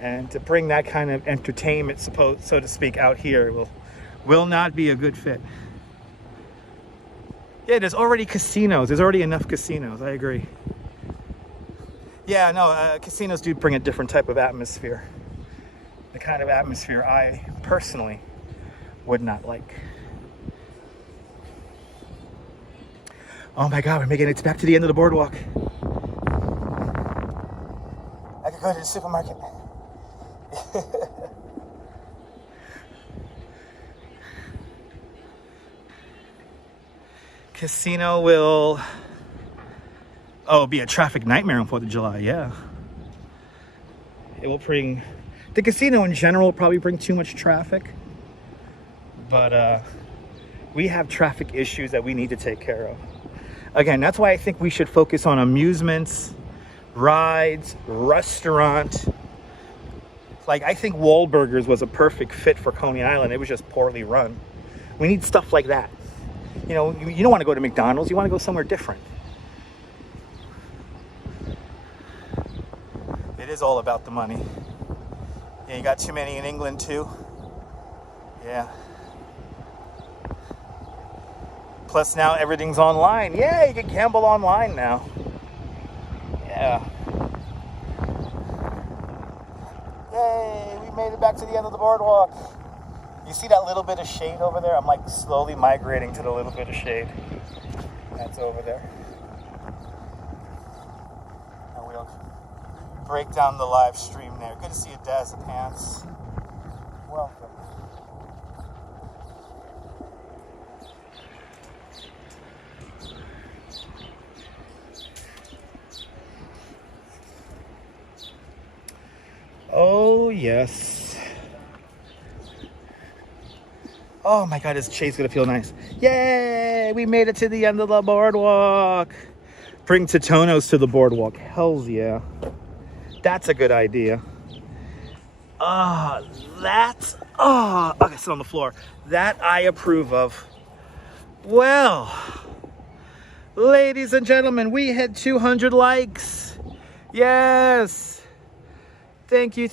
And to bring that kind of entertainment, so to speak, out here will not be a good fit. Yeah, there's already casinos. There's already enough casinos. I agree. Yeah, no, casinos do bring a different type of atmosphere. The kind of atmosphere I personally would not like. Oh my God, we're making it back to the end of the boardwalk. I could go to the supermarket. Casino will, be a traffic nightmare on 4th of July, yeah. It will bring, the casino in general will probably bring too much traffic. But we have traffic issues that we need to take care of. Again, that's why I think we should focus on amusements, rides, restaurant. Like, I think Wahlburgers was a perfect fit for Coney Island. It was just poorly run. We need stuff like that. You know, you don't want to go to McDonald's. You want to go somewhere different. It is all about the money. Yeah, you got too many in England too. Yeah. Plus now everything's online. Yeah, you can gamble online now. Yeah. Yay, we made it back to the end of the boardwalk. You see that little bit of shade over there? I'm like slowly migrating to the little bit of shade. That's over there. And we'll break down the live stream there. Good to see you, Dazzy Pants. Welcome. Oh, yes. Oh my God, this shade's gonna feel nice. Yay, we made it to the end of the boardwalk. Bring Totonos to the boardwalk. Hells yeah. That's a good idea. Okay, sit on the floor. That I approve of. Well, ladies and gentlemen, we hit 200 likes. Yes. Thank you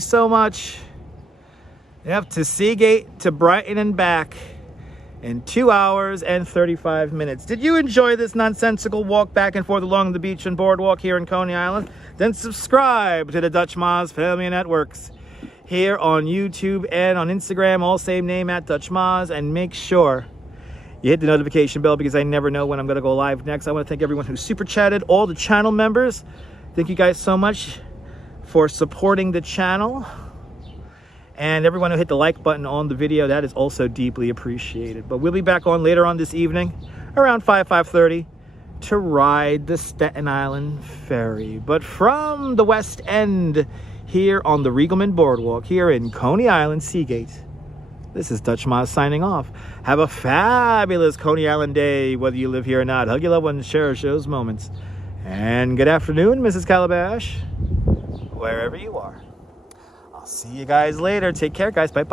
so much. Yep, to Seagate, to Brighton and back in 2 hours and 35 minutes. Did you enjoy this nonsensical walk back and forth along the beach and boardwalk here in Coney Island? Then subscribe to the Dutch Moz Family Networks here on YouTube and on Instagram, all same name at Dutch Moz, and make sure you hit the notification bell because I never know when I'm going to go live next. I want to thank everyone who super chatted, all the channel members. Thank you guys so much for supporting the channel. And everyone who hit the like button on the video, that is also deeply appreciated. But we'll be back on later on this evening, around 5:30, to ride the Staten Island Ferry. But from the West End, here on the Regalman Boardwalk, here in Coney Island, Seagate, this is Dutch Moz signing off. Have a fabulous Coney Island day, whether you live here or not. Hug your loved ones, cherish those moments. And good afternoon, Mrs. Calabash, wherever you are. I'll see you guys later. Take care, guys. Bye.